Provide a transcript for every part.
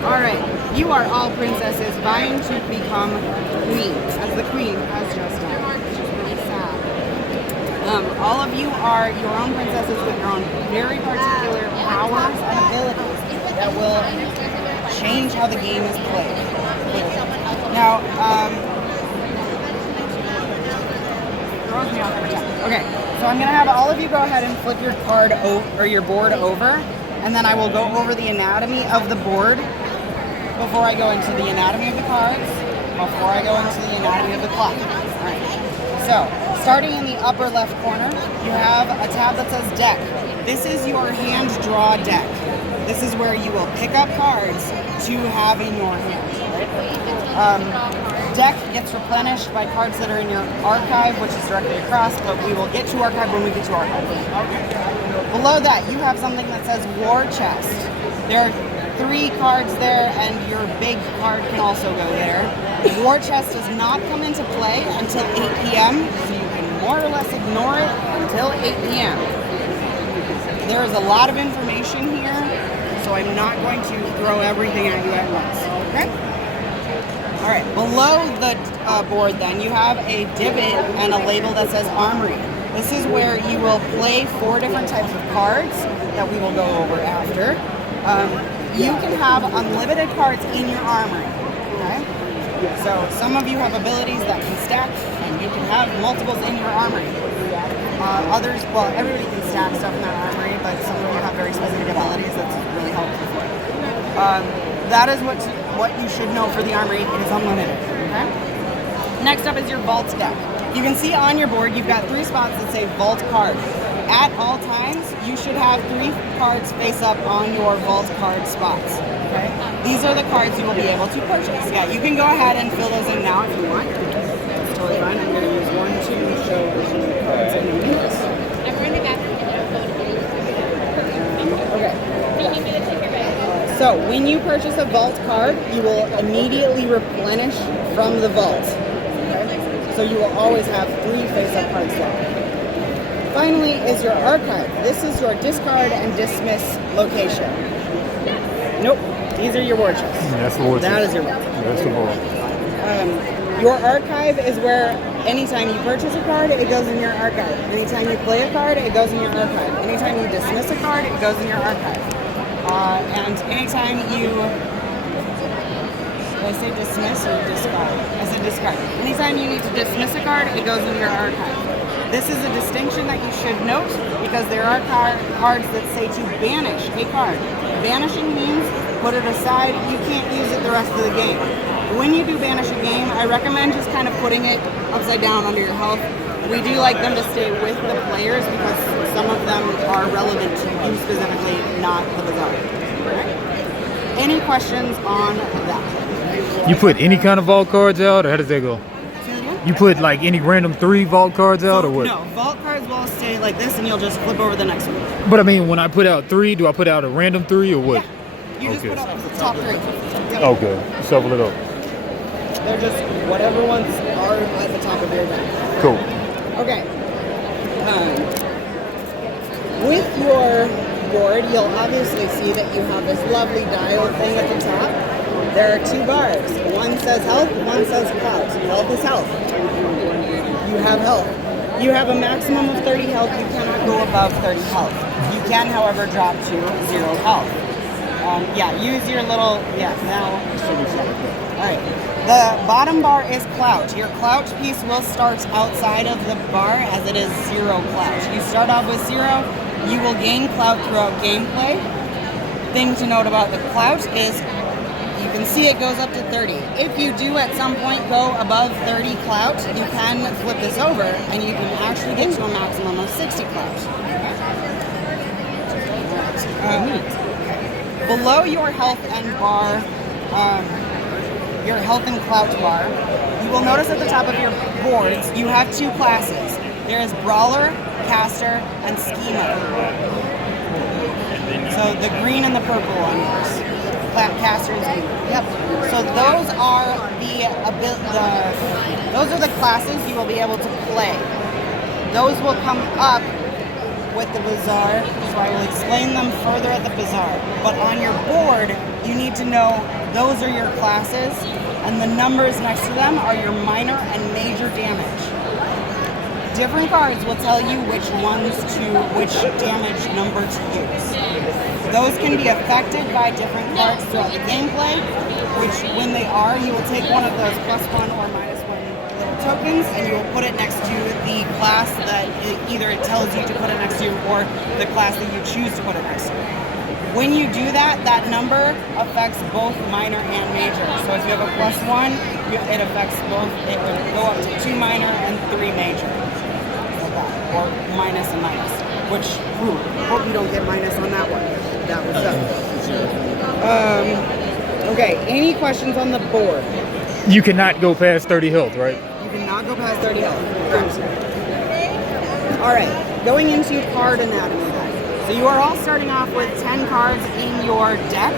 Alright, you are all princesses vying to become queens, as the queen has just done, which is really sad. All of you are your own princesses with your own very particular powers and abilities that will change how the game is played. Now, throws me off every time. Okay, so I'm going to have all of you go ahead and flip your card or your board over, and then I will go over the anatomy of the board before I go into the anatomy of the cards, before I go into the anatomy of the clock. All right. So, starting in the upper left corner, you have a tab that says deck. This is your hand draw deck. This is where you will pick up cards to have in your hand. Deck gets replenished by cards that are in your archive, which is directly across, but we will get to archive when we get to archive. Below that, you have something that says War Chest. There are 3 cards there, and your big card can also go there. War Chest does not come into play until 8 p.m., so you can more or less ignore it until 8 p.m. There is a lot of information here, so I'm not going to throw everything at you at once, okay? All right, below the board then, you have a divot and a label that says Armory. This is where you will play 4 different types of cards that we will go over after. You can have unlimited cards in your armory, okay? So some of you have abilities that can stack, and you can have multiples in your armory. Others, well, everybody can stack stuff in that armory, but some of you have very specific abilities that's really helpful for it. That is what you should know for the armory. It is unlimited, okay? Next up is your vault deck. You can see on your board, you've got 3 spots that say vault card. At all times, you should have 3 cards face up on your vault card spots. Okay? These are the cards you will be able to purchase. Yeah, you can go ahead and fill those in now if you want. That's totally fine. I'm going to use 1, 2 to show the cards in the units. Okay. So, when you purchase a vault card, you will immediately replenish from the vault. Okay? So you will always have 3 face-up cards left. Finally is your archive. This is your discard and dismiss location. Nope, these are your war chests. That's the war chest. That is your war chest. That's the war. Your archive is where anytime you purchase a card, it goes in your archive. Anytime you play a card, it goes in your archive. Anytime you dismiss a card, it goes in your archive. And anytime you... Did I say dismiss or discard? I said discard. Anytime you need to dismiss a card, it goes in your archive. This is a distinction that you should note because there are cards that say to banish a card. Banishing means put it aside, you can't use it the rest of the game. When you do banish a game, I recommend just kind of putting it upside down under your health. We do like them to stay with the players because some of them are relevant to you specifically, not the bazaar. Okay? Any questions on that? You put any kind of vault cards out, or how does that go? You put like any random 3 vault cards out, or what? No, vault cards will stay like this and you'll just flip over the next one. But I mean, when I put out 3, do I put out a random 3 or what? Yeah, you just put up the top 3. Yep. Okay, shuffle it up. They're just whatever ones are at the top of your deck. Cool. Okay. With your board, you'll obviously see that you have this lovely dial thing at the top. There are 2 bars. One says health, one says clout. Health is health. You have health. You have a maximum of 30 health. You cannot go above 30 health. You can, however, drop to 0 health. Yeah, use your little, now. Alright. The bottom bar is clout. Your clout piece will start outside of the bar as it is 0 clout. You start off with 0. You will gain clout throughout gameplay. Thing to note about the clout is you can see it goes up to 30. If you do at some point go above 30 clout, you can flip this over and you can actually get to a maximum of 60 clout. Below your health and bar, your health and clout bar, you will notice at the top of your boards, you have 2 classes. There is Brawler, Caster, and Schemer. So the green and the purple on yours. Caster and Schemer. Yep. So those are the classes you will be able to play. Those will come up with the bazaar. so I will explain them further at the bazaar. But on your board, you need to know those are your classes, and the numbers next to them are your minor and major damage. Different cards will tell you which damage number to use. Those can be affected by different cards throughout the gameplay, which when they are, you will take one of those +1 or -1 little tokens and you will put it next to the class that either it tells you to put it next to or the class that you choose to put it next to. When you do that, that number affects both minor and major. So if you have a +1, it affects both. It would go up to 2 minor and 3 major. Or minus and minus. Which, hope you don't get minus on that one. That was up. Okay, any questions on the board? You cannot go past 30 health, right? You cannot go past 30 health. Correct. Alright, going into card anatomy then. So you are all starting off with 10 cards in your deck.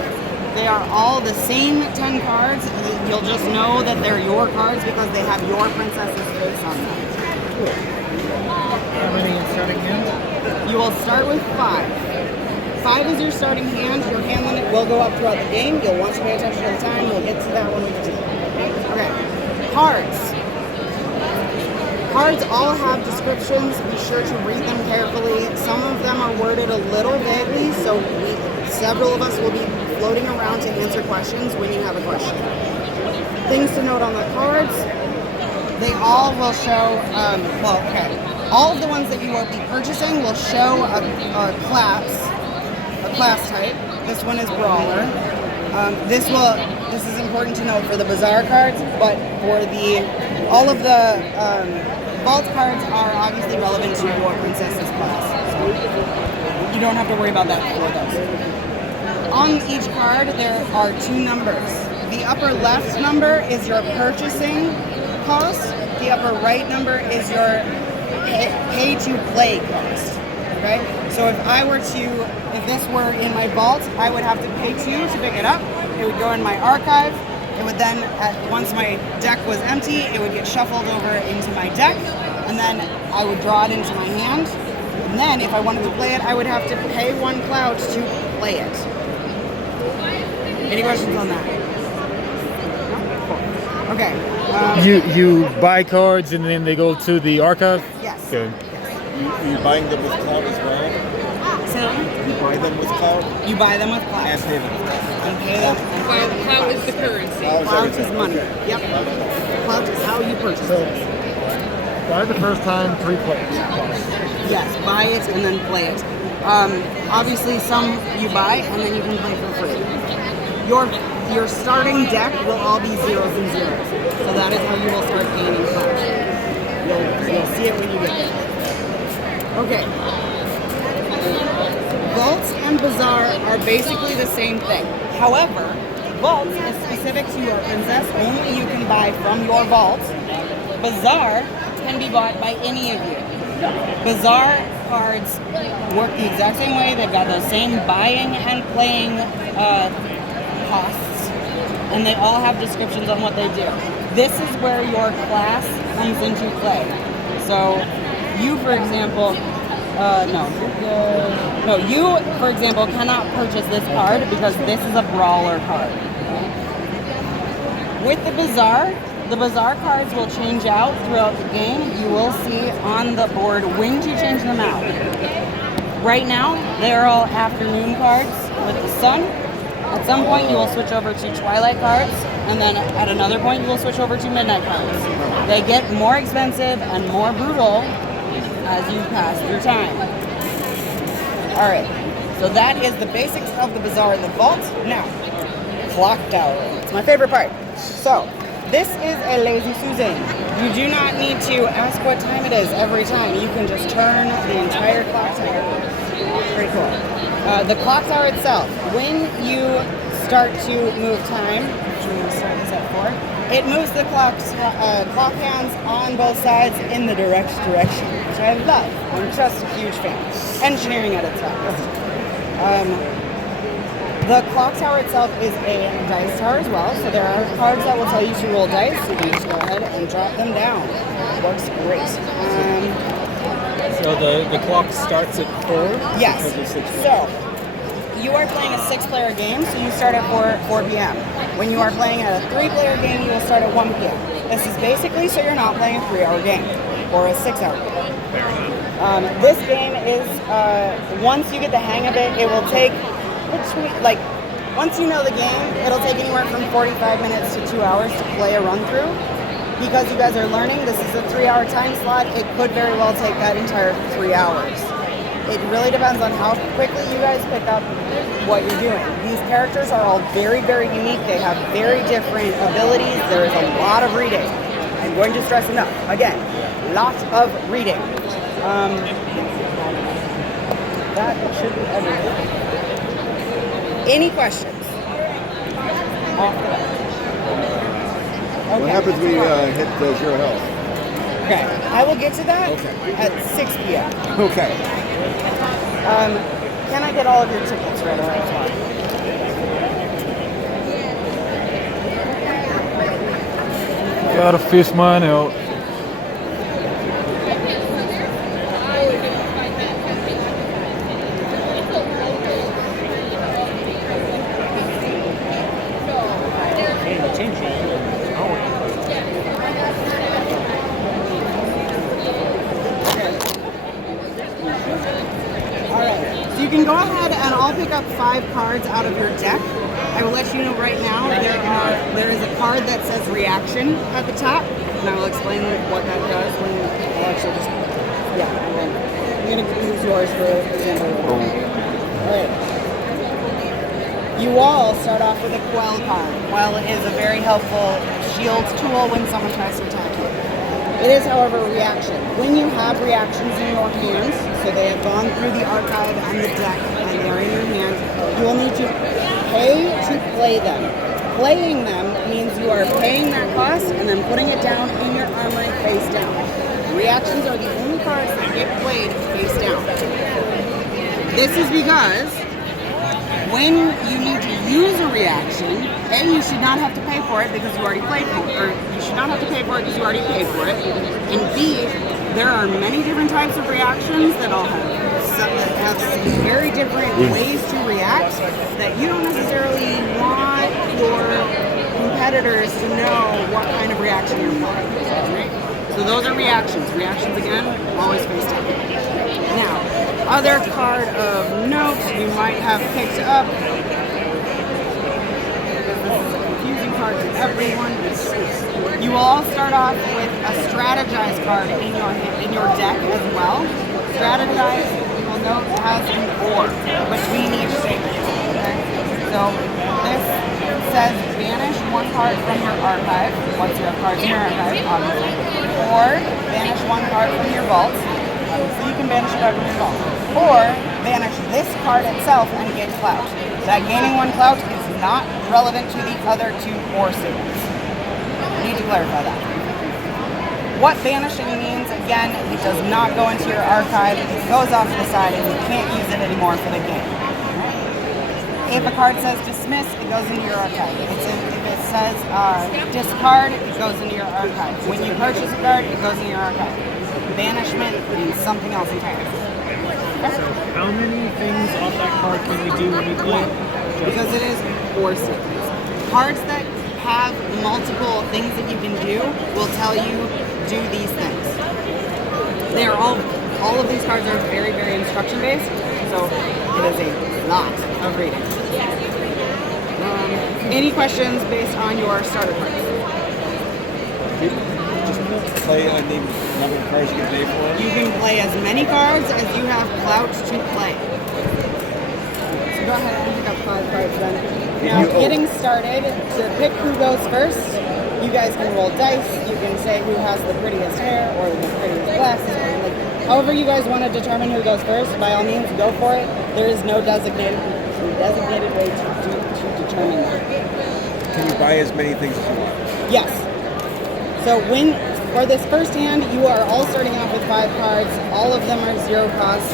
They are all the same 10 cards. You'll just know that they're your cards because they have your princess's face on them. How many in starting hand? You will start with 5. 5 is your starting hand. Your hand limit will go up throughout the game. You'll want to pay attention to the time. We'll get to that when we get to that. Okay. Cards. Cards all have descriptions. Be sure to read them carefully. Some of them are worded a little vaguely, so several of us will be floating around to answer questions when you have a question. Things to note on the cards. They all will show, all of the ones that you will be purchasing will show a class type. This one is Brawler. This is important to note for the Bazaar cards, but for all of the Vault cards are obviously relevant to your princess's class. So you don't have to worry about that for those. On each card, there are 2 numbers. The upper left number is your purchasing cost. The upper right number is your pay to play cost. Okay? So if this were in my vault, I would have to pay 2 to pick it up. It would go in my archive. It would then, once my deck was empty, it would get shuffled over into my deck, and then I would draw it into my hand. And then if I wanted to play it, I would have to pay 1 cloud to play it. Any questions on that? Okay. You buy cards and then they go to the archive? Yes. Okay. You buying them with cloud as well? So You buy them with cloud? you buy them with cloud. And pay them. And pay them. Cloud is the currency. Cloud is money. Yep. Cloud is how you purchase it. Buy the first time, 3 players. Yes, buy it and then play it. Obviously, some you buy and then you can play for free. Your starting deck will all be 0s and 0s, so that is how you will start gaining clout. You'll see it when you get there. Okay. Vaults and Bazaar are basically the same thing. However, Vault is specific to your princess. Only you can buy from your vault. Bazaar can be bought by any of you. Bazaar cards work the exact same way. They've got the same buying and playing costs, and they all have descriptions on what they do. This is where your class comes into play. So, you, for example, you, for example, cannot purchase this card because this is a brawler card. With the Bazaar cards will change out throughout the game. You will see on the board when to change them out. Right now, they're all afternoon cards with the sun. At some point, you will switch over to twilight cards, and then at another point, you will switch over to midnight cards. They get more expensive and more brutal as you pass through time. Alright, so that is the basics of the Bazaar and the Vault. Now, Clock Tower. It's my favorite part. So, this is a lazy Suzanne. You do not need to ask what time it is every time. You can just turn the entire clock tower. Pretty cool. The clock tower itself, when you start to move time, which we're going to start this at 4, it moves the clock hands on both sides in the direct direction, which I love. I'm just a huge fan. Engineering at its best. The clock tower itself is a dice tower as well, so there are cards that will tell you to roll dice. You can just go ahead and drop them down. Works great. So the clock starts at 4? Yes. Because of 6 So, you are playing a 6-player game, so you start at 4 p.m. When you are playing a 3-player game, you will start at 1 p.m. This is basically so you're not playing a 3-hour game or a 6-hour game. This game is, once you get the hang of it, it will take, once you know the game, it'll take anywhere from 45 minutes to 2 hours to play a run-through. Because you guys are learning, this is a 3-hour time slot, it could very well take that entire 3 hours. It really depends on how quickly you guys pick up what you're doing. These characters are all very, very unique. They have very different abilities. There is a lot of reading. I'm going to stress enough. Again, lots of reading. That should be everything. Any questions? Off the bat. What happens when you hit 0 health? Okay, I will get to that at 6 p.m. Okay. Can I get all of your tickets right away as well? Gotta fish mine out. You can go ahead and I'll pick up 5 cards out of your deck. I will let you know right now there is a card that says reaction at the top, and I will explain what that does when I'll actually just and then I'm gonna use yours for example. Alright. You all start off with a quell card. Quell is a very helpful shield tool when someone tries to attack you. It is, however, a reaction. When you have reactions in your hands, so they have gone through the archive and the deck and they are in your hand, you will need to pay to play them. Playing them means you are paying that cost and then putting it down in your armory face down. Reactions are the only cards that get played face down. This is because when you need to use a reaction, A, you should not have to pay for it because you already played for it, or you should not have to pay for it because you already paid for it, and B, there are many different types of reactions that all have very different ways to react that you don't necessarily want your competitors to know what kind of reaction you're playing, right? So those are reactions. Reactions, again, always face down. Now, other card of note you might have picked up, because this is a confusing card to everyone. You will all start off with a strategize card in your deck as well. Strategize, you will note, has an or between each statement. Okay? So this says banish 1 card from your archive, once you have cards in your archive, obviously, or banish 1 card from your vault. So you can banish a card from your vault. Or banish this card itself and gain clout. That gaining 1 clout is not relevant to the other 2 or statements. I need to clarify that. What banishing means, again, it does not go into your archive, it goes off to the side and you can't use it anymore for the game. If a card says dismiss, it goes into your archive. If it says discard, it goes into your archive. When you purchase a card, it goes into your archive. Banishment means something else entirely. So how many things off that card can we do when we play? Because it is 4 statements. Cards that have multiple things that you can do will tell you do these things. They are all of these cards are very, very instruction based, so it is a lot of reading. Any questions based on your starter cards? Just play unnamed number of cards you can pay for. You can play as many cards as you have clout to play. So go ahead and pick up 5 cards then. Now, getting started, to pick who goes first, you guys can roll dice. You can say who has the prettiest hair or the prettiest glasses. Or however you guys want to determine who goes first, by all means, go for it. There is no designated way to determine that. Can you buy as many things as you want? Yes. So for this first hand, you are all starting off with 5 cards. All of them are 0 cost,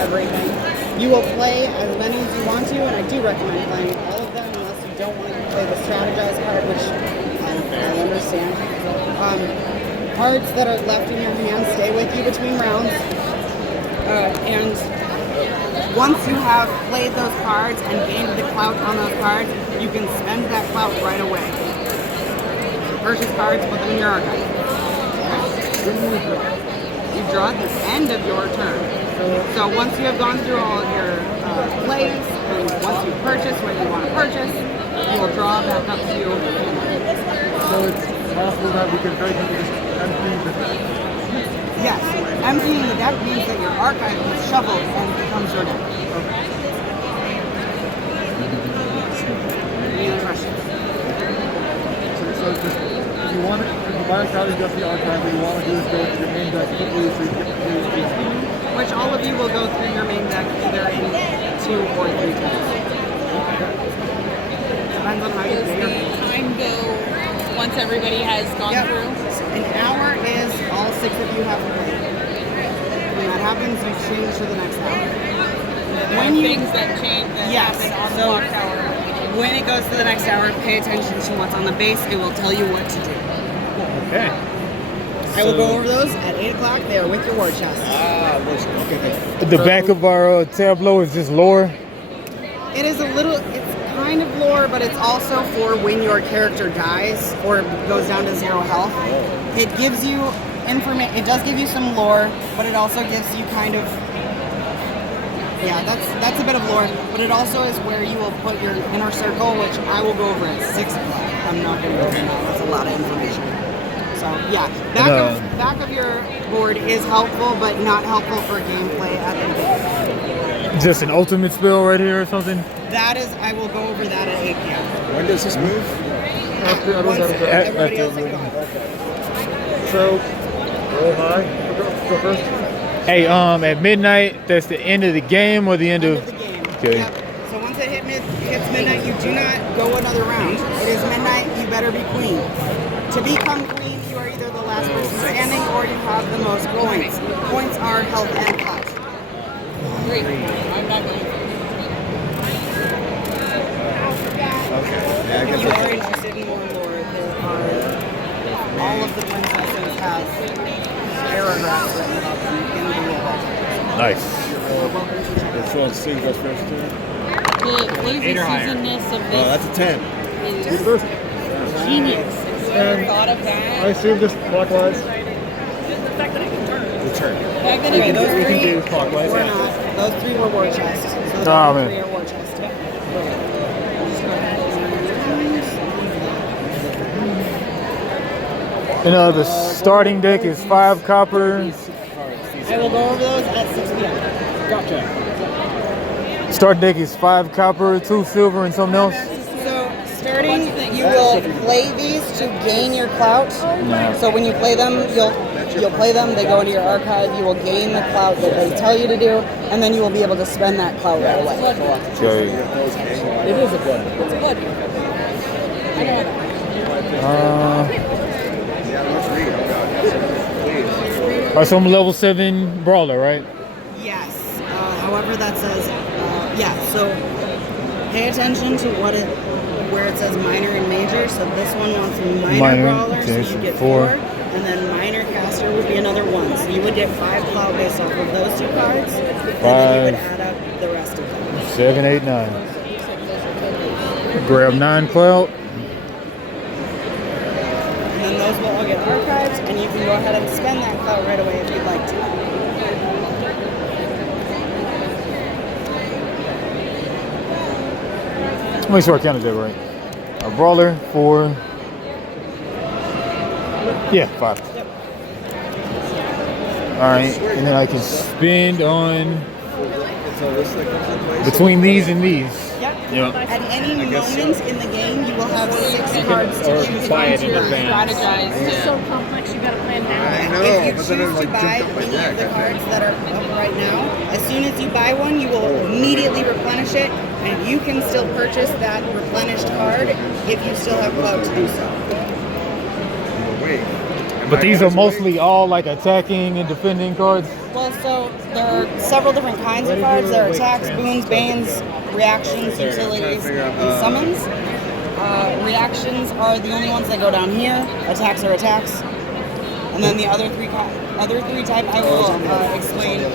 everything. You will play as many as you want to, and I do recommend playing all of them unless you don't want to play the strategize card, which I understand. Cards that are left in your hand stay with you between rounds. And once you have played those cards and gained the clout on those cards, you can spend that clout right away. Purchase cards, put them in your archive. You draw at the end of your turn. So once you have gone through all of your plays, and once you purchase what you want to purchase, you will draw back up to you. So it's possible that we can try to just empty the deck. Yes, emptying the deck means that your archive is shuffled and becomes your deck. Any other questions? So just, if you want to, if you buy a card and just the archive, what you want to do is go to your main deck quickly so you get the Which all of you will go through your main deck either in 2 or 3 times. Depends on how you Does play your the time go once everybody has gone Yep. through? An hour is all 6 of you have played. When that happens, you change to the next hour. When things that change that Yes, happen on the so clock tower. when it goes to the next hour, pay attention to what's on the base. It will tell you what to do. Okay. I will go over those at 8 o'clock. They are with your war chest. Okay. The back of our tableau is just lore. It is a little, it's kind of lore, but it's also for when your character dies or goes down to 0 health. It gives you information, it does give you some lore, but it also gives you kind of, yeah, that's a bit of lore, but it also is where you will put your inner circle, which I will go over at 6 o'clock. I'm not going to go over now, that's a lot of information. So yeah, back of your board is helpful, but not helpful for gameplay at the beginning. Just an ultimate spell right here or something. That is, I will go over that at 8 p.m. When does this move? Once everybody else is gone. So, roll high. Go first. Hey, at midnight, that's the end of the game or the end End of of the game. Okay. Yep. So once it hits midnight, you do not go another round. It is midnight, you better be queen. To become queen, you are either the last person standing or you have the most points. Points are health and clout. Great. I'm not going. Yeah, I If guess you are that's interested in more lore, there are all of the princesses have paragraphs written about them in the rulebook. Nice. So let's see who goes first. The lazy seasonedness of Oh, this that's a 10. is First. genius. Whoever thought of I that? assume just clockwise. The turn. The fact that Okay, it those can three do clockwise, were yeah. not. Those 3 were war chests. So those Oh, other man. 3 are war chests. Yep. And the starting deck is 5 copper. I will go over those at 6 p.m. Gotcha. Start deck is 5 copper, 2 silver, and something else. So starting, you will play these to gain your clout. So when you play them, you'll play them. They go into your archive. You will gain the clout that they tell you to do, and then you will be able to spend that clout right away. Okay. It is a blood. It's blood. I know that. Yeah, let's read. Please. So I'm level 7 brawler, right? Yes. However, that says, yeah. So pay attention to where it says minor and major. So this one wants minor Minor, brawler, okay, so you so get 4. 4, and then minor caster would be another 1. So you would get 5 clout based off of those 2 cards, and then you would add up the rest of them. 7, 8, 9. Grab 9 clout. And then those will all get archived, and you can go ahead and spend that clout right away if you'd like to. Make sure I counted that right. A brawler, 4. Yeah, 5. Yep. Alright, and then I can spend on So this thing comes in place. between these and these. Yep. Yep. At any guess so. moment in the game, you will have 6 cards to choose from to Strategize. It's so complex, you gotta plan now. I If know, you but choose then it to like buy jumped up my any of the deck. cards that are up right now, as soon as you buy one, you will immediately replenish it, and you can still purchase that replenished card if you still have clout to do so. Wait. But these are mostly all like attacking and defending cards. Well, so there are several different kinds of cards. There are attacks, boons, banes, reactions, utilities, and summons. Reactions are the only ones that go down here. Attacks are attacks. And then the other three type I will explain in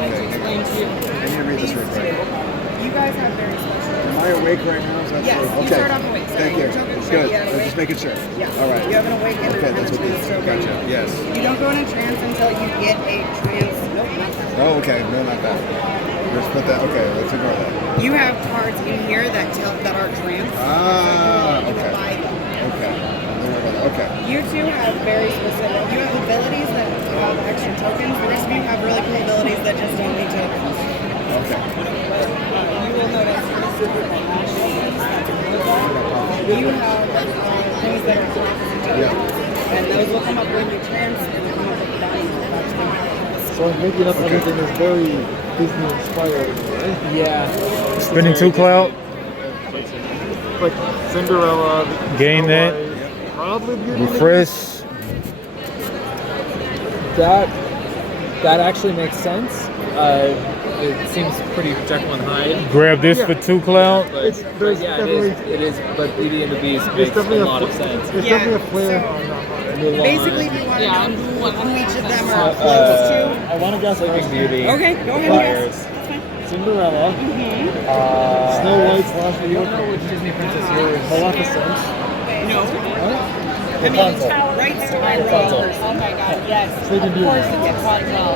need to explain to you. I need to read this real quick. You guys have very special. Am I awake right now? Is that Yes, true? you start off awake. Thank you. Good. I'm just making sure. Yeah. All right. You have an awakened Okay, that's what trance. this is. Gotcha. Yes. You don't go in a trance until you get a trance. Nope, not that. Oh, okay. No, not that. Just put that. Okay, let's ignore that. You have cards in here that are trance. Ah, You will okay. buy them. Okay. Don't worry about that. Okay. You two have very specific. You have abilities that have extra tokens. The rest of you have really cool abilities that just don't need tokens. Okay. You will notice you have things that are opposite tokens. And those will come up when you trance and come up with the body. So making up everything is very Disney inspired, right? Yeah. Spinning 2 cloud. Like Cinderella. Gain that. Probably Beauty and the Refresh. That actually makes sense. It seems pretty Jekyll and Hyde. Grab this Yeah. for 2 cloud. But, there's yeah, definitely- it is. But Beauty and the Beast There's makes a definitely lot of sense. There's Yeah, definitely a flair so- on that one. Mulan, Basically, do you want to yeah, know who each of them are close to? I want to guess Sleeping Beauty. Okay, go ahead and guess. Fires. Cinderella, Snow White / the I don't know which Disney princess yours. Maleficent. No. Huh? I mean, right Rapunzel. Oh my god, yes. Sleeping Of Beauty. course it's Rapunzel.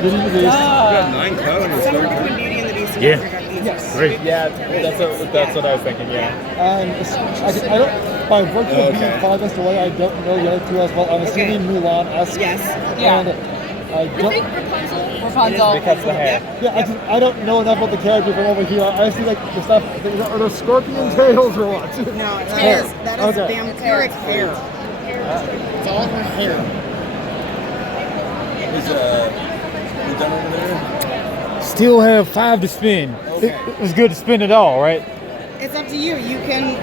Beauty and the Beast. You got 9 colors. Somewhere between Beauty and the Beast. and Yeah. I forgot these. Yes. Great. Yeah, that's what I was thinking. Yeah. And I don't, by virtue of being Okay. farthest away, I don't know the other two as well. I'm assuming Mulan-esque. Yes. Yeah. And I don't, Rapunzel. Because the hair. yeah, I don't know enough about the character from over here. I see like the stuff, are those scorpion tails or what? No, that Hair. is Okay. vampiric hair. It's all her hair. Is you done over there? Still have 5 to spin. It's good to spin it all, right? It's up to you. You can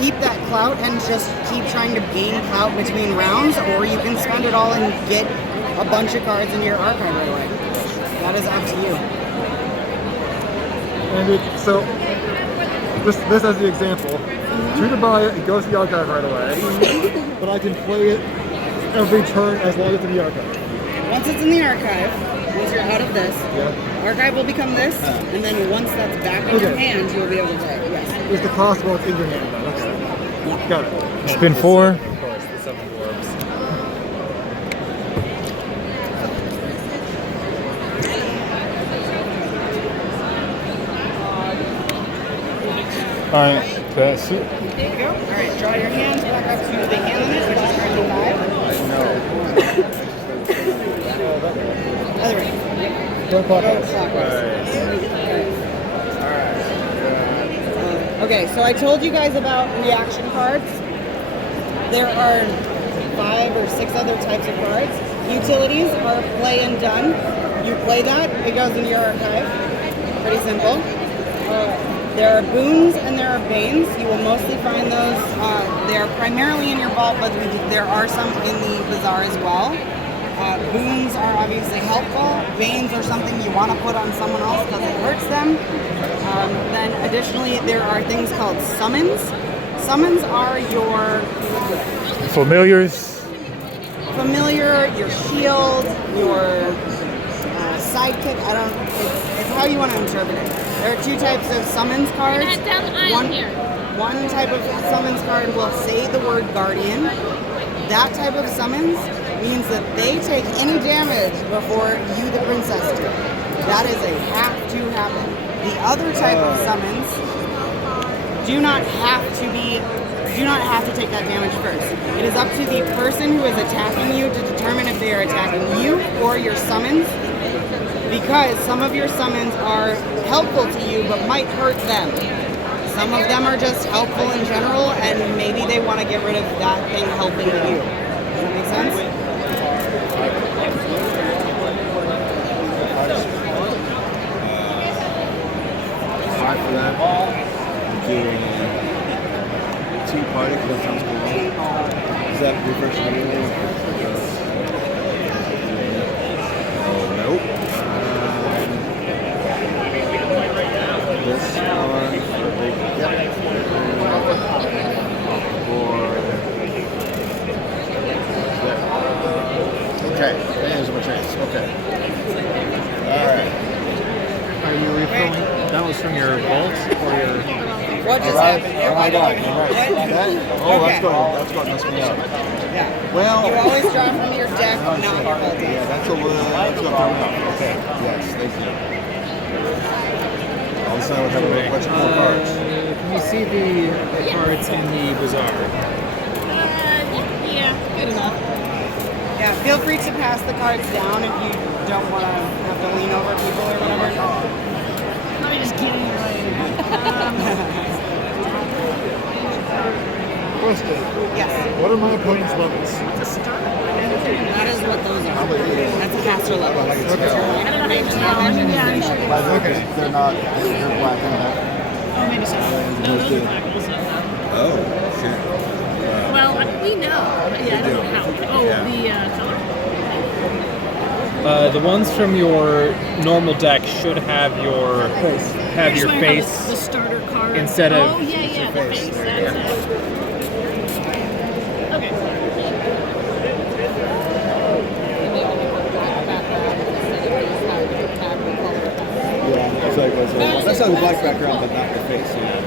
keep that clout and just keep trying to gain clout between rounds, or you can spend it all and get a bunch of cards into your archive right away. That is up to you. And so, this as the example. 2 to buy it goes to the archive right away. But I can play it every turn as long as it's in the archive. Once it's in the archive, once you're out of this, Yeah. archive will become this, and then once that's back in your Okay. hand, you'll be able to play it. Yes. It's the cost while it's in your hand though. Okay. Got it. Spin 4. Of course, the 7 dwarves. Alright, pass it. There you go. All right, draw your hands back up to the hand limit, which is currently 5. Other way. Go clockwise. Okay, so I told you guys about reaction cards. There are 5 or 6 other types of cards. Utilities are play and done. You play that, it goes in your archive. Pretty simple. There are boons and there are banes. You will mostly find those. They are primarily in your vault, but there are some in the bazaar as well. Boons are obviously helpful. Banes are something you want to put on someone else because it hurts them. Then additionally, there are things called summons. Summons are your Familiars. familiar, your shield, your sidekick. It's how you want to interpret it. There are 2 types of summons cards. You're not down the aisle here. One type of summons card will say the word guardian. That type of summons means that they take any damage before you, the princess, do. That is a have to happen. The other type of summons do not have to take that damage first. It is up to the person who is attacking you to determine if they are attacking you or your summons, because some of your summons are helpful to you but might hurt them. Some of them are just helpful in general, and maybe they want to get rid of that thing helping you. Does that make sense? Five for that. Doing tea party, that sounds cool. Is that reverse audio? Oh, nope. This one for big, yep. Okay, there's my chance. Okay. Alright. What just Alright, happened here? alright, What? alright. That's going to mess me up. Yeah. Well, You always draw from your deck, not your building. yeah, that's going to throw me off. Okay, yes, thank you. All of a sudden, we have a bunch of more cards. Can you see the cards in the bazaar? Yeah, good enough. Yeah, feel free to pass the cards down if you don't want to have to lean over people or whatever. Let me just get it Question. Yes, What are my opponent's levels? that is what those are. That's a caster level. I don't know how you describe it. Yeah, I'm sure. By the way, they're not, they're black and black. Oh, maybe so. No, those are black also. Oh, shit. Well, we know. But yeah, I don't know how. Oh, the color? The ones from your normal deck should have your Just wanna face. the starter card. instead of Oh, yeah, the face. That's it. Okay. Yeah, it's like, that's not the black background, but not your face, yeah.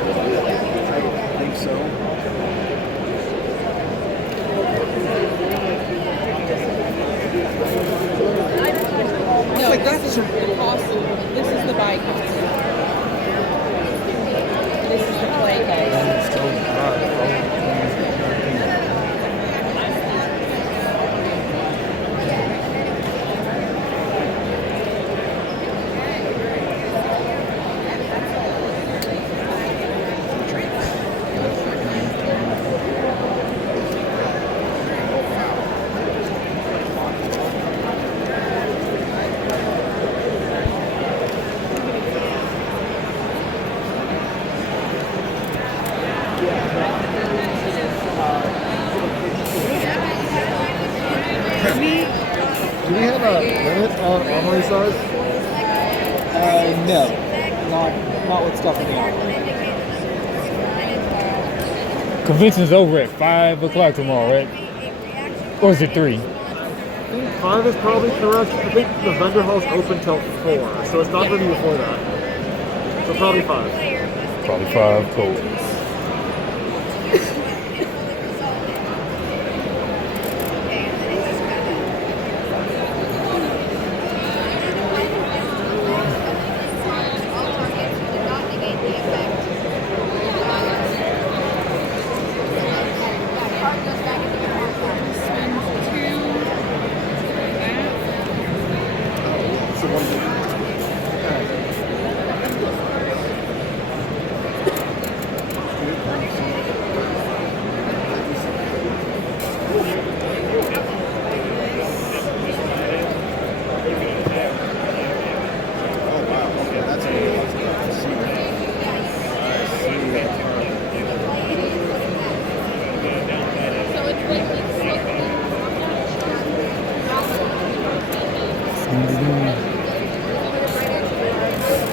I think so. No, this is awesome. This is the bike. This is the play case. Do we have a limit on armory size? No, not with stuff in the armor. Convention's over at 5 o'clock tomorrow, right? Or is it 3? I think 5 is probably correct. I think the vendor hall's open till 4, so it's not really before that. So probably 5. Probably 5 cold. Oh, wow. Okay, that's a really awesome. I see that.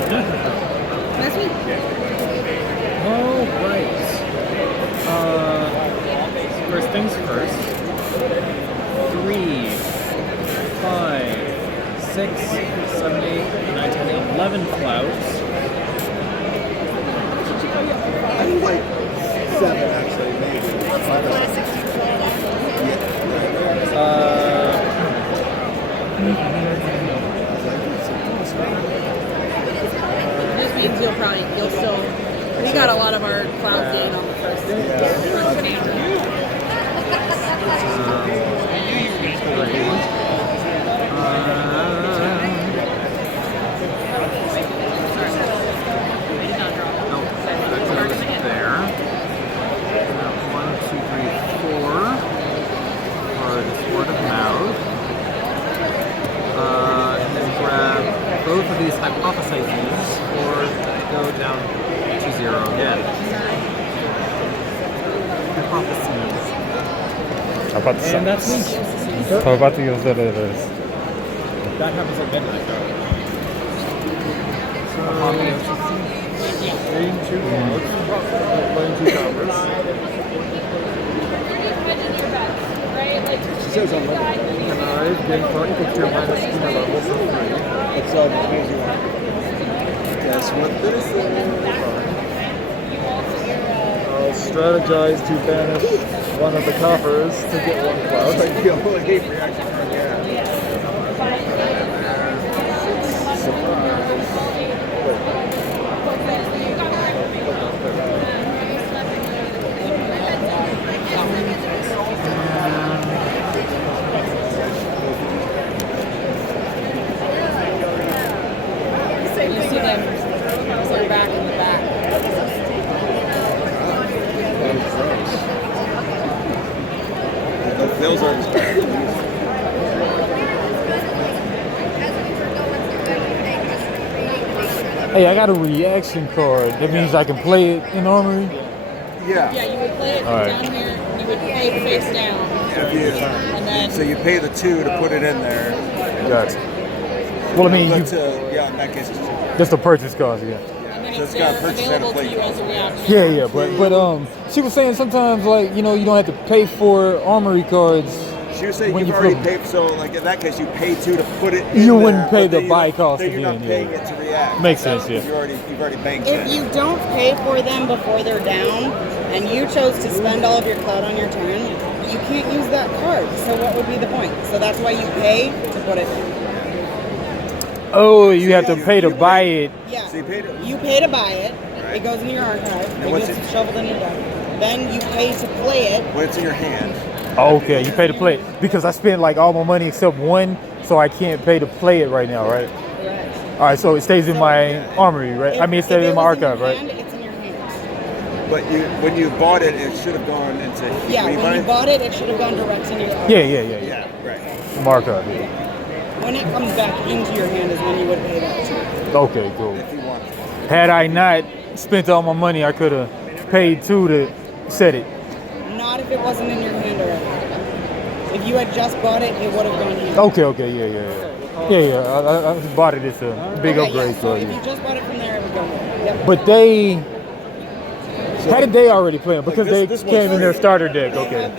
That's me. All right. First things first. 3, 5, 6, 7, 8, 9, 10, 11 clouds. I think like 7, actually, maybe. 5 or 6. This means you'll still. We got a lot of our cloud gain on the first There. 1, 2, 3, 4. Cards word of mouth. And then grab both of these hypothesizes or go down to 0 again. Hypotheses. And that's me. How about the other? That happens at midnight though. gain 2 clouds, playing 2 counters. She says I'm looking. And I've gained cloud equal to your minus 2 my level, so 3. It's crazy one. Guess what this is? I'll strategize to banish one of the coppers to get 1 cloud. Like the only hate reaction from You see them they're back in the back. Those are inspired. Hey, I got a reaction card. That means I can play it in Armory? Yeah, you would play it All right. down here. You would play it face down. And then So you pay the 2 to put it in there. Gotcha. Well, I mean, But you, yeah, in that case it's 2. that's the purchase cost, yeah. and then So it's it's got there purchase and a available to plate. you as a reaction. Yeah, but she was saying sometimes like you don't have to pay for Armory cards. She was saying When you've you already flip paid, so like in that case you pay 2 to put it in You wouldn't there, pay but the then buy you- cost then you're not again, paying yeah. it to react. Makes sense, yeah. You've already banked If it. you don't pay for them before they're down, and you chose to spend all of your cloud on your turn, you can't use that card. So what would be the point? So that's why you pay to put it in. Oh, you have to pay to buy it. Yeah. So you paid it. You pay to buy it. Right. It goes in your archive. And It what's gets it- shoveled in your deck. Then you pay to play it. When it's in your hand. Okay, you pay to play it because I spent like all my money except 1, so I can't pay to play it right now, right? Correct. All right, so it stays in my armory, right? I mean, it If stays in my was archive, your right? hand, it's in your hand. But when you bought it, it should have gone into. Yeah, when when you it- bought it, it should have gone direct into your archive. Yeah. Yeah, right. My archive. Yeah. When it comes back into your hand is when you would pay that too. Okay, cool. If you want. Had I not spent all my money, I could have paid 2 to set it. Not if it wasn't in your hand already. If you had just bought it, it would have gone in. Okay, yeah. I bought it. It's a big Okay, upgrade, yeah, so if yeah. you just bought it from there, it would go in. Yep. But how did they already play them? Because this they came in their one's starter deck. Okay.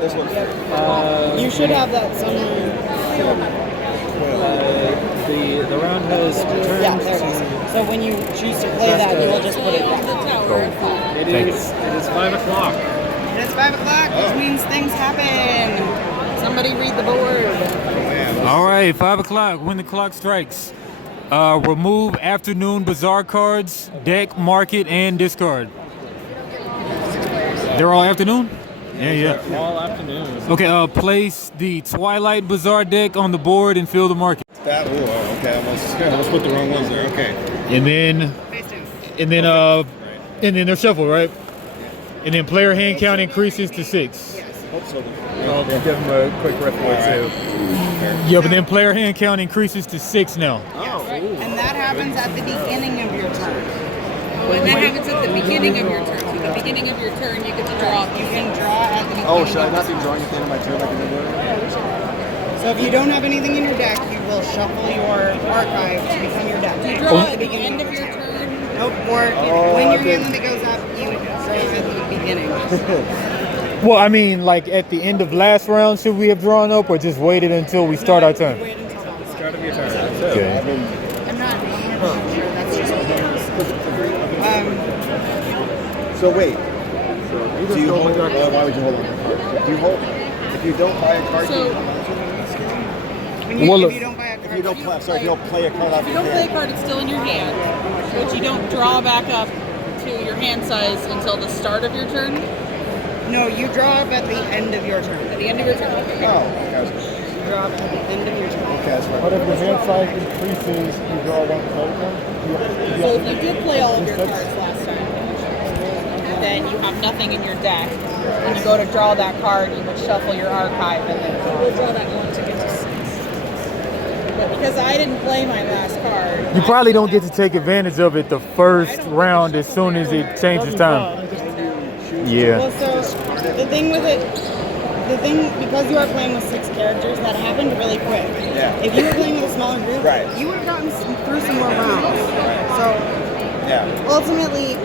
This one's You should have that somewhere. The round has returned Yeah, there it is. So when you choose to play that, you will just put it On the back. tower. It is 5 o'clock. It's 5 o'clock, which means things happen. Somebody read the board. All right, 5 o'clock when the clock strikes. Remove afternoon bazaar cards, deck, market, and discard. They're all afternoon? Yeah. All afternoon. Okay, place the Twilight Bazaar deck on the board and fill the market. that. Ooh, okay. I almost put the wrong ones there. Okay. And then they're shuffled, right? And then player hand count increases to 6. Hope so. I'll give them a quick reference too. Yeah, but then player hand count increases to 6 now. And that happens at the beginning of your turn. When that happens at the beginning of your turn. So at the beginning of your turn, you get to draw. You can draw at the beginning. Oh, should I of not your be drawing anything in my turn like a new So if you don't have anything in your deck, you will shuffle your archive to become your deck. You draw at the end of your turn. Nope, or when your hand limit goes up, you draw at the beginning. Well, I mean, like at the end of last round, should we have drawn up or just waited until we start our turn? Wait until that. Start of your turn. Okay. I'm not 100% sure. That's just what it is. So wait. So you Do just you go hold? like that. Why would you hold on to the card? Do you hold? If you don't buy a card, So When Well, if look- you don't buy a card, if you don't play, sorry, if you don't play a card out if of you your don't play a hand. card, it's still in your hand. But you don't draw back up to your hand size until the start of your turn. no, you draw up at the end of your turn. At the end of your turn. Oh, okay. You draw up at the end of your turn. Okay, that's But right. if your hand size increases, you draw 1 card again. So if you did play all of your cards last time, then you have nothing in your deck. When you go to draw that card, you would shuffle your archive and then draw that one to get to 6. But because I didn't play my last card, You probably don't get to take advantage of it the first round as soon as it changes time. Yeah. Well, so the thing with it, because you are playing with 6 characters, that happened really quick. Yeah. If you were playing with a smaller group, Right. you would have gotten through some more rounds. So Yeah. ultimately,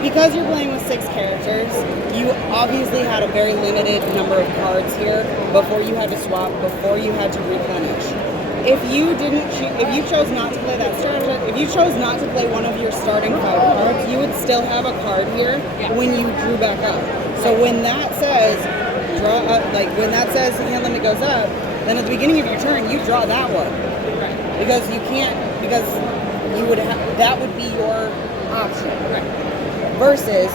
because you're playing with 6 characters, you obviously had a very limited number of cards here before you had to swap, before you had to replenish. If you chose not to play that strategy, if you chose not to play one of your starting 5 cards, you would still have a card here when you drew back up. So when that says draw up, like when that says hand limit goes up, then at the beginning of your turn you draw that one because you can't, because you would that would be your option. Versus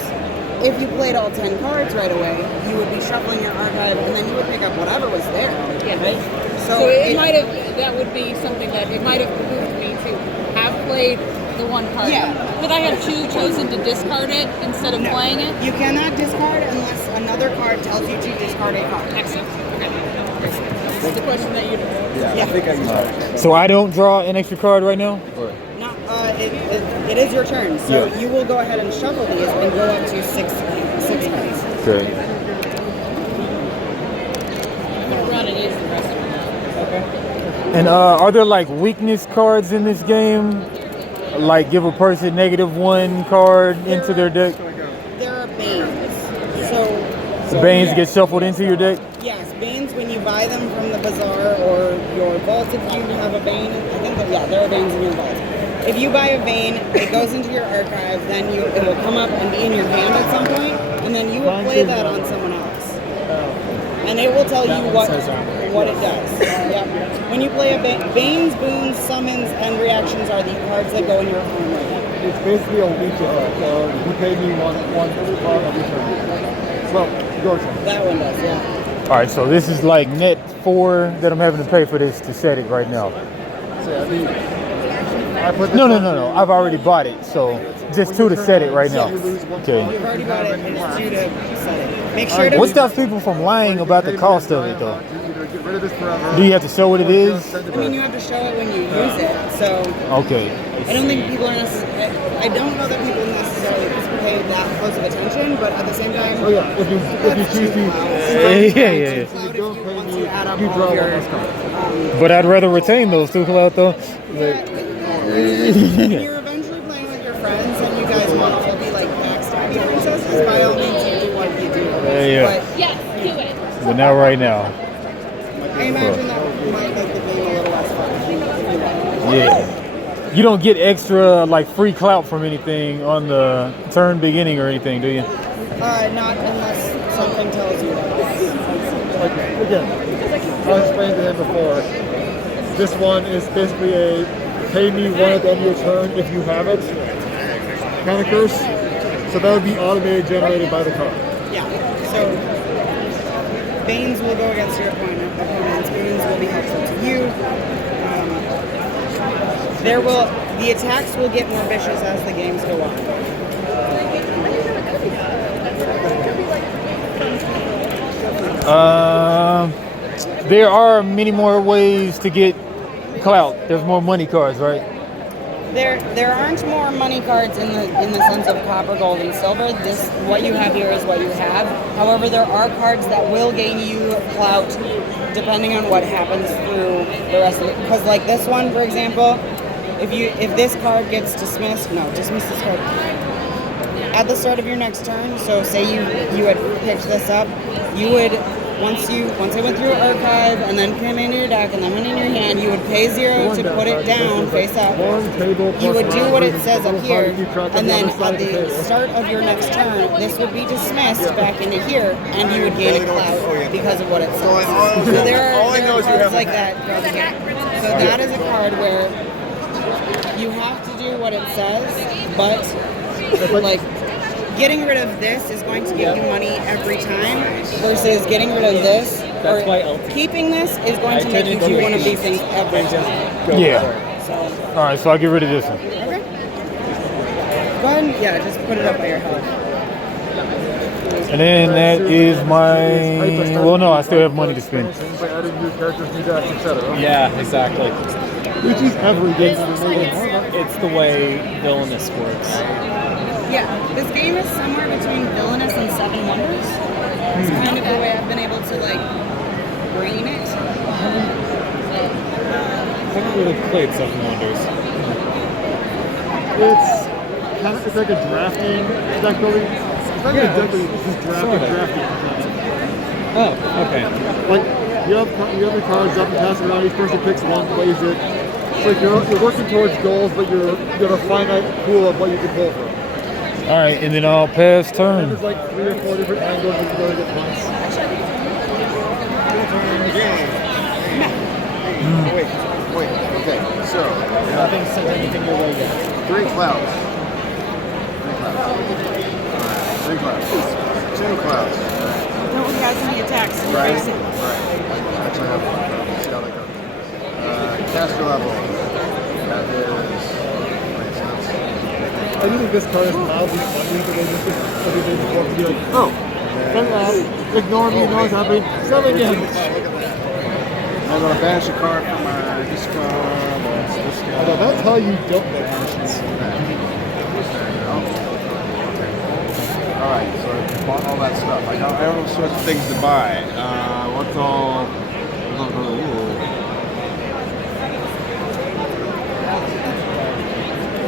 if you played all 10 cards right away, you would be shuffling your archive and then you would pick up whatever was there. Yeah. Right? So it might have, that would be something that it might have behooved me to have played the one card. Yeah. Could I have chosen to discard it instead of playing it? You cannot discard unless another card tells you to discard a card. Excellent. Okay. That's the question that you. Yeah, I think I used that. So I don't draw an extra card right now? Not, it is your turn, so you will go ahead and shuffle these and go up to six cards. Okay. I'm gonna run and use the rest of them. Okay. And are there like weakness cards in this game? Like give a person -1 card into their deck? There are Banes. So Banes get shuffled into your deck? yes, Banes when you buy them from the bazaar or your vault if you have a Bane. I think that, yeah, there are Banes in your vault. If you buy a Bane, it goes into your archive, then it will come up and be in your hand at some point, and then you will play that on someone else. And it will tell you what it does. Yep. When you play a Banes, boons, summons, and reactions are the cards that go in your armory. It's basically a weak you pay me one card every turn. Well, your turn. That one does, yeah. All right, so this is like net 4 that I'm having to pay for this to set it right now. So, I mean, I put this No. on- I've already bought it, so just 2 to set it right now. Okay. You've already bought it, and it's due to set it. Make sure to... What stops people from lying about the cost of it, though? Either get rid of this forever. Do you have to show what it is? I mean, you have to show it when you use it, so... Okay. I don't think people are necessarily... I don't know that people necessarily pay that close of attention, but at the same time... Oh yeah, if you choose to... Yeah. Cloud, once you add up You all draw of your... one less card. But I'd rather retain those 2 cloud, though. When you're eventually playing with your friends and you guys want to all be like backstabby princesses, by all means you do what you do. Yeah. But Yes, do it. But not right now. I imagine that might make the game a little less fun. Yeah. You don't get extra like free clout from anything on the turn beginning or anything, do you? Not unless something tells you that. Like, again, I was explaining to him before, this one is basically a pay me 1 at the end of your turn if you have it kind of curse. So that would be automated generated by the card. Yeah. So Banes will go against your opponents. Banes will be helpful to you. The attacks will get more vicious as the games go on. There are many more ways to get clout. There's more money cards, right? There aren't more money cards in the sense of copper, gold, and silver. What you have here is what you have. However, there are cards that will gain you clout depending on what happens through the rest of it. Because like this one, for example, if this card gets dismiss this card at the start of your next turn. So say you had picked this up, you would once it went through archive and then came into your deck and then went in your hand, you would pay 0 to put it down face up. You would do what it says up here, and then at the start of your next turn, this would be dismissed back into here, and you would gain a cloud because of what it says. So there are cards like that throughout the game. So that is a card where you have to do what it says, but like getting rid of this is going to get you money every time versus getting rid of this or keeping this is going to make you do one of these things every time. Yeah. So, All right, so I'll get rid of this one. okay. Go ahead and, yeah, just put it up by your head. And then that is my... Well, no, I still have money to spend. By adding new characters, new decks, etc. Yeah, exactly. Which is every game. It's the way Villainous works. Yeah, this game is somewhere between Villainous and Seven Wonders. It's kind of the way I've been able to, like, brain it. I haven't really played Seven Wonders. It's like a drafting deck building. It's not even a deck building, it's just drafting. Oh, okay. Like you have the cards up and pass it around. Each person picks one, plays it. It's like you're working towards goals, but you have a finite pool of what you can pull from. All right, and then I'll pass And turn. there's like 3 or 4 different angles you can go to get points. Wait. Okay, so Nothing sent anything your way yet. 3 clouds. 3 clouds. 2 clouds. No one has any attacks. Right. Actually, I have one. See how that goes. Caster level. That is. I do think this card is mildly funny, but they just everything before to be like, oh, ignore me, no one's happening. 7 again. I'm gonna banish a card from my discard. Although that's how you don't make missions. Alright, so I bought all that stuff. I have all sorts of things to buy. What's all?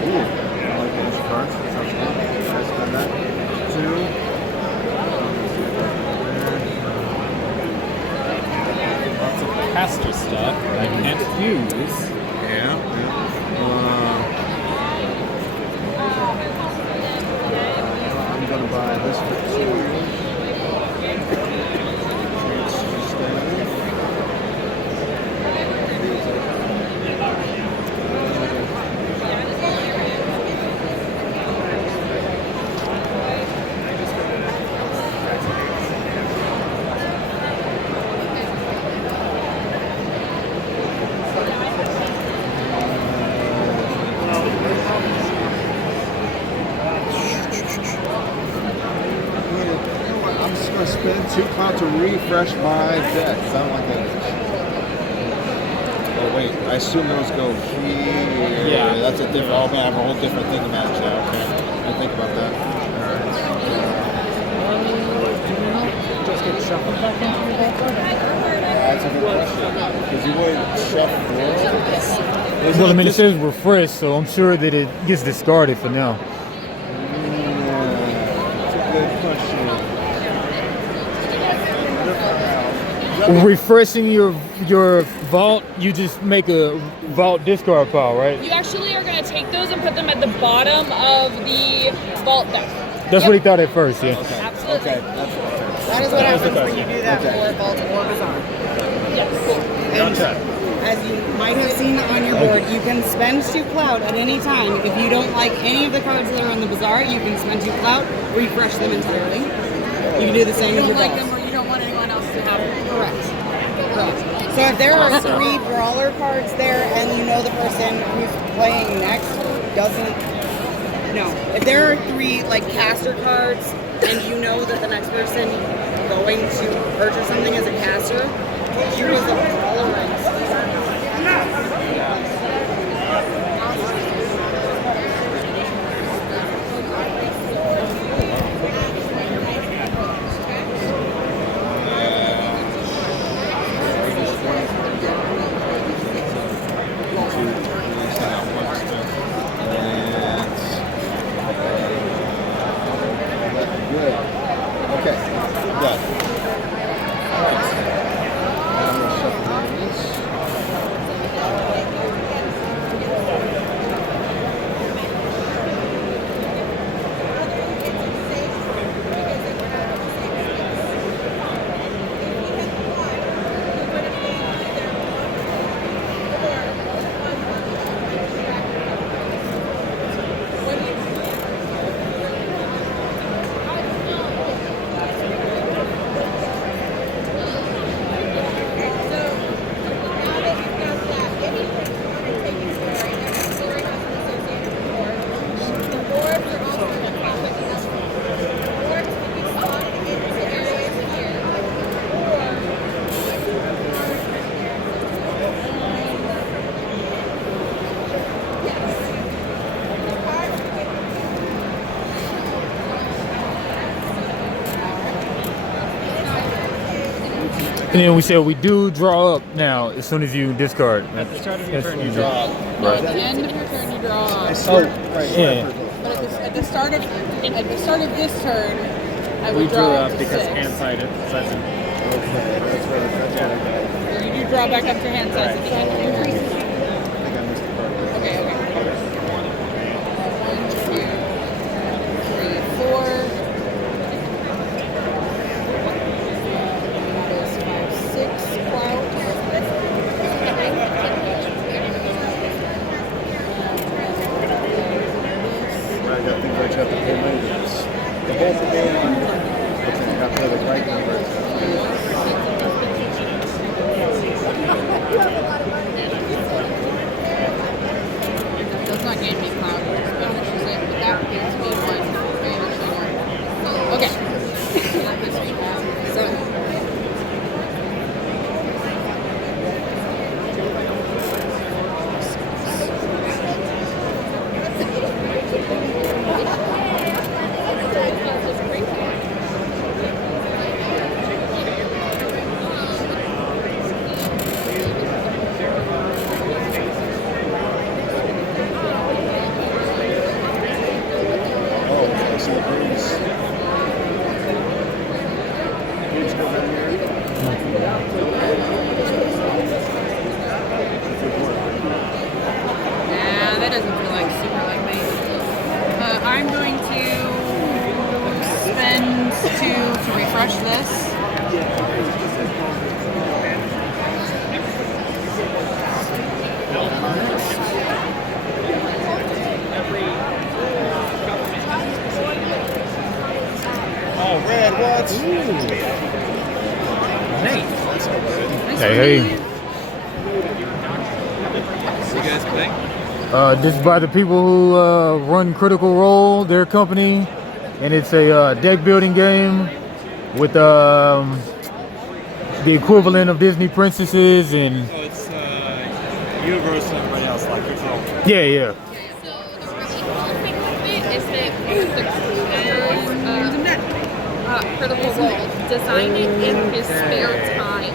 Ooh, I like those cards. That sounds good. Should I spend that? 2. Lots of caster stuff that I can't use. Yeah. I'm gonna buy this for 2. I'm just gonna spend 2 clouds to refresh my deck. Sound like that. Oh wait, I assume those go here. Yeah. That's a different. Oh man, I have a whole different thing to manage now. Okay, I didn't think about that. Just get shuffled back into your deck. That's a good question. Because you would shuffle. Well, I mean, it says refresh, so I'm sure that it gets discarded for now. That's a good question. Refreshing your vault, you just make a vault discard pile, right? You actually are going to take those and put them at the bottom of the vault deck. That's what he thought at first, yeah. Absolutely. Okay, that's what I heard. That is what happens when you do that for Vault or Bazaar. Yes. And as you might have seen on your board, you can spend 2 clout at any time. If you don't like any of the cards that are in the Bazaar, you can spend 2 clout, refresh them entirely. You can do the same with You your don't like vaults. them or you don't want anyone else to have them. Correct. So if there are 3 brawler cards there and you know the person who's playing next doesn't, no. If there are 3 like caster cards and you know that the next person going to purchase something is a caster, use a brawler and Good. Okay, done. Alright. Now I'm gonna shuffle these. And then we said we do draw up now as soon as you discard. At the start of your turn, you draw up. No, at the end of your turn, you draw up. Oh, right. Yeah. But at the start of this turn, I We would drew draw up to because 6. hand side it. So that's You do draw back up to hand size at the end of your turn. Okay. 1, 2, 3, 4. That is 5, 6 clout. I got things I just have to pay maintenance. The whole thing, but then you have to have the right number. Does not gain me clout. Banishes it, but that gives me 1 banishing one. Okay. That gives me 7. Oh, I see the breeze. Breeze go down here. Nah, that doesn't feel like super like me. I'm going to spend 2 to refresh this. Oh, red, what? Nice Hey. one. you guys playing? This is by the people who run Critical Role, their company, and it's a deck building game with the equivalent of Disney princesses and Oh, it's universe and everybody else, like control. yeah. So the really cool thing with it is that Critical Role designed it in his spare time,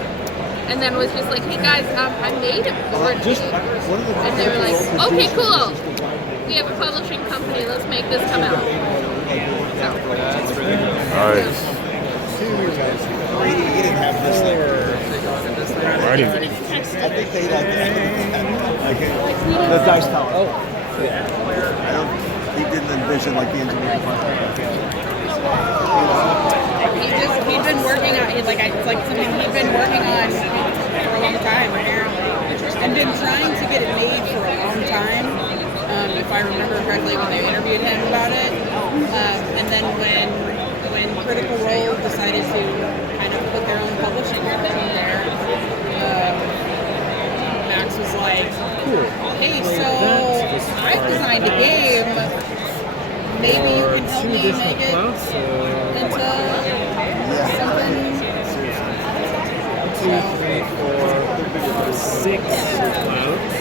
and then was just like, "Hey guys, I made a board game," and they were like, "Okay, cool. We have a publishing company. Let's make this come out." So, That's really cool. Alright. He didn't have this thing. Alrighty. I think they like the dice tower. Oh, yeah. I don't. He didn't envision like the engineering part. He'd been working on it, it's like something he'd been working on for a long time apparently, and been trying to get it made for a long time. If I remember correctly, when they interviewed him about it, and then when Critical Role decided to kind of put their own publishing company there, Max was like, "Hey, so I've designed a game. Maybe you can help me make it into something." 2, 3, 4, 6 clouds.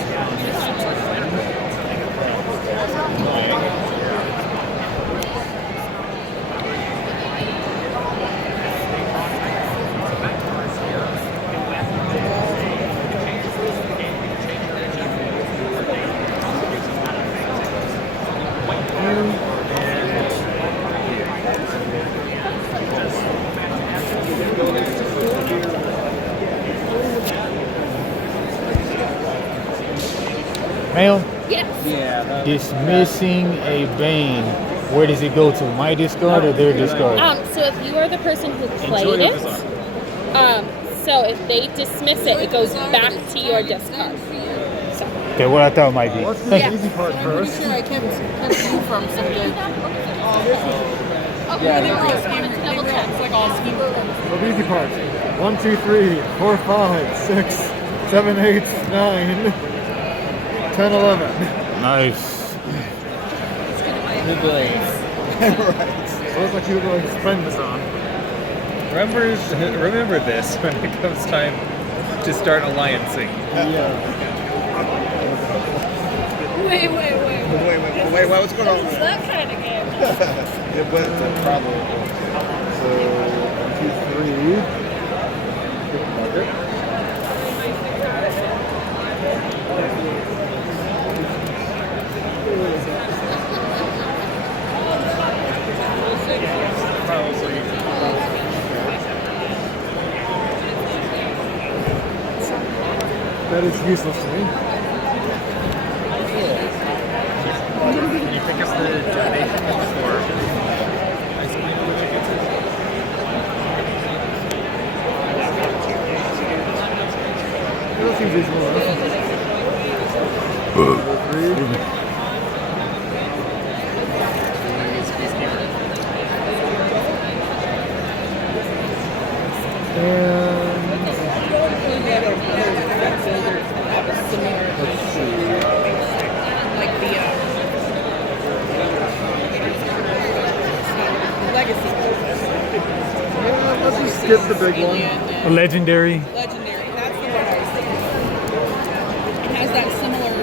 Ma'am, yes. Yeah. dismissing a Bane. Where does it go to? My discard or their discard? So if you are the person who Enjoy played your it, bizarre. so if they dismiss it, it goes back to your discard. So, Okay, what I thought it might be. Let's do Thank the you. easy part I'm pretty first. sure I kept you from some good. okay, They were all I scheme. wanted to They double were check. it's like all scheme. The easy part. 1, 2, 3, 4, 5, 6, 7, 8, 9, 10, 11. Nice. Good blades. So it looks like you're going to spend this on. Remember this when it comes time to start alliancing. Yeah. Wait, what's going on? It's that kind of game. Yeah, but the problem. So 1, 2, 3. That is useless to me. Can you pick up the donations for ice cream? That seems reasonable enough. Three. Let's just skip the big one. A legendary. Legendary. That's the one I was thinking. It has that similar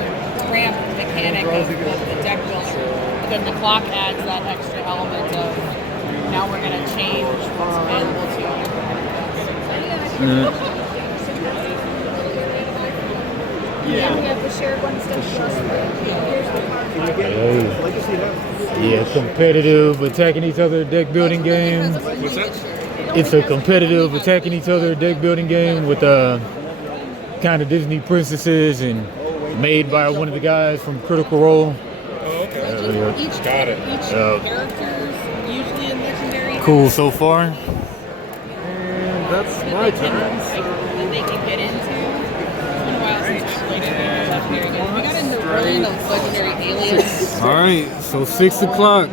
ramp mechanic of the deck builder, but then the clock adds that extra element of now we're going to change what's available to you. Yeah, we have the shared one stuff plus Yeah, competitive attacking each other deck building game. What's that? It's a competitive attacking each other deck building game with kind of Disney princesses and made by one of the guys from Critical Role. Oh, okay. Each character's usually in legendary. Cool so far. And that's my turn. That they can get into. It's been a while since I played a legendary game. We got into early into legendary aliens. All right, so 6 o'clock.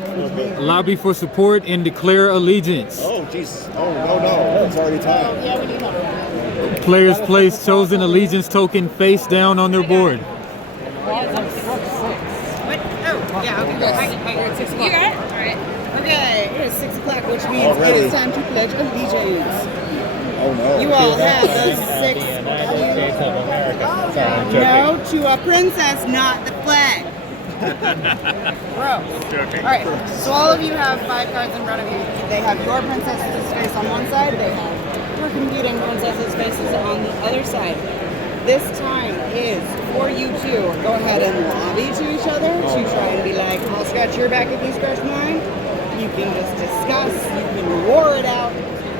Lobby for support and declare allegiance. Oh, jeez. Oh, no. It's already time. Yeah, we need help. Players place chosen allegiance token face down on their board. What? Oh, yeah, okay. We're at 6 o'clock. You got it? All right. Okay, it is 6 o'clock, which means Already? it is time to pledge allegiance. Oh, no. You all have those 6 No, to a princess, not the flag. Bro. Alright, so all of you have 5 cards in front of you. They have your princess's face on one side, they have your competing princess's faces on the other side. This time is for you to go ahead and lobby to each other to try and be like, I'll scratch your back if you scratch mine. You can just discuss, you can war it out,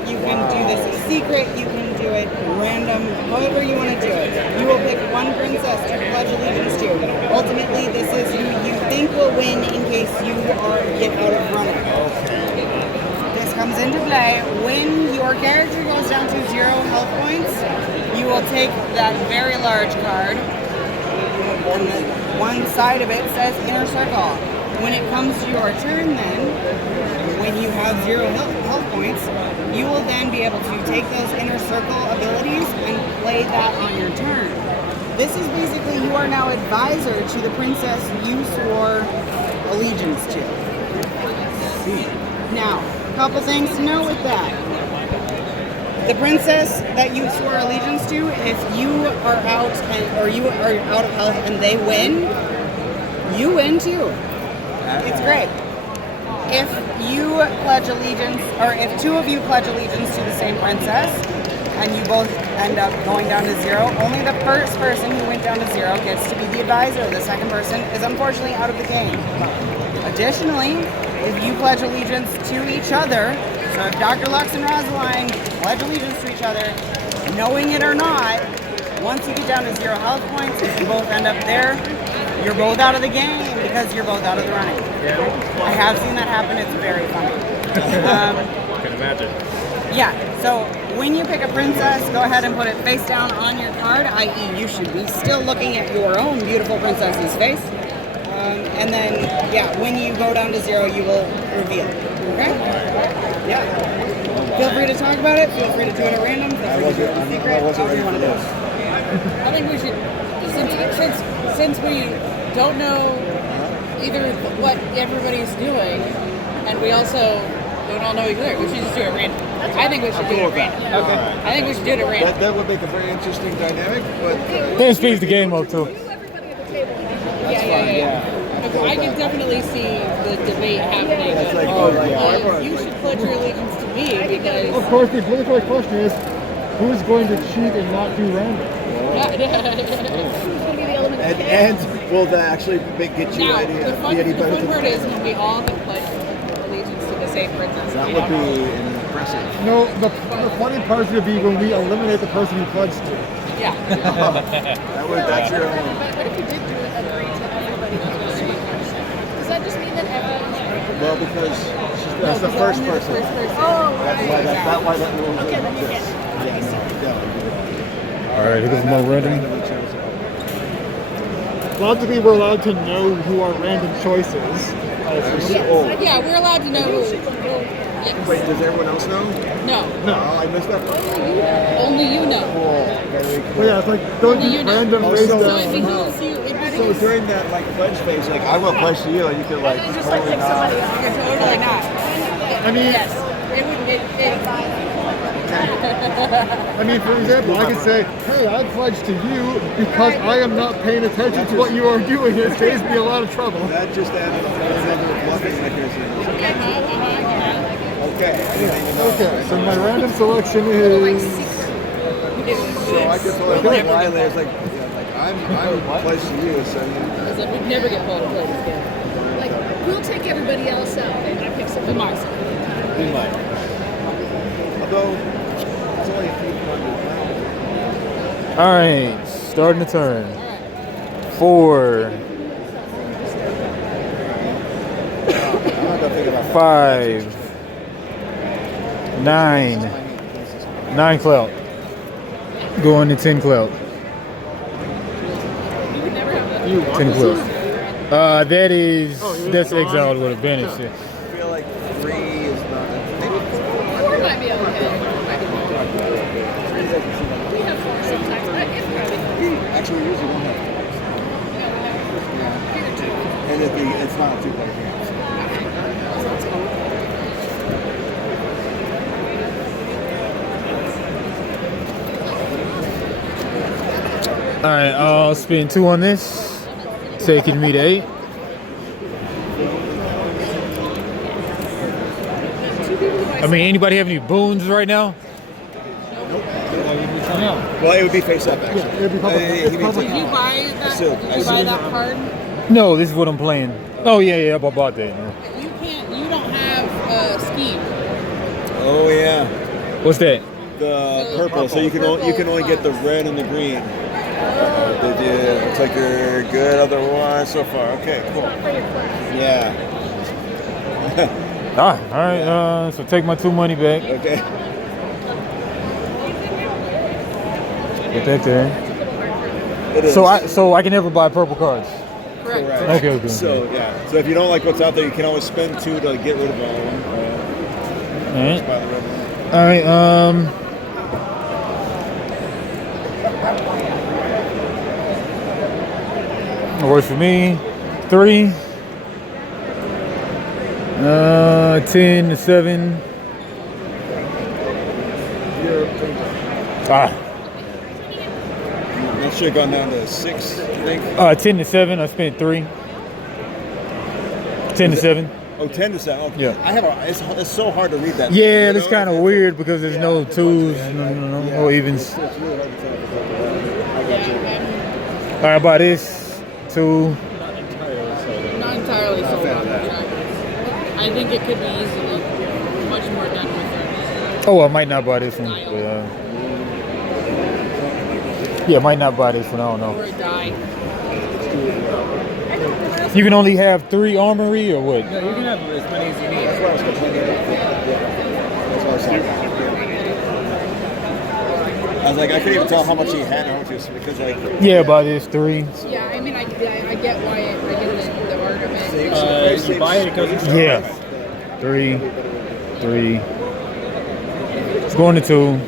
you can do this in secret, you can do it random, however you want to do it. You will pick one princess to pledge allegiance to. Ultimately, this is who you think will win in case you get out of running. This comes into play when your character goes down to 0 health points. You will take that very large card, and the one side of it says inner circle. When it comes to your turn then, when you have 0 health points, you will then be able to take those inner circle abilities and play that on your turn. This is basically, you are now advisor to the princess you swore allegiance to. Now, a couple things to know with that. The princess that you swore allegiance to, if you are out or you are out of health and they win, you win too. It's great. If you pledge allegiance, or if 2 of you pledge allegiance to the same princess, and you both end up going down to 0, only the first person who went down to 0 gets to be the advisor. The second person is unfortunately out of the game. Additionally, if you pledge allegiance to each other, so if Dr. Lux and Rosaline pledge allegiance to each other, knowing it or not, once you get down to 0 health points, if you both end up there, you're both out of the game because you're both out of the running. I have seen that happen. It's very funny. I can imagine. Yeah, so when you pick a princess, go ahead and put it face down on your card, i.e. you should be still looking at your own beautiful princess's face. And then, yeah, when you go down to 0, you will reveal it. Okay? Yeah. Feel free to talk about it. Feel free to do it at random. Feel free to do it in secret. However you want to do it. I think we should, since we don't know either what everybody's doing, and we also don't all know each other, we should just do it random. I think we should do it random. Okay. I think we should do it at random. That would make a very interesting dynamic, but That speeds the game up too. Yeah. I can definitely see the debate happening. That's like, You should pledge your allegiance to me because Of course, the obligatory question is, Who's going to cheat and not do random? And will that actually get you Now, any, the be fun, any the better fun than part is when we all have pledged allegiance to the same princess. that would be impressive. No, the funny part is going to be when we eliminate the person you pledged to. Yeah. That's your own. What if you did do agree to everybody else? Does that just mean that everyone? Well, because that's the first person. Oh, right. That's why that rule Okay, then you exists. Yeah. All right, here goes more random. Logically, we're allowed to know who our random choice is. Yeah, we're allowed to know who. Yes. Wait, does everyone else know? No. No. Oh, I missed that. Only you know. Cool. Very cool. Well, yeah, it's like, don't Only do you know. random Oh, race so- So down. it behooves you. So during that like pledge phase, like I will pledge to you, and you could like totally not. You're totally not. I mean, Yes. It would. I mean, for example, I could say, hey, I pledge to you because I am not paying attention to what you are doing. It saves me a lot of trouble. That just added another bluffing mechanism. Okay. Anything else? Okay, so my random selection is... So I could totally violate. It's like, I'm pledged to you, so Because like, we'd never get pulled again. Like, we'll take everybody else out and I pick something else. we might. Although it's only a few hundred pounds. All right, starting the turn. 4, I'm not gonna think about 5, 9, 9 clout. Going to 10 clout. 10 clout. That's exiled with advantage. Yeah. I feel like 3 is not. Maybe 4 might be okay. We have 4 sometimes. actually we usually don't have. And it's not a 2-player game. All right, I'll spend 2 on this, taking me to 8. I mean, anybody have any boons right now? Well, it would be face up actually. Yeah, it'd be public. It's public. Did you buy that? Still, Did I you buy see. that card? No, this is what I'm playing. Oh yeah, I bought that. Yeah. You can't. You don't have a scheme. Oh yeah. What's that? The purple. So you can only get the red and the green. Did you? Looks like you're good otherwise so far. Okay, cool. Yeah. All right. So take my 2 money back. Okay. Put that there. It is. So I can never buy purple cards. Correct. Correct. Okay. So yeah. So if you don't like what's out there, you can always spend 2 to get rid of all of them. All right. Buy the red one. All right. It works for me. 3. 10 to 7. That should have gone down to 6, I think. 10 to 7. I spent 3. 10 to 7. Oh, 10 to 7. Okay. Yeah. I have it's so hard to read that. Yeah, You that's know? kind of weird because there's no 2s, no evens. It's really hard to tell. I got you. All right, buy this 2. Not entirely sold on that. I think it could be easily much more done with it. Oh, I might not buy this one. But, yeah, I might not buy this one. I don't know. Or a die. You can only have 3 armory or what? No, you can have as many as you need. That's what I was complaining about. That's what I was saying. I was like, I couldn't even tell how much he had, how much he was, because like. Yeah, buy this 3. Yeah, I mean, I get why I get the argument. You buy it, it goes into Yeah. 3. Going to 2.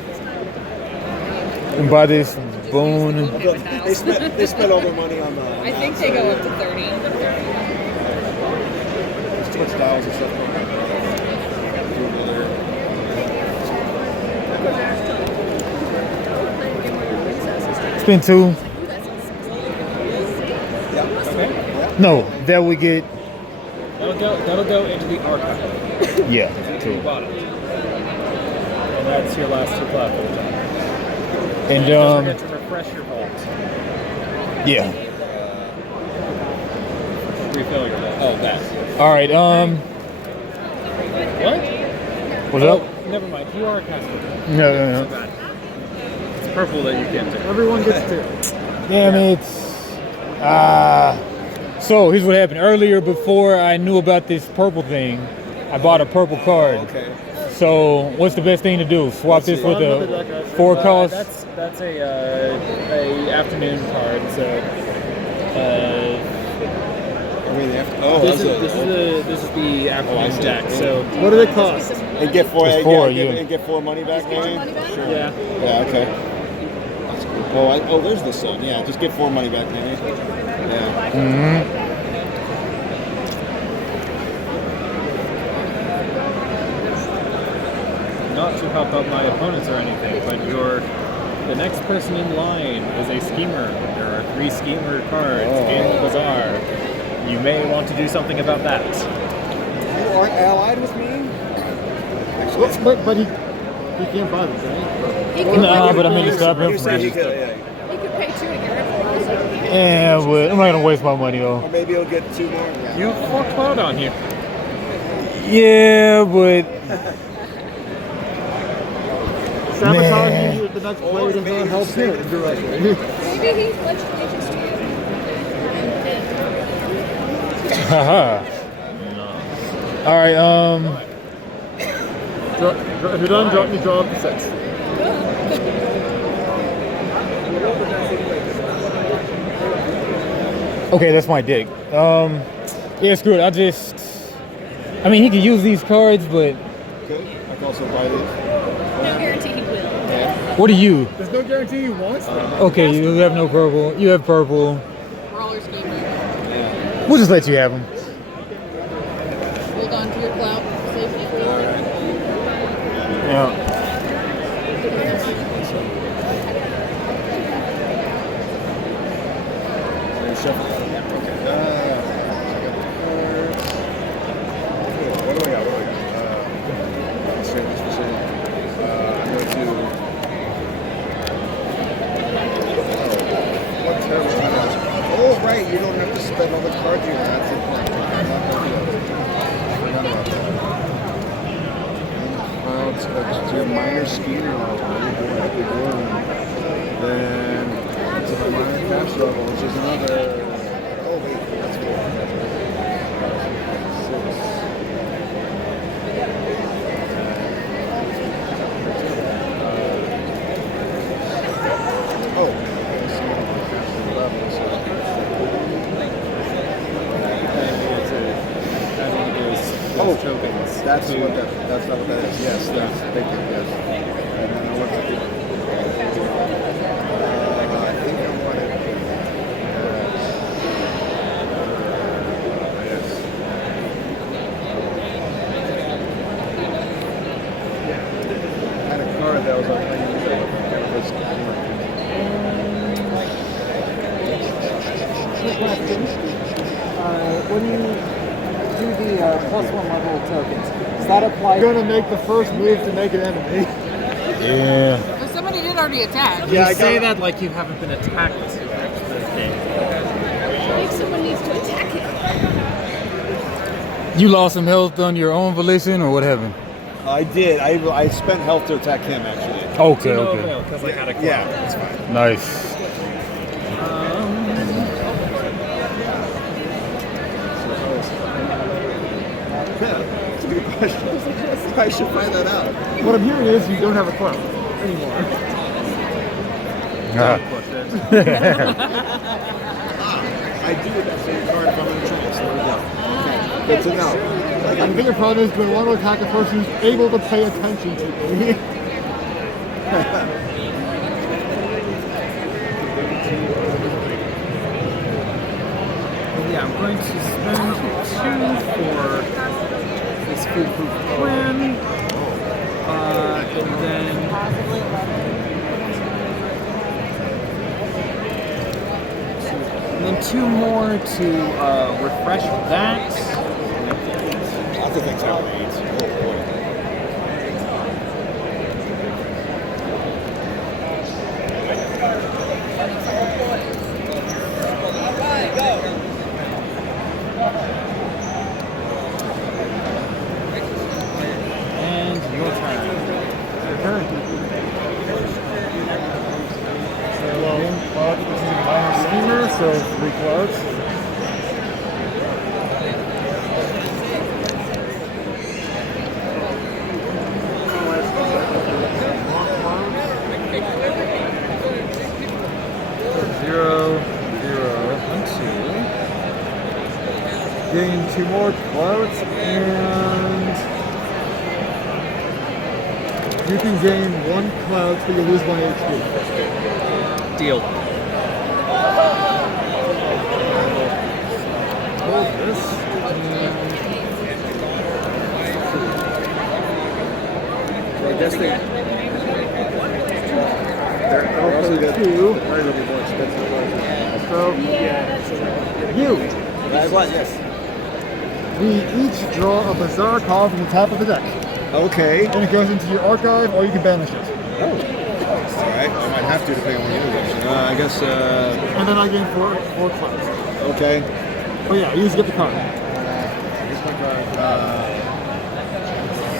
And buy this boon. They spent all their money on the. I think they go up to 30. There's too much dials and stuff. Spend 2. Yeah. No, that would get. That'll go into the archive. Yeah, You 2. bought it. And that's your last 2 platforms. And Don't forget to refresh your vault. yeah. Refill your vault. Oh, that. All right. What? What's up? Never mind. You are a caster. No. It's purple that you can't do. Everyone gets 2. Damn it. So here's what happened. Earlier, before I knew about this purple thing, I bought a purple card. Okay. So what's the best thing to do? Swap this with a 4 cost? That's a afternoon card. So this is the afternoon deck. So What do they cost? And get 4. It's 4, and get 4 money back, maybe. Sure. yeah. Yeah. Okay. That's cool. Oh, there's the sun. Yeah. Just get 4 money back, maybe. Yeah. Mm-hmm. Not to help out my opponents or anything, but the next person in line is a schemer. There are 3 schemer cards in the bazaar. You may want to do something about that. You aren't allied with me. But he can't buy them, right? Nah, but I mean, it's not You said he information. could. Yeah. You could pay 2 to get rid of it. Yeah, but I'm not gonna waste my money though. Or maybe he'll get 2 more. You fucked hard on here. Yeah, but Sabotaging the next player does not help him directly. Maybe he pledged allegiance to you. haha. All right. If you're done, drop me draw up to 6. Okay, that's my dick. Yeah, screw it. I mean, he can use these cards, but Okay. I can also buy these. No guarantee he will. what are you? There's no guarantee he wants them. Okay, you have no purple. You have purple. Roller skater. We'll just let you have them. Hold on to your clout. Safety. Yeah. What do I got? I'm going to. What terrible time. Oh, right. You don't have to spend all the cards you have. I'm not going to do that. To your minor schemer level. Then to my minor cash level, which is another. Oh, wait. That's cool. Oh, Tokens. that's not what that is. Yes, thank you. Yes. And then I want to do. I think I wanted. Yes. I had a card that was on my When you do the +1 level tokens, does that apply? You're gonna make the first move to make an enemy. Yeah. But somebody did already attack. You say that like you haven't been attacked. I think someone needs to attack him. You lost some health on your own volition, or what happened? I did. I spent health to attack him actually. Okay, No okay. avail, because I had a clout. Yeah, that's fine. Nice. That's a good question. I should find that out. What I'm hearing is you don't have a clout anymore. Ah. I do with that same card if I'm in a trance. There we go. Good to know. I think the problem is when I want to attack a person who's able to pay attention to me. Yeah, I'm going to spend 2 for this foolproof plan, and then 2 more to refresh that. Lots of things I read. Oh boy. So 3 clouds. Zero, zero, 1, 2. Gain 2 more clouds, and you can gain 1 cloud, but you lose 1 HP. Deal. Hold this. So I guess they're also good. Two. Very little more expensive ones. So, you. That's what, yes. We each draw a bizarre card from the top of the deck. Okay. And it goes into your archive, or you can banish it. Oh. Alright, I might have to depending on the introduction. I guess, And then I gain 4 clouds. okay. Oh yeah, you just get the card. I guess my card,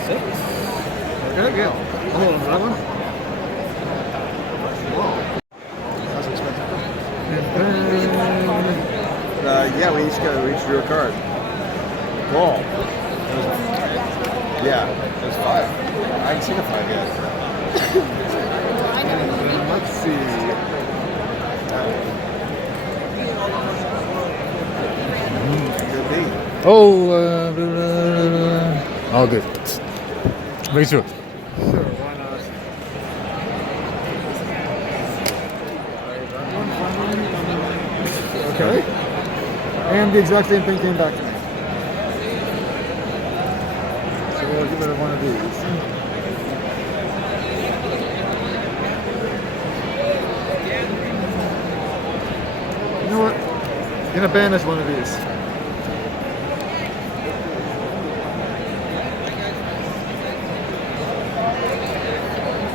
6? Okay, yeah. Hold on for that one. That's expensive. And then, Yeah, we each drew a card. Cool. Yeah, there's 5. I haven't seen a 5 yet. let's see. Could be. Oh, all good. Make sure. Sure, why not? Okay. And the exact same thing came back to me. So we'll give it one of these. You know what? I'm gonna banish one of these.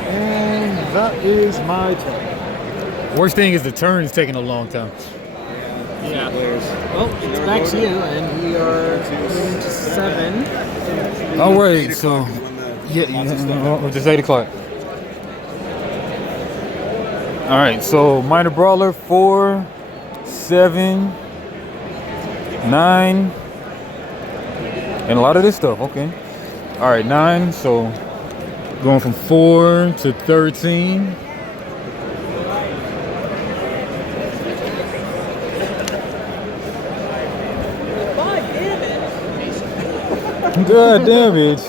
And that is my turn. Worst thing is the turn is taking a long time. Yeah. Well, it's back to you, and we are moving to 7. All right, so just 8 o'clock. All right, so minor brawler 4, 7, 9, and a lot of this stuff. Okay. All right, 9. So going from 4 to 13. God damn it.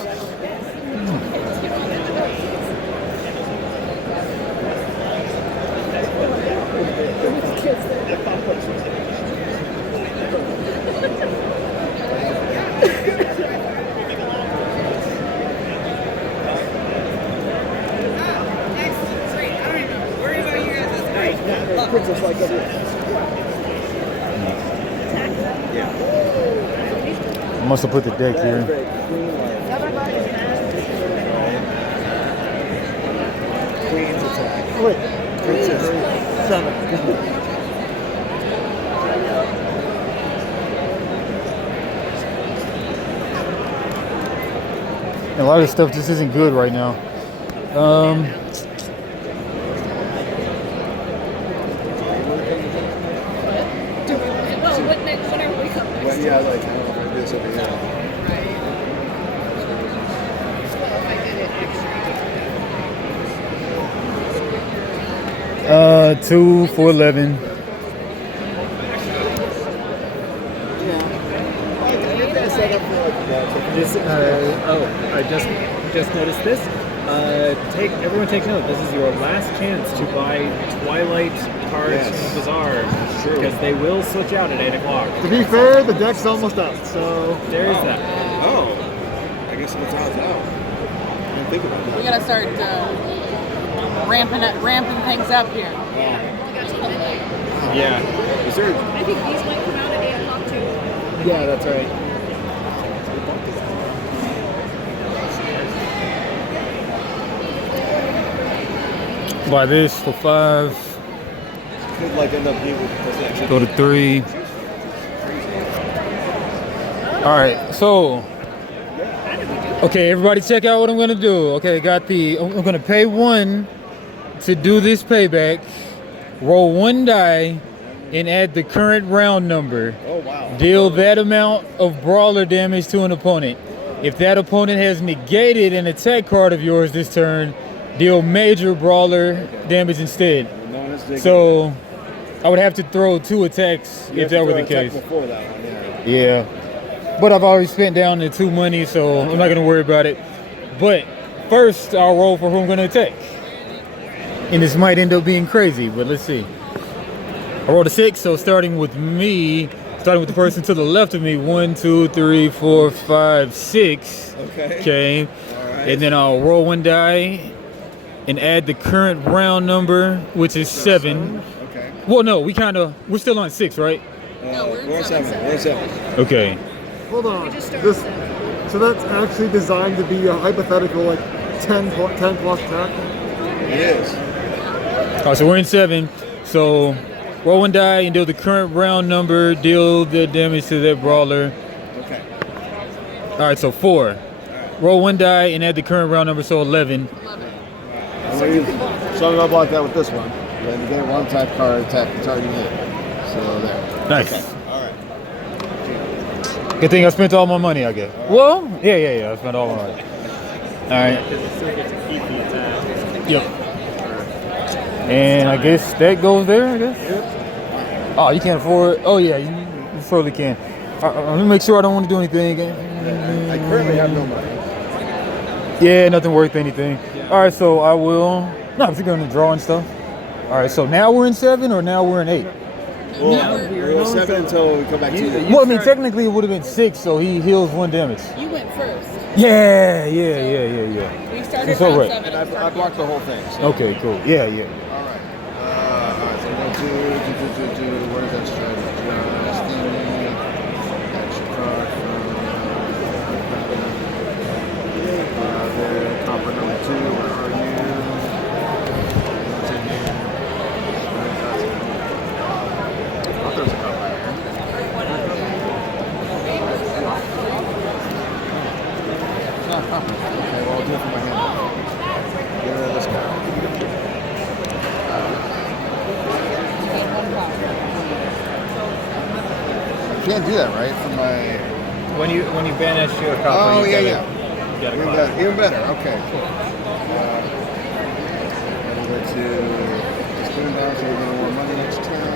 I must have put the deck here. Queen's attack. Wait. Princess. 7. And a lot of stuff just isn't good right now. Well, yeah, like, I don't know if I do this over here. 2 for 11. This, I just noticed this. Everyone take note. This is your last chance to buy Twilight cards from the Bazaar. True. Because they will switch out at 8 o'clock. To be fair, the deck's almost out, so There is that. Oh. I guess it's out now. I didn't think about that. We gotta start ramping things up here. Yeah. Is there I think these might come out at 8 o'clock too. Yeah, that's right. Buy this for 5. could like end up being with Go to 3. All right, so okay, everybody check out what I'm gonna do. Okay, I'm gonna pay 1 to do this payback. Roll 1 die, and add the current round number. Oh, wow. Deal that amount of brawler damage to an opponent. If that opponent has negated an attack card of yours this turn, deal major brawler damage instead. So I would have to throw 2 attacks if that were the case. Before that one, Yeah. But I've already spent down the 2 money, so I'm not going to worry about it. But first, I'll roll for who I'm going to attack. And this might end up being crazy, but let's see. I rolled a 6, so starting with me, starting with the person to the left of me, 1, 2, 3, 4, 5, 6. Okay. All right. And then I'll roll 1 die and add the current round number, which is 7. Okay. Well, no, we're still on 6, right? No, we're We're in at 7. 7. We're at 7. Okay. Hold on. just started So that's actually designed to be a hypothetical like 10 plus attack. It is. All right, so we're in 7. So roll 1 die and deal the current round number, deal the damage to that brawler. Okay. All right, so 4. Roll 1 die and add the current round number, so 11. So I'm gonna block that with this one. Then you get 1 type card attack the target hit. So there. Nice. All right. Good thing I spent all my money, I guess. Well, yeah. I spent all my money. All right. Yep. And I guess that goes there, I guess? Yep. Oh, you can't afford it? Oh, yeah, you certainly can. Let me make sure I don't want to do anything. I currently have no money. Yeah, nothing worth anything. All right, so I will... No, I'm going to draw and stuff. All right, so now we're in 7 or now we're in 8? Well, we're at 7 until we come back to you. Well, I mean, technically it would have been 6, so he heals 1 damage. You went first. Yeah. We started So round right. 7. And I blocked the whole thing. So. Okay, cool. Yeah. All right. So I'm going to do. What is that strategy? Action card from there. Copper number 2. Where are you? Continue. Oh, there's a copper here. Not a copper. Okay, well, I'll do it for my hand. Get rid of this guy. I can't do that, right? From my. When you banish your copper, Oh, you yeah. get a Even cloud. better. Even better. Okay, cool. I'm going to spoon down so we're getting more money next turn.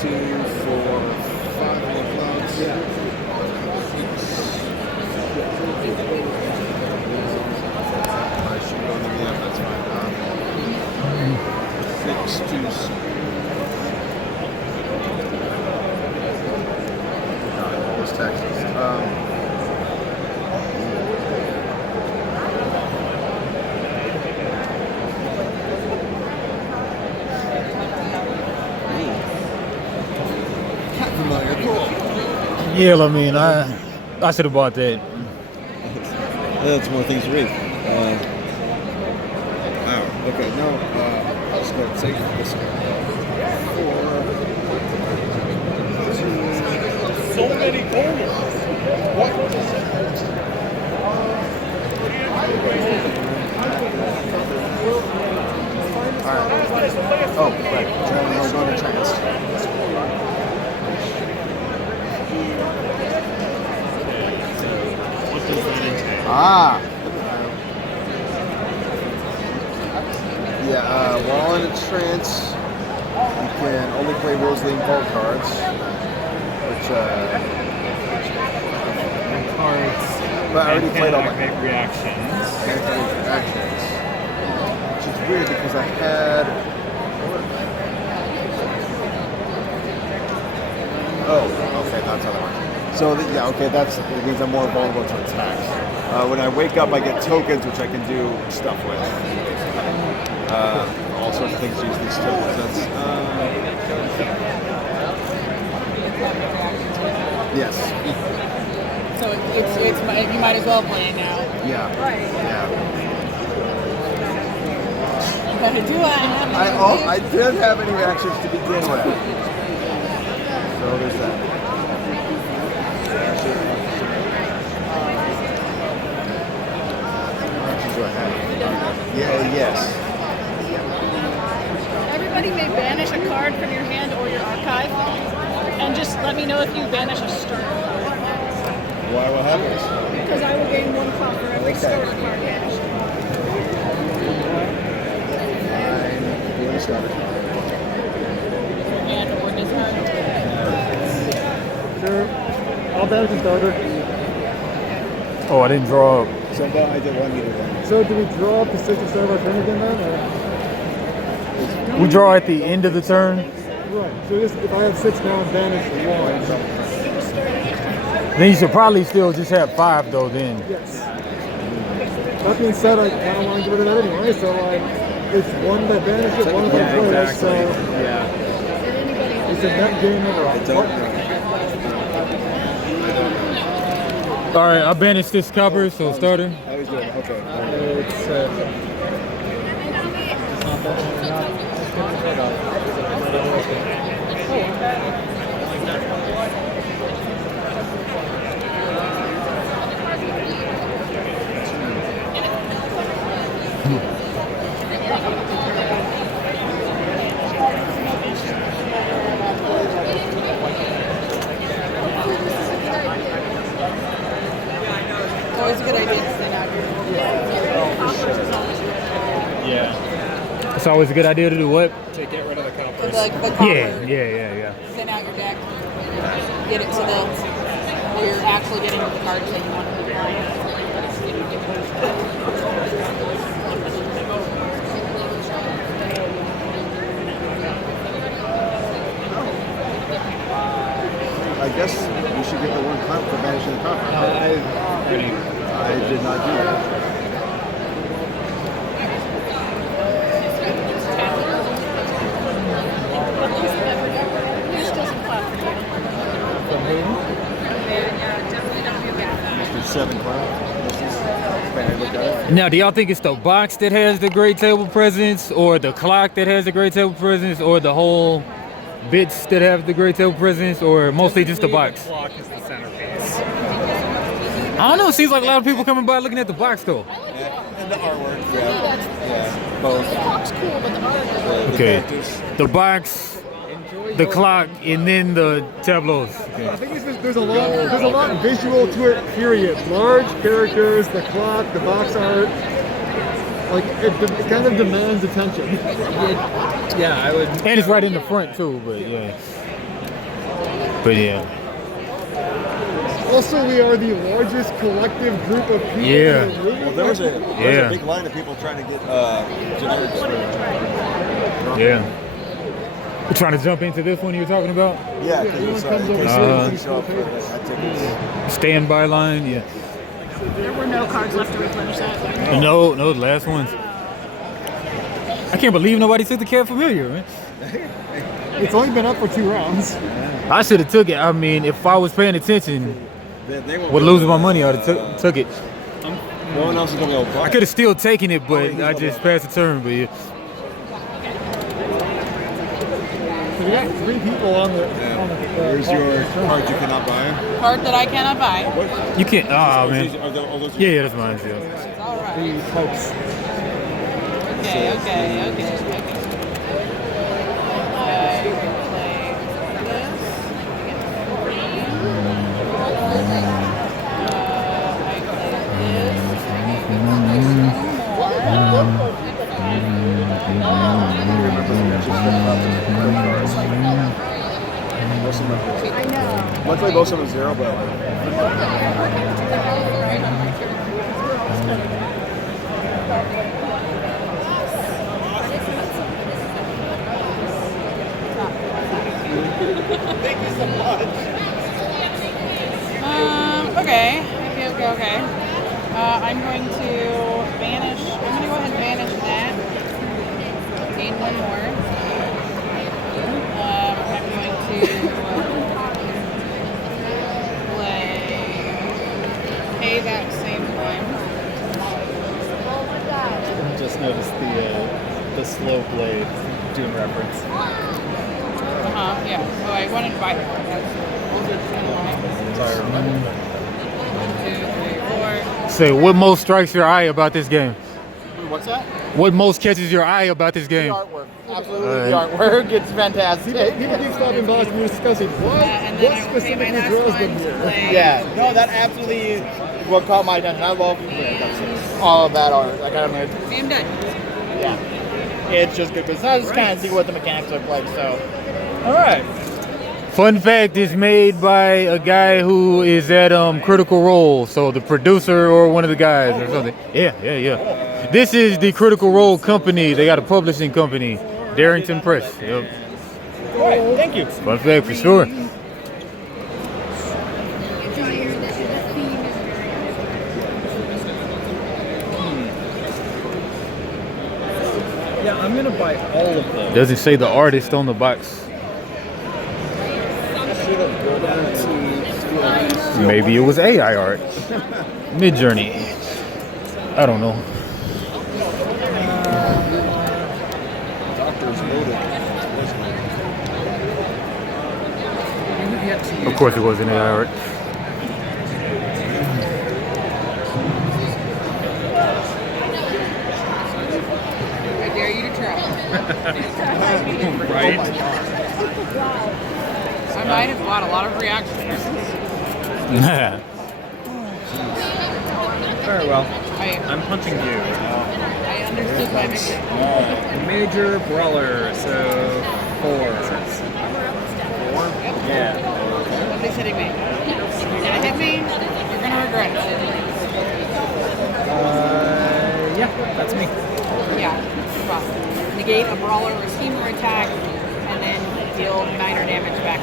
2, 4, 5 more clouds. I should go into the F, that's fine. 6 to all those taxes. Familiar, cool. Yeah, I mean, I should have bought that. That's more things to read. Okay, no, I'll just go and take this one. 4, 2, so many corners. What? Alright. Oh, right. We're going to trans. While in a trance, you can only play Rosalie Vault cards, which but I already played all my reactions. reactions, which is weird because I had. Oh, okay, that's how that works. So it means I'm more vulnerable to attacks. When I wake up, I get tokens, which I can do stuff with. All sorts of things use these tokens. That's yes. So it's you might as well play it now. Yeah. Yeah. But do I have I didn't have any reactions to begin with. So there's that. What reactions do I have? Yeah, yes. Everybody may banish a card from your hand or your archive, and just let me know if you banish a starter card. Why? What happens? Because I will gain 1 clock for every starter card banished. Doing a starter. And or discard. Sure. I'll banish the starter. Oh, I didn't draw up. So I did 1 meter then. So do we draw up the 6 instead of our turn again then? Or? We draw at the end of the turn. Right. So this, if I have 6 now and banish 1. Then you should probably still just have 5 though then. Yes. That being said, I kind of want to get rid of that anyway, so it's 1 that banish it, 1 that play it, so it's a net game overall. All right, I banished this copper, so starter. How he's doing? Okay. It's Always a good idea to send out your Yeah. It's always a good idea to do what? To get rid of the coppers. the copper. Yeah. Send out your deck. Get it to the where you're actually getting the cards that you want to be playing. I guess you should get the 1 clout for banishing the copper. I did not do that. Mr. 7 clout. Now, do y'all think it's the box that has the great table presence, or the clock that has the great table presence, or the whole bits that have the great table presence, or mostly just the box? The clock is the centerpiece. I don't know. It seems like a lot of people coming by looking at the box though. And the artwork, yeah. Both. The clock's cool, but the art is Okay. cactus. The box, the clock, and then the tableaus. Okay. I think there's a lot visual to it. Period. Large characters, the clock, the box art. Like it kind of demands attention. Yeah, I would. And it's right in the front too, but yeah. But yeah. Also, we are the largest collective group of people. Yeah. In the room. Well, there was a big line of people trying to get generics for. Yeah. You trying to jump into this one you were talking about? Yeah, because it's Standby line, yeah. There were no cards left to replenish that. No, the last ones. I can't believe nobody took the Cat Familiar, man. It's only been up for 2 rounds. I should have took it. I mean, if I was paying attention, with losing my money, I would have took it. No one else is going to go. I could have still taken it, but I just passed the turn. But yeah. So we got 3 people on the. Where's your card you cannot buy? Card that I cannot buy. You can't. Oh man. Are those Yeah, that's mine. Yeah. All right. The folks. Okay. Luckily, both of them 0, but. Thank you so much. Okay. I'm going to banish. I'm going to go ahead and banish that. Gain 1 more. I'm going to pay that same one. Just noticed the slow blade Doom reference. Yeah. Oh, I wanted to buy it. So I remember. 1, 2, 3, 4. Say, what most strikes your eye about this game? What's that? What most catches your eye about this The game? artwork. Absolutely, the artwork. It's fantastic. People keep stopping by and we're discussing what specifically draws them here. Yeah, no, that absolutely is what caught my attention. I love all of that art. Like, I'm done. Yeah, it's just good because I just kind of see what the mechanics look like. So, all right. Fun fact, it's made by a guy who is at Critical Role, so the producer or one of the guys or something. Yeah. This is the Critical Role company. They got a publishing company, Darrington Press. Yep. All right, thank you. Fun fact for sure. Yeah, I'm gonna buy all of them. Doesn't say the artist on the box. Maybe it was AI art. Mid-Journey. I don't know. Of course it wasn't AI art. I dare you to try. Right? I might have bought a lot of reactions. Very well. I I'm punching you. understood my mission. Major brawler, so 4. 4? Yeah. Somebody's hitting me. You're gonna hit me, you're gonna regret it. Yeah, that's me. Yeah. Well, negate a brawler or schemer attack, and then deal minor damage back.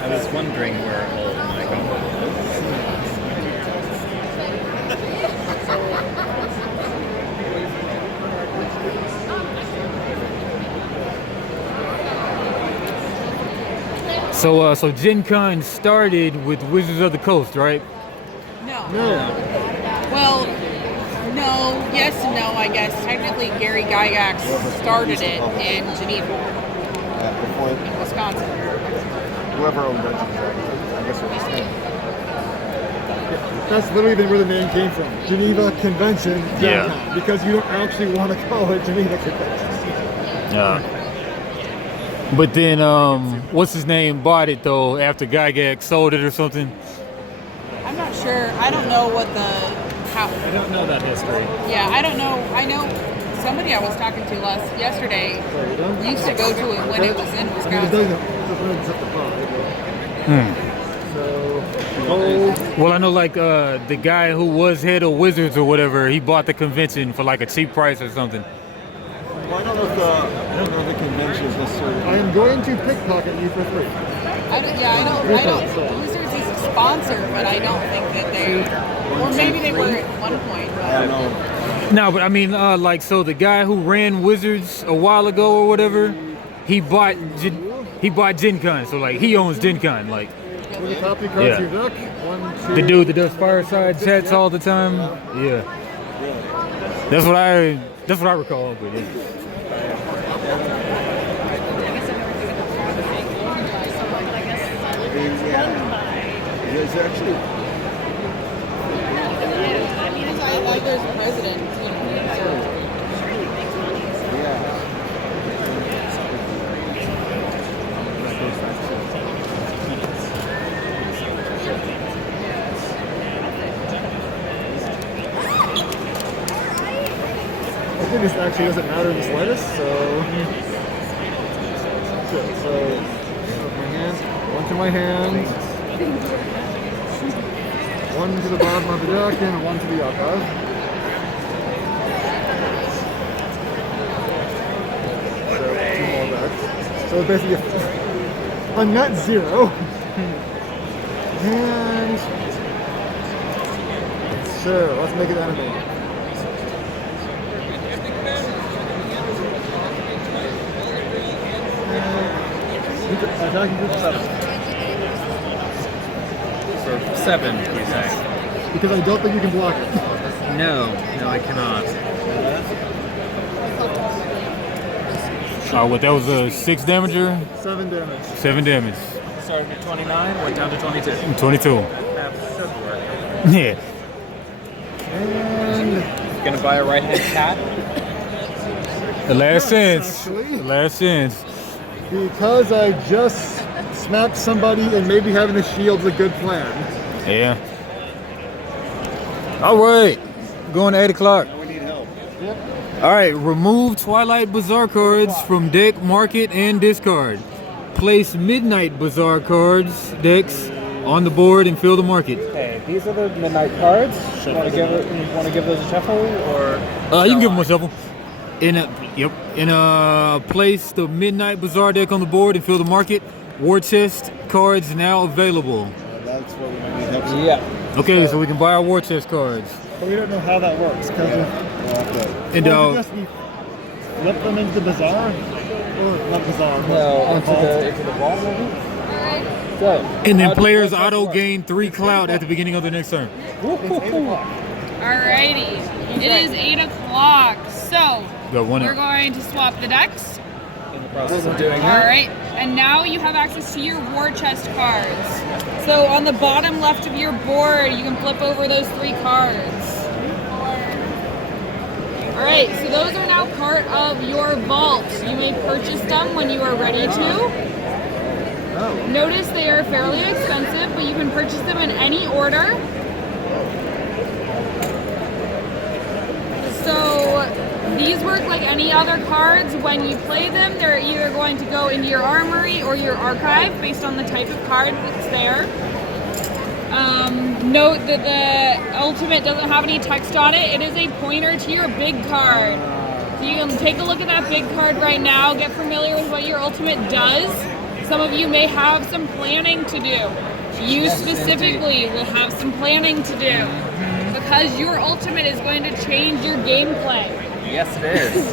I was wondering where all my combo So GenCon started with Wizards of the Coast, right? No. Well, no, yes and no, I guess. Technically, Gary Gygax started it in Geneva, Before in Wisconsin. whoever owned Dungeons and Dragons, I guess it was him. That's literally where the name came from. Geneva Convention. Yeah. GenCon, because you don't actually want to call it Geneva Convention. Yeah. But then, what's his name bought it though after Gygax sold it or something? I'm not sure. I don't know what how. I don't know that history. Yeah, I don't know. I know somebody I was talking to yesterday used to go to it when it was in I mean, it Wisconsin. doesn't zip the pie. So, Well, I know like the guy who was head of Wizards or whatever, he bought the convention for like a cheap price or something. Well, I don't know if the convention is necessarily. I am going to pickpocket you for free. I don't. Wizards is a sponsor, but I don't think that they. Or maybe they were at one point. I don't know. No, but I mean, like, so the guy who ran Wizards a while ago or whatever, he bought GenCon, so like he owns GenCon, like. With a copy cards Yeah. you duck. 1, 2. The dude that does fireside chats all the time. Yeah. That's what I recall. But yeah. There's actually. I like there's a president. I think this actually doesn't matter in the slightest, so. Okay, so. My hand, one to my hand. One to the bottom of the deck and one to the archive. So 2 more decks. So basically a net 0. And sure, let's make it enemy. attacking group 7. For 7, you say? Because I don't think you can block it. No, I cannot. What, that was a 6 damager? 7 damage. 7 damage. Started at 29, went down to 22. 22. That should work. Yeah. And Gonna buy a right-hand cat? The last chance. actually. The last chance. because I just smacked somebody and maybe having a shield's a good plan. Yeah. All right. Going to 8 o'clock. We need help. All right. Remove Twilight Bazaar cards from deck, market, and discard. Place Midnight Bazaar cards, decks, on the board and fill the market. Okay, these are the midnight cards. Want to give those a shuffle, or You can give them a shuffle. Place the Midnight Bazaar deck on the board and fill the market. War chest cards now available. That's what we might need help with. yeah. Okay, so we can buy our war chest cards. But we don't know how that works. Because And we flip them into the bazaar? Or not bazaar? No, into vault. the vault maybe. So. And then how players does that auto work? gain 3 clout at the beginning of the next turn. Alrighty, it is 8 o'clock, so Got one we're up. going to swap the decks. In the process of doing that. Alright, and now you have access to your war chest cards. So on the bottom left of your board, you can flip over those 3 cards. Alright, so those are now part of your vault. You may purchase them when you are ready to. Notice they are fairly expensive, but you can purchase them in any order. So these work like any other cards. When you play them, they're either going to go into your armory or your archive based on the type of card that's there. Note that the ultimate doesn't have any text on it. It is a pointer to your big card. So you can take a look at that big card right now, get familiar with what your ultimate does. Some of you may have some planning to do. You specifically will have some planning to do because your ultimate is going to change your gameplay. Yes, it is.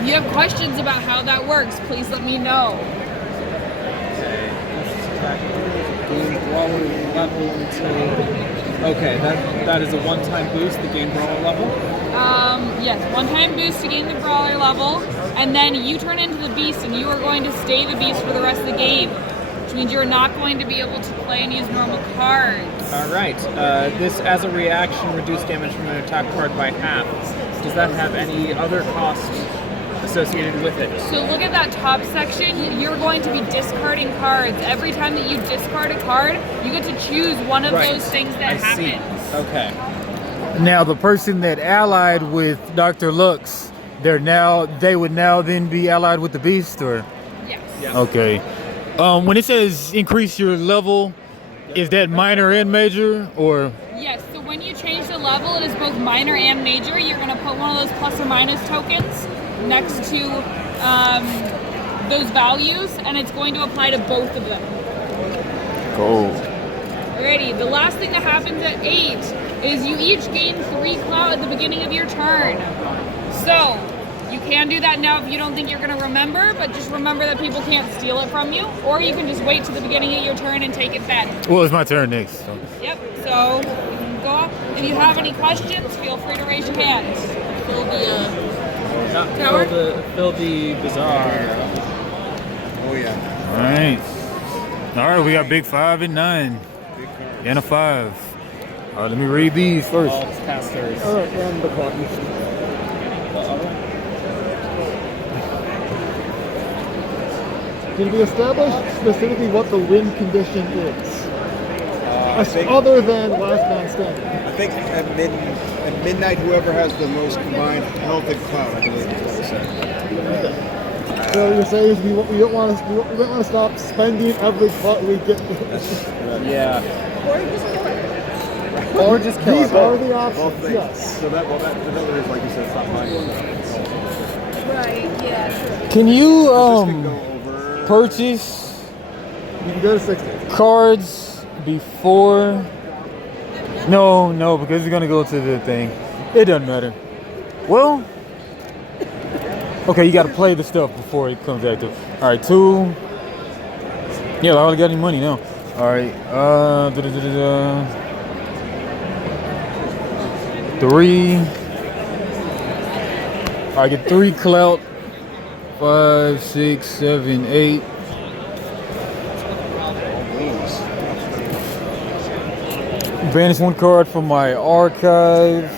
If you have questions about how that works, please let me know. Okay, that is a one-time boost to gain brawler level. Yes, one-time boost to gain the brawler level, and then you turn into the beast, and you are going to stay the beast for the rest of the game, which means you're not going to be able to play and use normal cards. All right. This, as a reaction, reduced damage from an attack card by half. Does that have any other cost associated with it? So look at that top section. You're going to be discarding cards. Every time that you discard a card, you get to choose one of those things that happens. Okay. Now the person that allied with Dr. Lux, they would now then be allied with the beast, or? Yes. Yeah. Okay. When it says increase your level, is that minor and major, or? Yes, so when you change the level, it is both minor and major. You're going to put one of those plus or minus tokens next to those values, and it's going to apply to both of them. Cool. Alrighty, the last thing that happens at 8 is you each gain 3 clout at the beginning of your turn. So, you can do that now if you don't think you're going to remember, but just remember that people can't steal it from you, or you can just wait to the beginning of your turn and take it then. Well, it's my turn next. So. Yep, so you can go up. If you have any questions, feel free to raise your hand. Fill the tower. Fill the bazaar. Oh yeah. All right, we got big 5 and 9. And a 5. All right, let me read these first. All casters. Alright, and the clock is. Can we establish specifically what the win condition is? Other than last man standing. I think at midnight, whoever has the most combined health and cloud, I believe is what they said. So you're saying we don't want to stop spending every clout we get. Yeah. Or just kill These it. are the Both options, things. yes. So that another is like you said, stop buying. Right, yeah. Can you Go over. purchase You can go to 60. cards before? No, because it's gonna go to the thing. It doesn't matter. Well, okay, you gotta play the stuff before it comes active. All right, 2. Yeah, I already got any money now. All right. 3. I get 3 clout. 5, 6, 7, 8. Banish 1 card from my archive.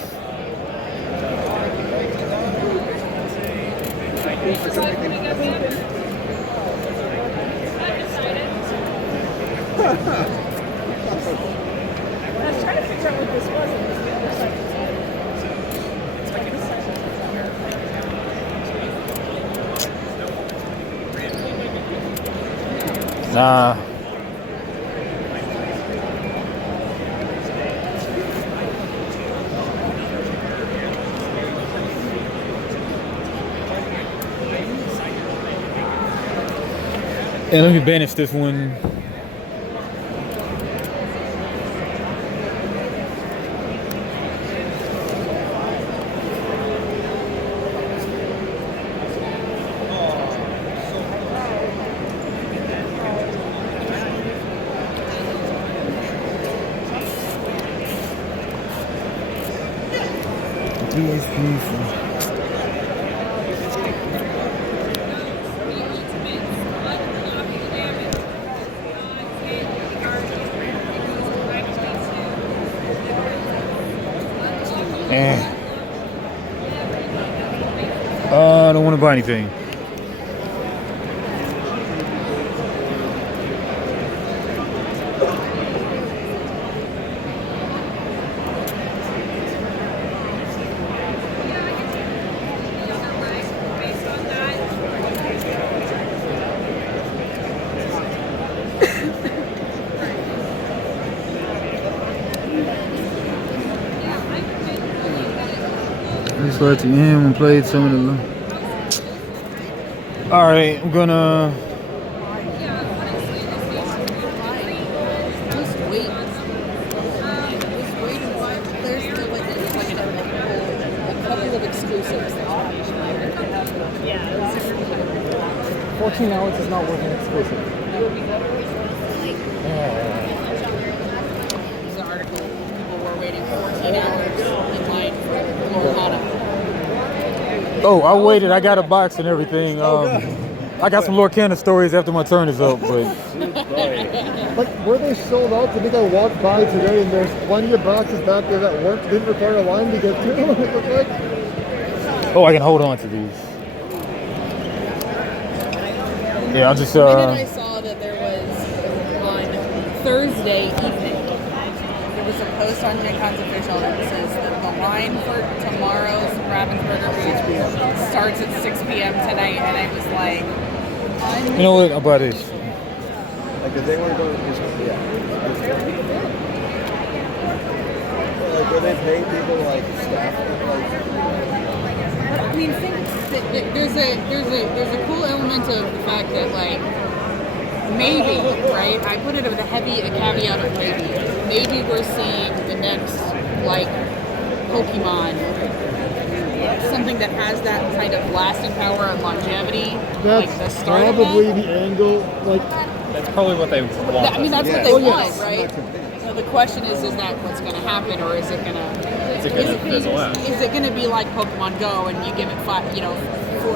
Nah. And let me banish this one. I don't want to buy anything. Let's go at the end and played some of the. All right, I'm gonna. Just wait. Just wait and watch. There's still like a couple of exclusives. 14 hours is not worth an exclusive. There's an article. People were waiting 14 hours in line for Lorcana. Oh, I waited. I got a box and everything. I got some Lorcana stories after my turn is up, but Like, were they sold out? I think I walked by today and there's plenty of boxes back there that weren't, didn't require a line to get to. It looked like. oh, I can hold on to these. Yeah, I'll just. And then I saw that there was on Thursday evening, there was a post on GenCon's official that says that the line for tomorrow's Ravensburger booth starts at 6 p.m. tonight, and I was like, You know what? I'll buy this. Like, if they want to go to this, yeah. Like, where they pay people, like, staff, like, I mean, there's a cool element of the fact that, like, maybe, right? I put it with a caveat of maybe. Maybe we're seeing the next, like, Pokemon, something that has that kind of lasting power and longevity. That's like the start of probably that. the angle. Like, That's probably what they want. I mean, that's what Yeah. they Oh, want, yes. right? So the question is that what's going to happen, or is it going to? Is it gonna fizzle out? Is it going to be like Pokemon Go, and you give it 4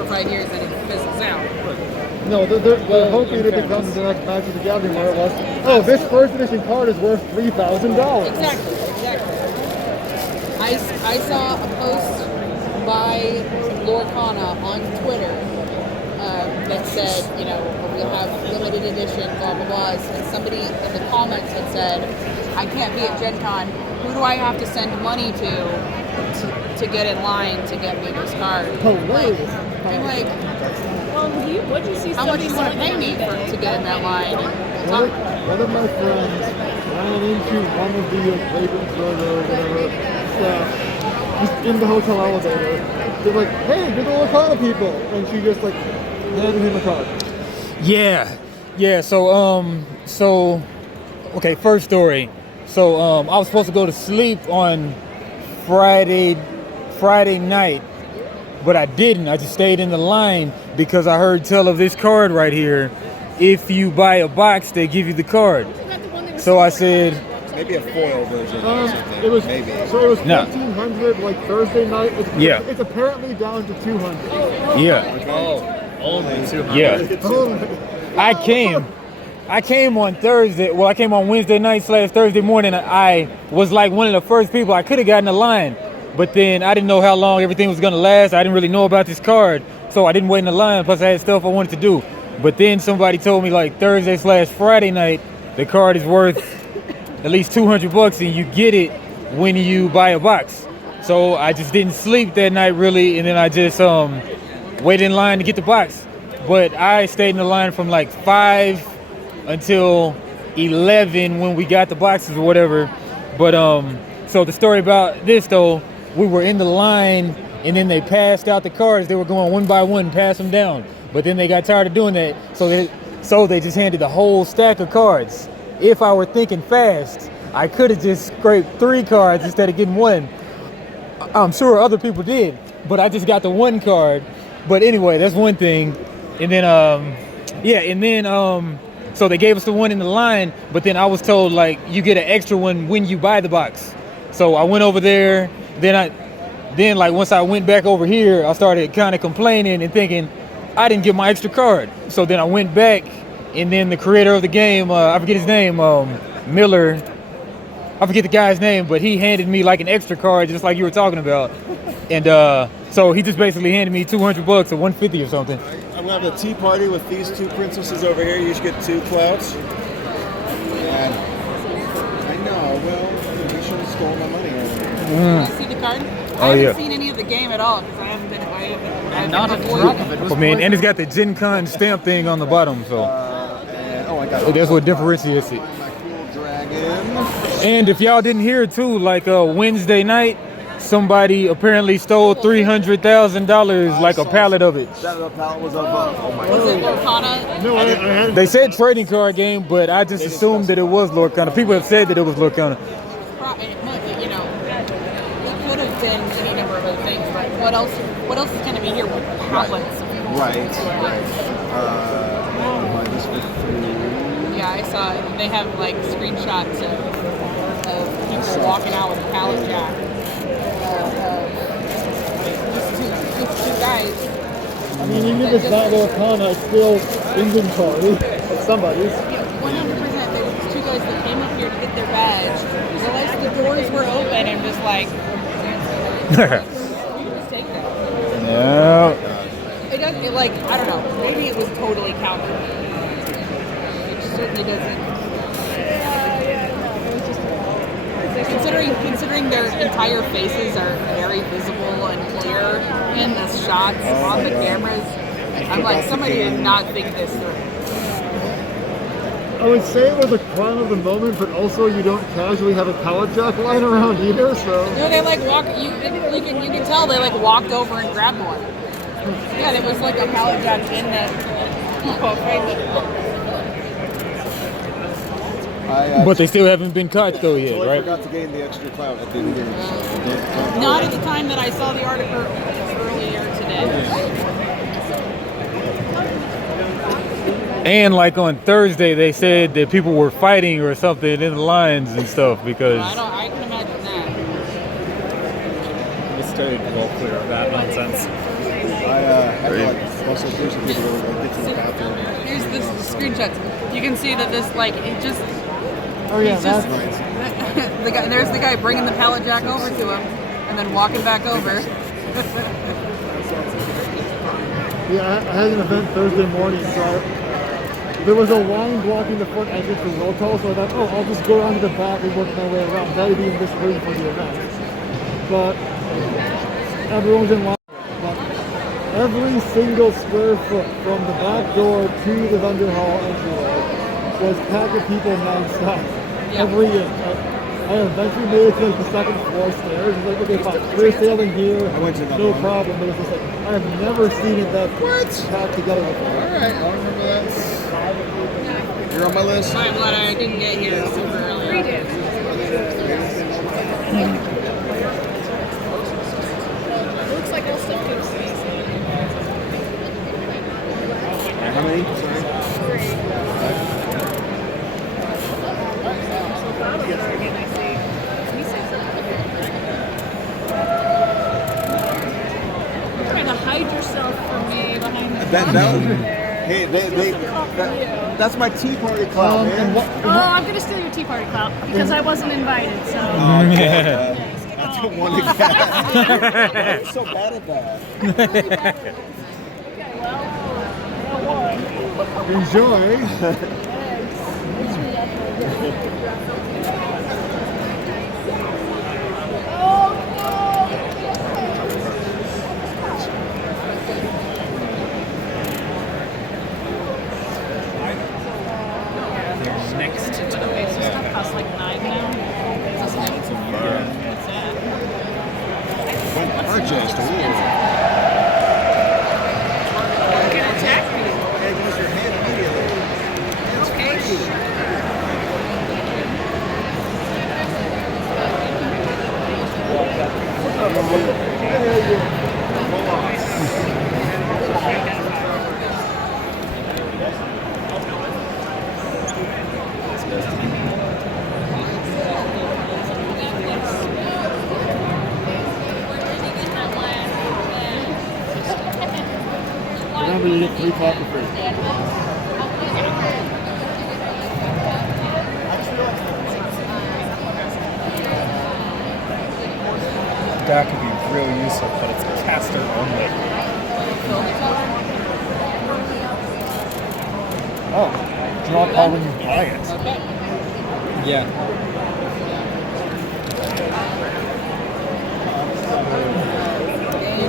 or 5 years, and it fizzles out? no, they're hoping it becomes the next Magic the Gathering where it was, oh, this first edition card is worth $3,000. Exactly. I saw a post by Lorcana on Twitter that said, we'll have limited edition, blah, blah, blah. And somebody in the comments had said, I can't be at GenCon. Who do I have to send money to get in line to get me this card? Hilarious. I'm like, What do you see? how much do you want to pay me to get in that line? One of my friends ran into one of the Ravensburger or whatever staff just in the hotel elevator. They're like, hey, they're the Lorcana people. And she just like handed him a card. Yeah. So okay. First story. So I was supposed to go to sleep on Friday night, but I didn't. I just stayed in the line because I heard tell of this card right here. If you buy a box, they give you the card. So I said, Maybe a foil version or something. It was maybe. So it was No. 1,500 like Thursday night. Yeah. It's apparently down to 200. yeah, Oh, only 200. yeah. Oh, I came on Thursday. Well, I came on Wednesday night / Thursday morning. I was like one of the first people. I could have gotten a line, but then I didn't know how long everything was gonna last. I didn't really know about this card, so I didn't wait in the line. Plus, I had stuff I wanted to do. But then somebody told me like Thursday / Friday night, the card is worth at least $200, and you get it when you buy a box. So I just didn't sleep that night really, and then I just waited in line to get the box. But I stayed in the line from like 5 until 11 when we got the boxes or whatever. But so the story about this though, we were in the line and then they passed out the cards. They were going one by one, pass them down. But then they got tired of doing that, so they just handed the whole stack of cards. If I were thinking fast, I could have just scraped 3 cards instead of getting 1. I'm sure other people did, but I just got the 1 card. But anyway, that's one thing. And then so they gave us the 1 in the line, but then I was told like you get an extra one when you buy the box. So I went over there. Then like once I went back over here, I started kind of complaining and thinking I didn't get my extra card. So then I went back, and then the creator of the game, I forget his name, Miller. I forget the guy's name, but he handed me like an extra card, just like you were talking about. And so he just basically handed me $200 or $150 or something. I'm gonna have a tea party with these 2 princesses over here. You should get 2 clouds. And I know. Well, we should have stolen my money. Can I see the card? Oh, I haven't yeah. seen any of the game at all because I haven't been. Not a drop of it was I mean, and it's got the GenCon stamp thing on the bottom, so I got that's what differentiates it. my cool dragon. And if y'all didn't hear too, like Wednesday night, somebody apparently stole $300,000, like a pallet of it. That pallet was of. Oh my Was it god. Lorcana? no, I hadn't. They said trading card game, but I just assumed that it was Lorcana. People have said that it was Lorcana. You know, it could have been any number of other things, but what else is going to be here with pallets? Right. Buy this for $3. Yeah, I saw it. They have like screenshots of people walking out with a pallet jack. Just two guys. I mean, even if it's not Lorcana, it's still inventory of somebody's. 100%. There were 2 guys that came up here to get their badge. Realized the doors were open and just like. Just take them. Yeah. It doesn't, like, I don't know, maybe it was totally counterfeit. It certainly doesn't. Considering their entire faces are very visible and clear in the shots on the cameras, I'm like, somebody did not think this through. I would say it was a crime of the moment, but also you don't casually have a pallet jack lying around either, so. You know, they like you can tell they like walked over and grabbed one. Yeah, there was like a pallet jack in the But they still haven't been caught though yet, So I right? forgot to gain the extra clout at the beginning. Not at the time that I saw the article earlier today. And like on Thursday, they said that people were fighting or something in the lines and stuff because. I can imagine that. We stayed well clear of that nonsense. I had to like muscle through some people to like, get to the bathroom. Here's this screenshots. You can see that this like it just. Oh yeah, he's just that's the guy. There's the guy bringing the pallet jack over to him, and then walking back over. Yeah, I had an event Thursday morning, so there was a line blocking the front entrance for roll call, so I thought, I'll just go around to the back and work my way around. That would be in this room for the event. But everyone's in line. But every single square foot from the back door to the vendor hall entryway was packed with people non-stop. Yeah. Every inch. I eventually made it to like, the second floor stairs. It's like, okay, fine, clear sailing here, I went to another no one. problem. But it's just like, I have never seen it that packed together before. Alright, I'll remember that. You're on my list. I'm glad I didn't get here super early. Looks like all stuff goes. Hey, that's my tea party clown, man. Oh, I'm gonna steal your tea party clout because I wasn't invited. So. I don't want to get. I'm so bad at that. Enjoy. Next to the Okay, so stuff costs like $9 now. Purchased. You're gonna attack me. Okay, Remember, you get 3 clout for free. That could be real useful, but it's caster only. Oh, draw a card when you buy it. Yeah.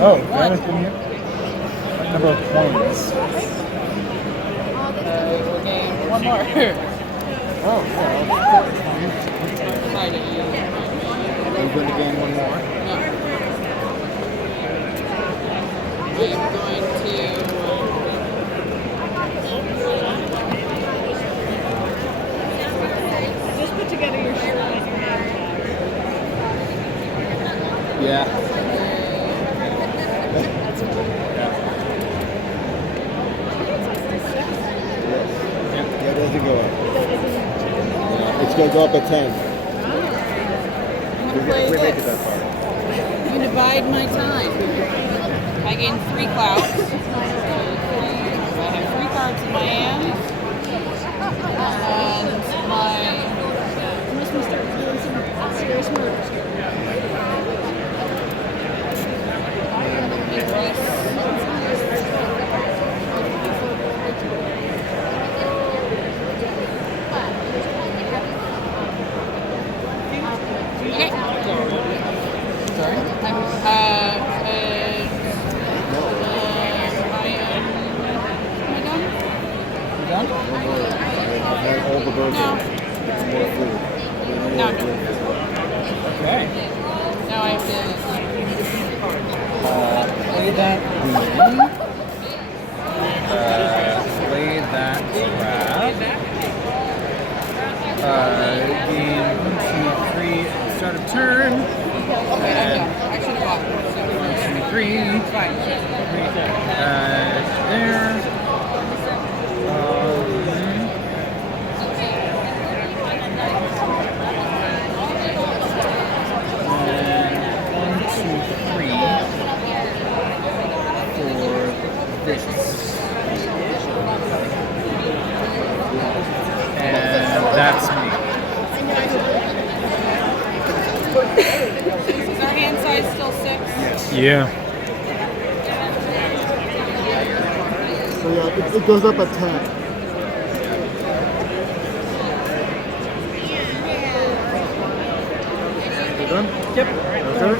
Oh, Vanity in here? Number of coins. okay, one more. Oh, yeah. Try to use. You're going to gain one more. I'm going to. Just put together your shirt. Yeah. That doesn't go up. Yeah, it's going to go up at 10. We make it that far. You divide my time. I gain 3 clouds. I have 3 cards in my hand. And my. Unless we start doing some serious murders here. Okay. Sorry. Am I done? You done? All the birds. No. It's more food. No. Okay. Now I have to. Play that play that crap. Game 1, 2, 3, start of turn. And 1, 2, 3. There. That's me. Is our hand size still 6? Yeah. So yeah, it goes up at 10. You done? Yep. Okay.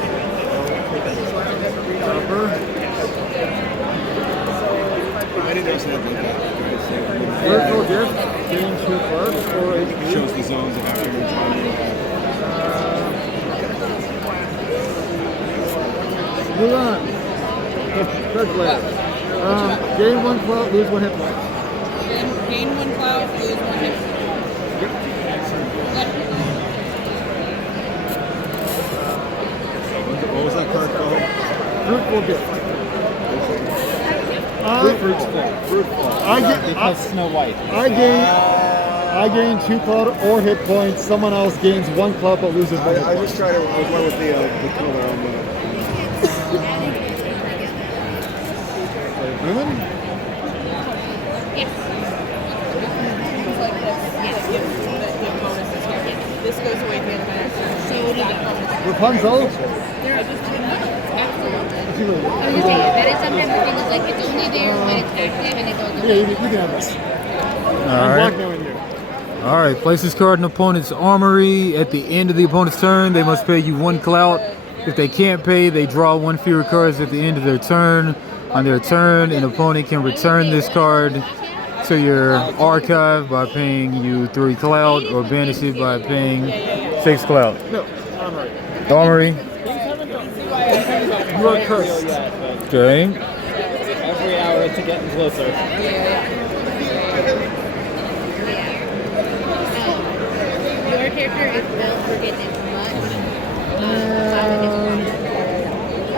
Proper. I didn't know something like that. Virtual gift, gain 2 cards or a Shows the zones of afternoon time. Mulan. Third player. Gain 1 clout, lose 1 hit point. Gain 1 cloud, lose 1 hit. What was that card called? Fruitful gift. Fruitful. Because Snow White. I gain 2 clout or hit points. Someone else gains 1 clout but loses 1 hit I point. just tried to went with the color on the. Women? give bonuses here. This goes away at the end of my next turn. So Rapunzel? That is sometimes the thing is like it's only there when it's active and it goes Yeah, away. you can have this. All I'm right. blackmailing you. All right. Place this card in opponent's armory. At the end of the opponent's turn, they must pay you 1 clout. If they can't pay, they draw 1 fewer cards at the end of their turn. On their turn, an opponent can return this card to your archive by paying you 3 clout, or banish it by paying 6 clout. No, armory. Armory. You are cursed. Okay. Every hour it's getting closer. Your character is built for getting much.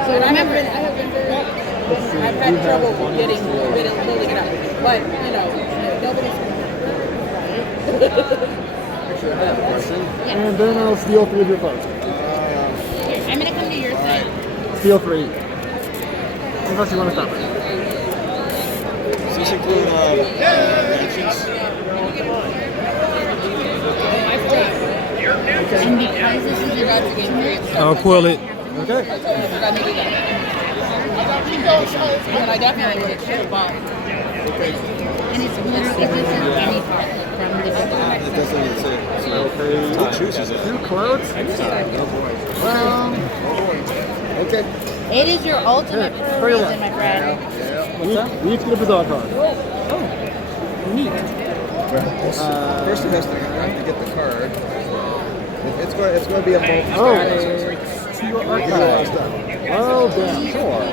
So remember, I've had trouble building it up, but you know, nobody's. And then I'll steal 3 of your cards. I'm gonna come to your side. Steal 3. Unless you want to stop it. Does this include mansions? And because this is a I'll quill it. Okay. But I definitely would have should have bought. and it's literally this is any part from the book. It doesn't even say. So who chooses it? 2 clouds? Well, okay. It is your ultimate for a Very well. reason, my friend. We each get a bizarre card. First, it has to get the card. It's going to be a multi. Oh, to your archive. Well, damn. Sure.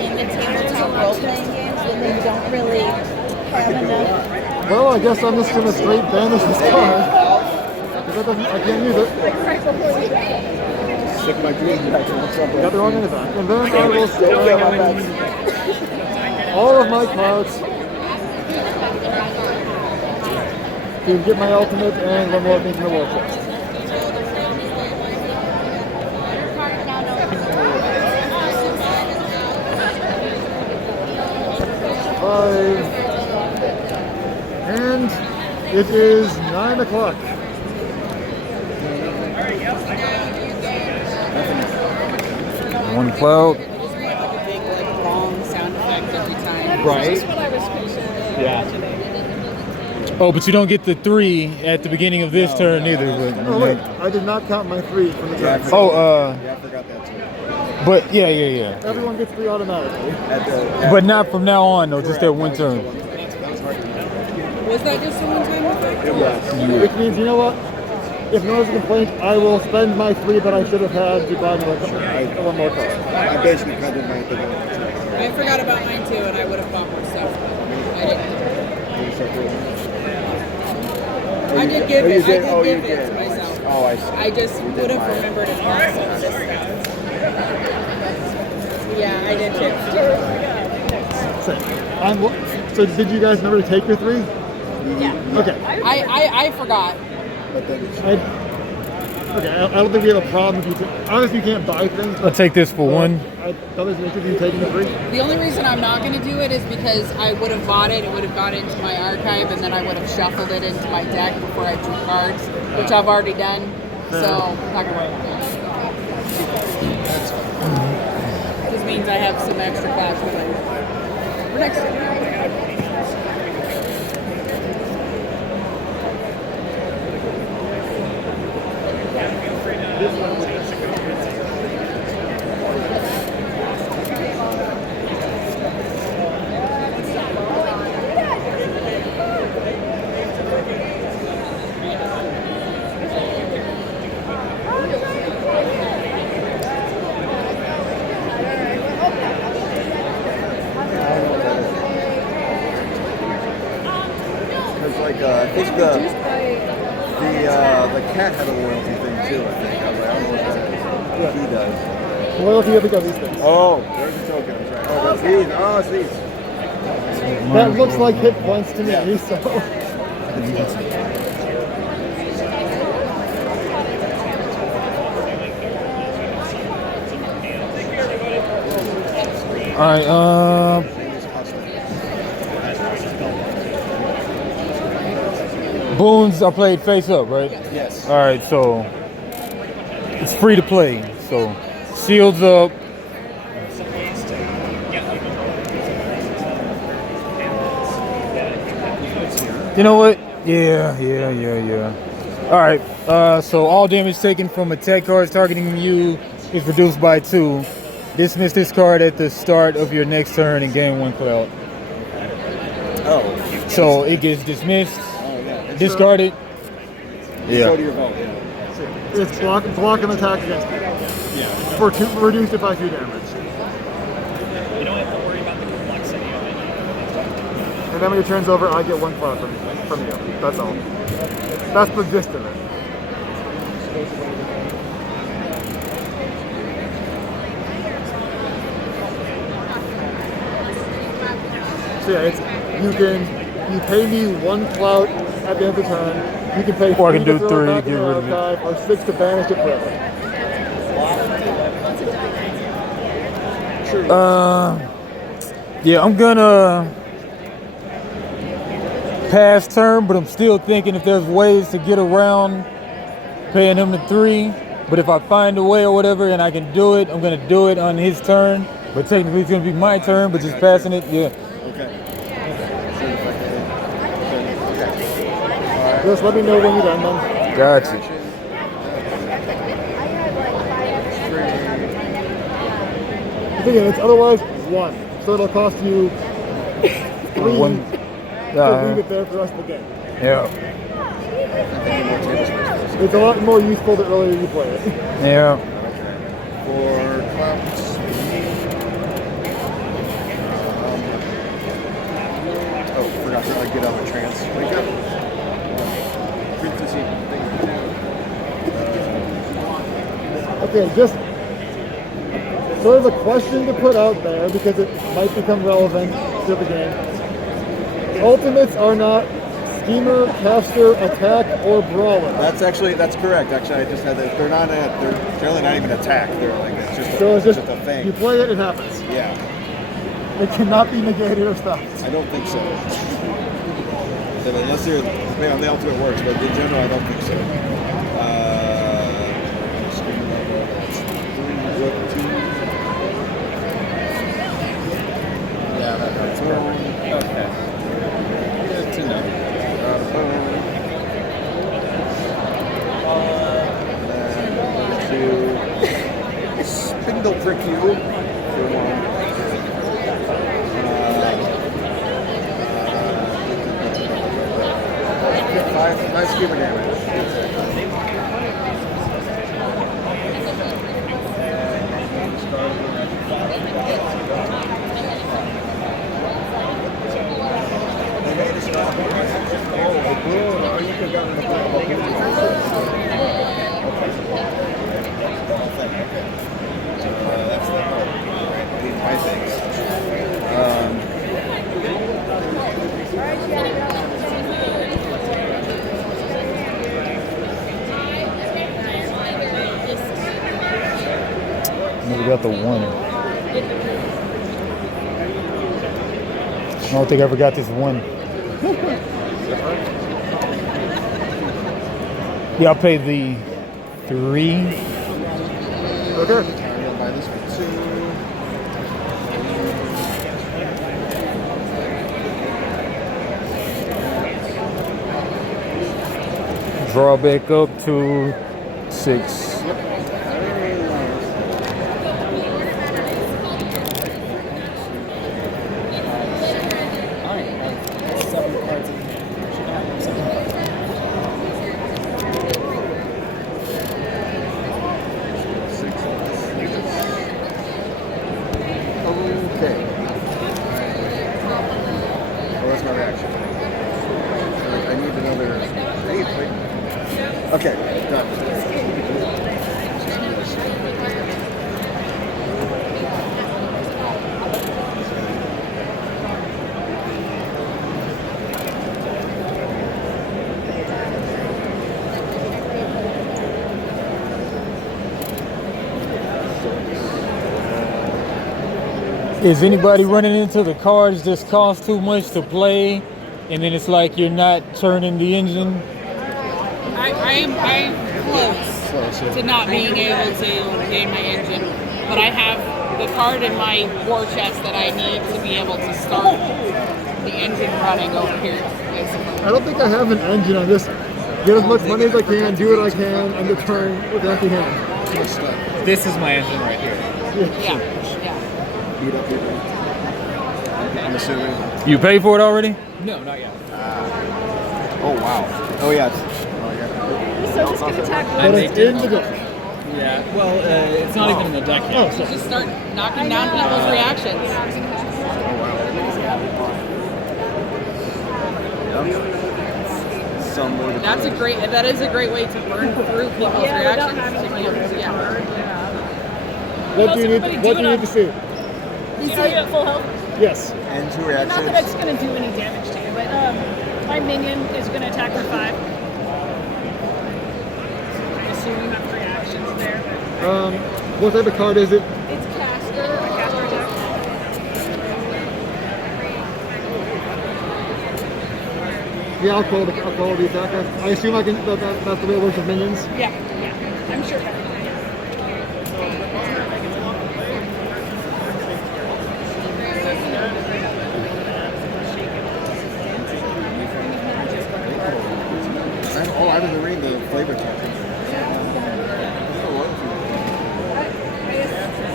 In the tabletop role-playing games, when they don't really have enough. Well, I guess I'm just going to straight banish this card. Because I can't use it. Stick my green back in the trouble. Got the wrong end of that. And then I will spend all of my cards to get my ultimate and one more thing from the war chest. And it is 9 o'clock. One cloud. Big like long sound effect every time. Right. Yeah. Oh, but you don't get the 3 at the beginning of this turn either. Oh wait, I did not count my 3 from the turn. Oh, Yeah, I forgot that too. but yeah. Everyone gets 3 automatically. But not from now on, though. Just that one turn. Was that just a one-time effect? Which means, you know what? If no one's a complaint, I will spend my 3 that I should have had to buy one more card. I basically covered my thing. I forgot about mine too, and I would have bought more stuff. I didn't. I did give it. I did give it to myself. Oh, I see. I just would have remembered it more. Yeah, I did too. So did you guys never take your 3? Yeah. Okay. I forgot. Okay, I don't think we have a problem if you honestly you can't buy things. I'll take this for 1. I thought it was interesting you taking the 3. The only reason I'm not going to do it is because I would have bought it would have gone into my archive, and then I would have shuffled it into my deck before I drew cards, which I've already done. So, not going to worry about that. This means I have some extra cash for next year. Like I think the cat had a loyalty thing too. I think. I don't know what that is. He does. Loyalty, I think, on these things. Oh, there's the token. That's right. Oh, that's these. Oh, it's these. That looks like hit points to me, so. Alright, Boons are played face up, right? Yes. All right, so it's free to play. So shields up. You know what? Yeah. All right. So all damage taken from attack cards targeting you is reduced by 2. Dismiss this card at the start of your next turn and gain 1 cloud. Oh. So it gets dismissed, Oh, yeah. discarded. Go to your vote. Yeah. It's block and attack against you. Yeah. For reduce it by 2 damage. You don't have to worry about the complexity of it. And then when your turn's over, I get 1 cloud from you. That's all. That's the gist of it. So yeah, it's you pay me 1 cloud at the end of the turn. You can pay 3 Or I can do to throw 3 it to back get in the rid of it. archive, or 6 to banish it forever. Yeah, I'm gonna pass turn, but I'm still thinking if there's ways to get around paying him the 3. But if I find a way or whatever and I can do it, I'm gonna do it on his turn. But technically it's gonna be my turn, but just passing it, yeah. Okay. Just let me know when you're done, then. Gotcha. Again, it's otherwise 1, so it'll cost you 3 1. to leave it there for the rest of the game. Yeah. It's a lot more useful the earlier you play it. Yeah. For clouds. Oh, forgot to get on the trance. Wake up. Okay, just sort of a question to put out there because it might become relevant to the game. Ultimates are not schemer, caster, attack, or brawler. That's correct. Actually, I just had that. They're generally not even attack. They're like, it's just So it's just a thing. you play it, it happens. Yeah. It cannot be negated or stopped. I don't think so. So unless you're, maybe on the ultimate works, but in general, I don't think so. Yeah, that's perfect. Okay. Good to know. To spindle prick you for 1. Five scuba damage. That's the hope. These my things. Never got the 1. I don't think I ever got this 1. Yeah, I'll pay the 3. Okay. I'm gonna buy this for 2. Draw back up to 6. Okay. Well, that's my reaction. I need another. Okay, done. Is anybody running into the cards just cost too much to play, and then it's like you're not turning the engine? I'm close to not being able to game my engine, but I have the card in my war chest that I need to be able to start the engine running over here, basically. I don't think I have an engine on this. Get as much money as I can, do what I can, and return with an empty hand. This is my engine right here. Yeah. I'm assuming. You paid for it already? No, not yet. Oh wow. Oh yeah. So just gonna attack But it's in the deck. Yeah, well, it's not even in the deck yet. So just start knocking down people's reactions. That is a great way to burn through people's reactions. What do you need to see? You see it at full health? Yes. And 2 Not reactions. that it's going to do any damage to you, but my minion is going to attack for 5. I assume you have 3 actions there. What type of card is it? It's caster, a caster attack. Yeah, I'll call the attacker. I assume I can. That's the way it works with minions. Yeah, I'm sure. I didn't read the flavor text.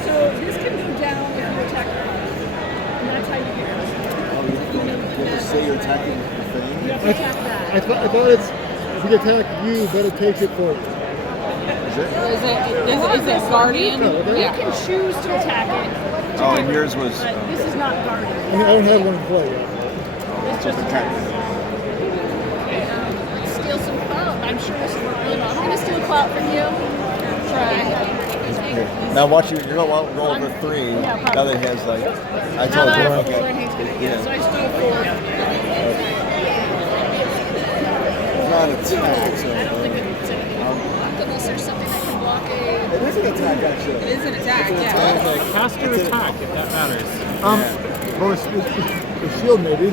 So this can go down if you attack the card. And that's how you get it. You have to say you're attacking the thing. You have to attack that. I thought it's we attack you, but it takes it for you. Is it? Is it Guardian? No, You can choose to attack it. Oh, and yours was. But this is not guarded. I mean, I don't have one in play yet. It's just attack. steal some clout. I'm sure this will work really well. I'm going to steal clout from you. Try. Now watch you. You're gonna roll over 3. Yeah, probably. Now that he has like. I Now told that I you. have 4 and Okay. he's going to Yeah. So I stole 4. It's not an attack. I don't think it's anything. Unless there's something that can block a... It is an attack actually. It is an attack, yeah. It's a caster attack, if that matters. Well, the shield maybe.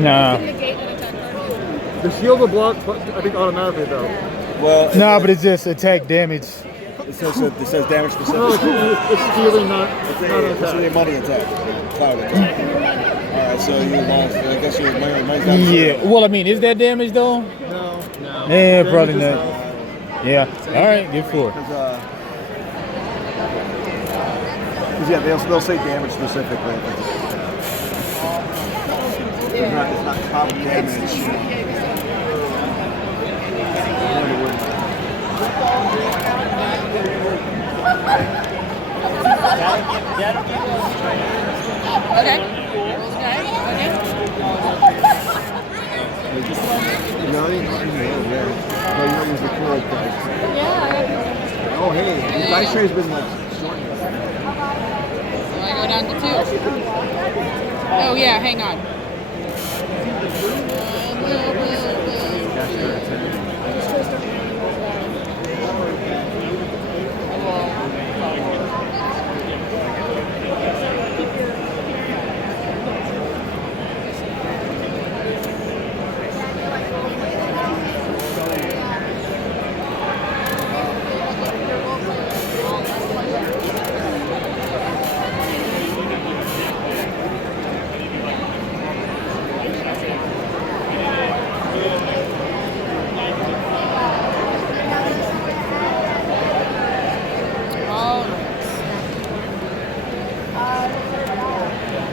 Nah. Can negate an attack card. The shield will block, I think automatically though. Well. Nah, but it's just attack damage. It says damage specific. No, it's stealing, not It's an a attack. money attack. Cloud attack. Alright, so you lost. I guess your money's down. Yeah. Well, I mean, is that damage though? No. Yeah, probably Damage is not. Yeah. All right, good for it. Because yeah, they'll say damage specifically. It's not top damage. Okay. No, you don't use the cool dice. Oh, hey, the dice tray's been like shortened. So I go down to 2. Oh yeah, hang on.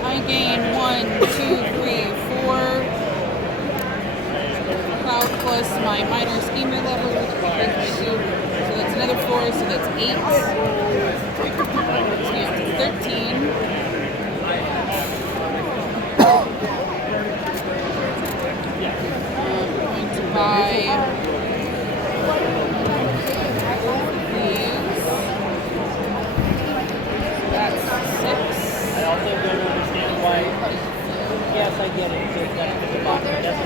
I gain 1, 2, 3, 4 cloud plus my minor schemer level, which brings me to, so that's another 4, so that's 8. So yeah, 13. I'm going to buy these. That's 6. I also don't understand why. Yes, I get it. So that's the box. That's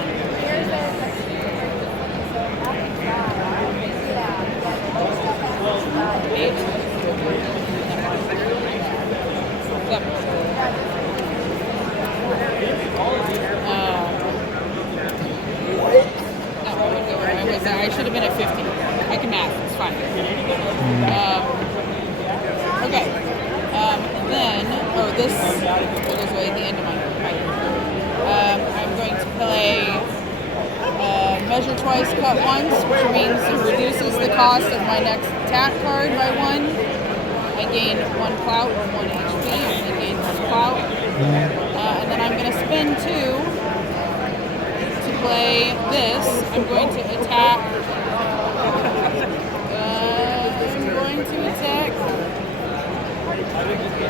I should have been at 15. Okay. Then, this goes away at the end of my turn. I'm going to play measure twice, cut once, which means it reduces the cost of my next attack card by 1. I gain 1 clout or 1 HP. I only gain 1 clout. And then I'm going to spend 2 to play this. I'm going to attack.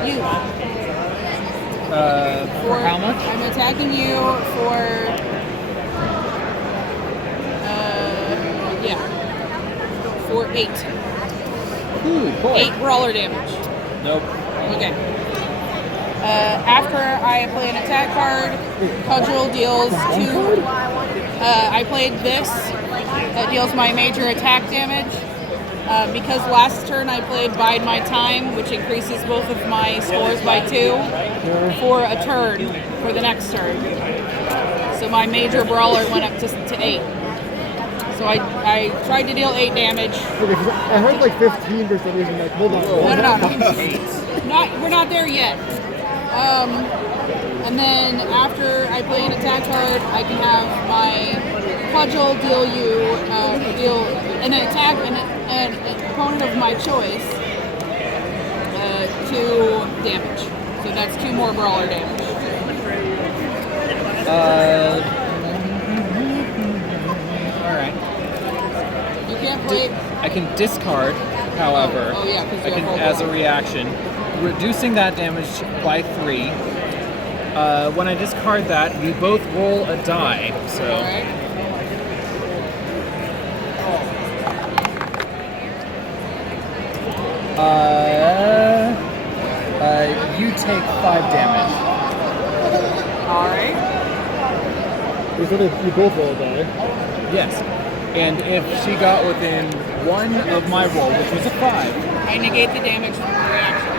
You. For how much? I'm attacking you for. For 8. Ooh, boy. 8 brawler damage. Nope. Okay. After I play an attack card, Cudgel deals 2. I played this. That deals my major attack damage. Because last turn I played Bide My Time, which increases both of my scores by 2 for a turn for the next turn. So my major brawler went up to 8. So I tried to deal 8 damage. Okay, I heard like 15 for some reason. Like, hold on. No. We're not there yet. And then after I play an attack card, I can have my Cudgel deal an attack an opponent of my choice 2 damage. So that's 2 more brawler damage. Alright. You can't play. I can discard, however, Oh, yeah, 'cause you I can, have as a reaction, reducing that damage by 3. When I discard that, we both roll a die. So. Alright. You take 5 damage. Alright. You both roll a die. Yes. And if she got within 1 of my roll, which was a 5. I negate the damage from the reaction.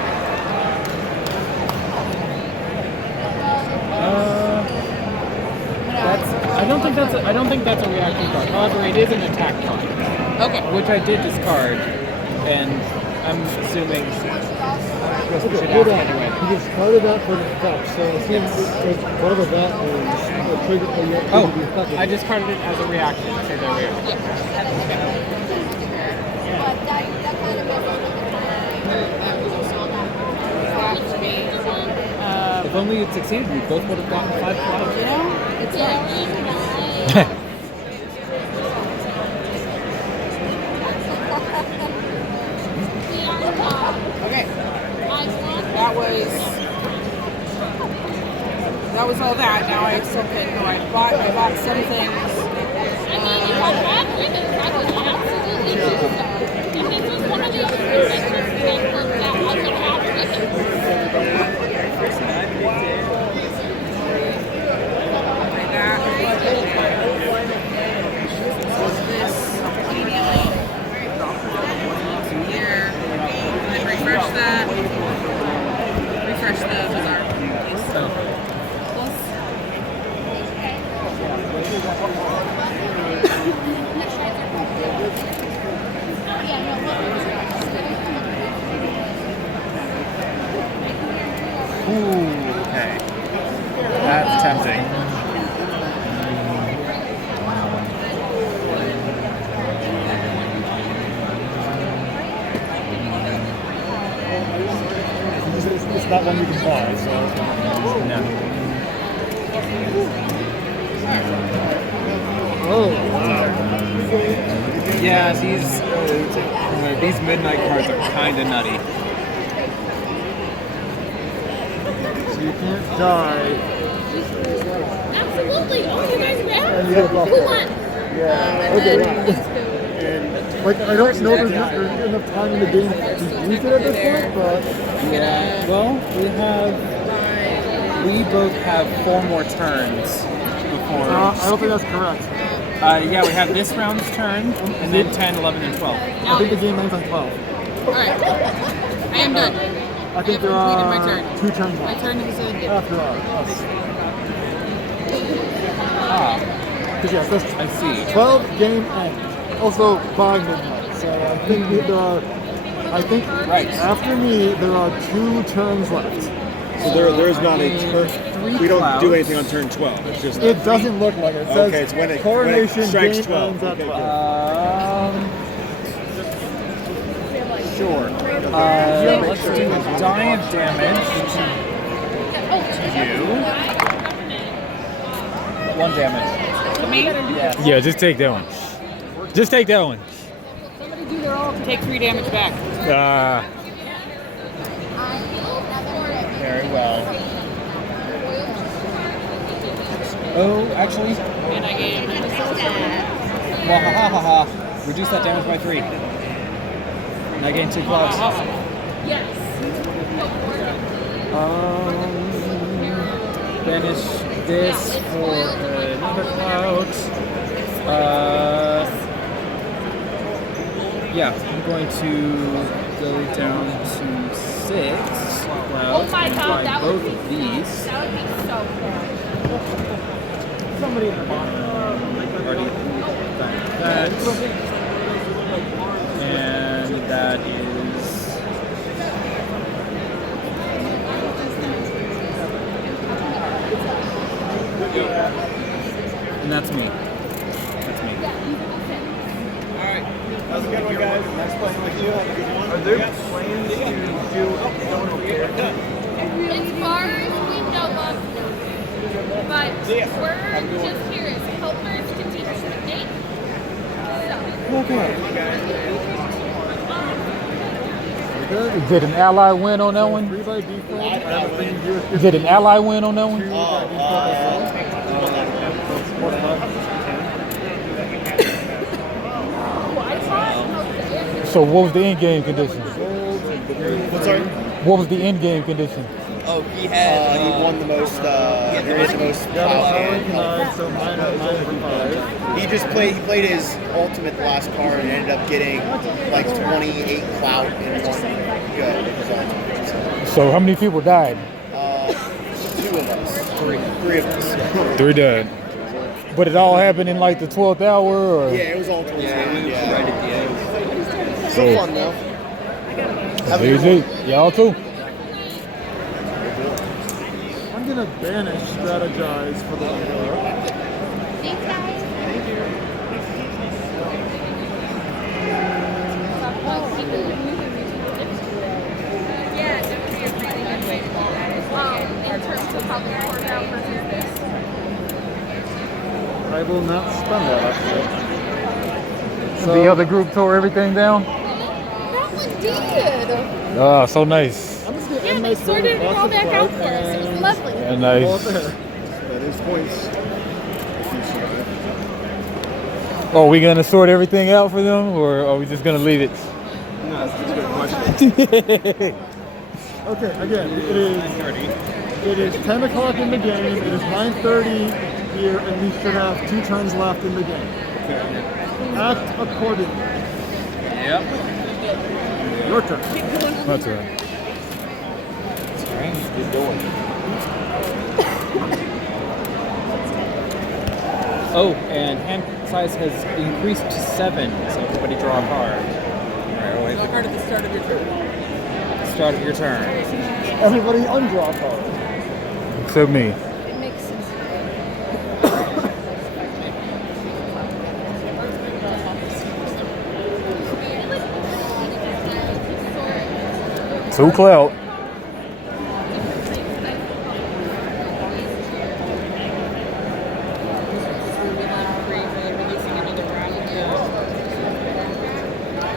I don't think that's a reaction card. However, it is an attack card. Okay. Which I did discard, and I'm assuming we should Hold ask on. anyway. You discarded that for the effect, so it seems like part of that is the trigger for your Oh, the effect. I discarded it as a reaction, so there we are. If only it succeeded, we both would have gotten 5 points. You know, it's nice. Okay. That was all that. Now I still can. No, I bought some things. Refresh the bazaar. Ooh, okay. That's tempting. It's not one you can buy, so. No. Oh, wow. Yeah, these midnight cards are kind of nutty. So you can't die. Absolutely. Oh, you guys are And you get a buff. Who won? Yeah. Okay. Like, I don't know there's enough time in the game to use it at this point, but. Yeah. Well, we both have 4 more turns before. I don't think that's correct. Yeah, we have this round's turn, and then 10, 11, and 12. I think the game ends on 12. Alright. I am done. I think there completed are my turn. 2 turns My left. turn is ended. After us. Ah, Because yes, that's I see. 12 game end. Also by midnight. So I think there are I think after me, there are 2 turns left. So there is not a turn. We don't do anything on turn 12. It's just. It doesn't look like it. It says Okay, it's when it coronation strikes game 12. ends at Okay, 12. Sure. Let's do giant damage to you. 1 damage. Me? Yeah, just take that one. Just take that one. Take 3 damage back. Very well. Oh, actually. And I gain. Wahahaha. Reduce that damage by 3. And I gain 2 clouds. Yes. Banish this for another cloud. Yeah, I'm going to go down to 6 clouds. Oh my god, that would both be of these. That would be so cool. Somebody in the bottom. Already that. And that is. And that's me. That's me. Alright. That was a good one, guys. Nice playing with you. Have a good one. Are there plans to do going over there? As far as we know of, but we're just here as helpers to teach the game. Is it an ally win on that one? 3 by default. I have a thing to do with Is it an ally win on that one? 2 by default. So what was the end game condition? What's sorry? What was the end game condition? Oh, he had. He won the most. He had the most. So mine He just played. He played his ultimate the last card and ended up getting like 28 clout in one go with his ultimate. So how many people died? 2 of us. 3 of us. 3 died. But it all happened in like the 12th hour, or? Yeah, it was all towards the end. Yeah, right at the end. Still fun though. Easy. Y'all too. I'm gonna banish strategize for the Thanks, guys. Yeah, that would be a really good way to do that. In terms of how the core down versus this. I will not spend that actually. The other group tore everything down? That one did. Ah, so nice. I'm just gonna Yeah, end they my sorted it all back out for us. It was lovely. Yeah, nice. That is points. Oh, are we gonna sort everything out for them, or are we just gonna leave it? No, that's a good question. Okay, again, it is 10 o'clock in the game, it is 9:30 here, and we should have 2 turns left in the game. Act accordingly. Yep. Your turn. My turn. Good going. Oh, and hand size has increased to 7, so everybody draw a card. Alright, Draw a card at the start of your turn. Start of your turn. Everybody undraw a card. Except me. It makes sense. Two clout.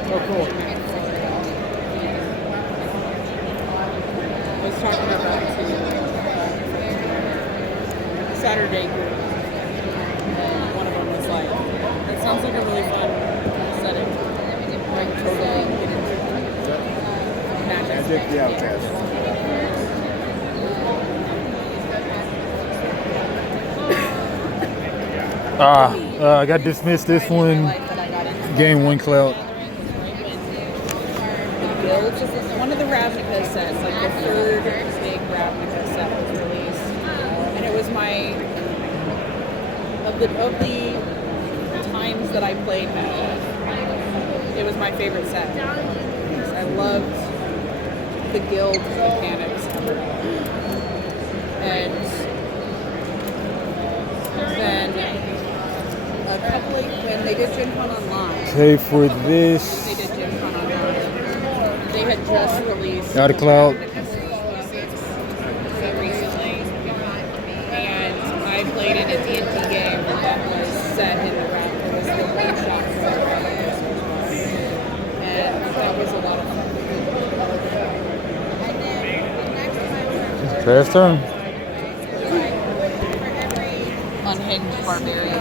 Oh, cool. I was talking about to Saturday group, and one of them was like, "That sounds like a really fun setting." Like totally get into magic. Yeah, okay. I got dismissed this one. Game 1 clout. Builds one of the Ravnica sets, like the 3rd big Ravnica set was released, and it was my of the times that I played Magic, it was my favorite set. I loved the guild mechanics. And then when they did GenCon Online, Pay for this. they did GenCon Online. They had just released Out of cloud. recently, and I played in a D&D game that was set in the round. It was the workshop for and that was a lot of fun. Trash turn. Unhinged barbarian.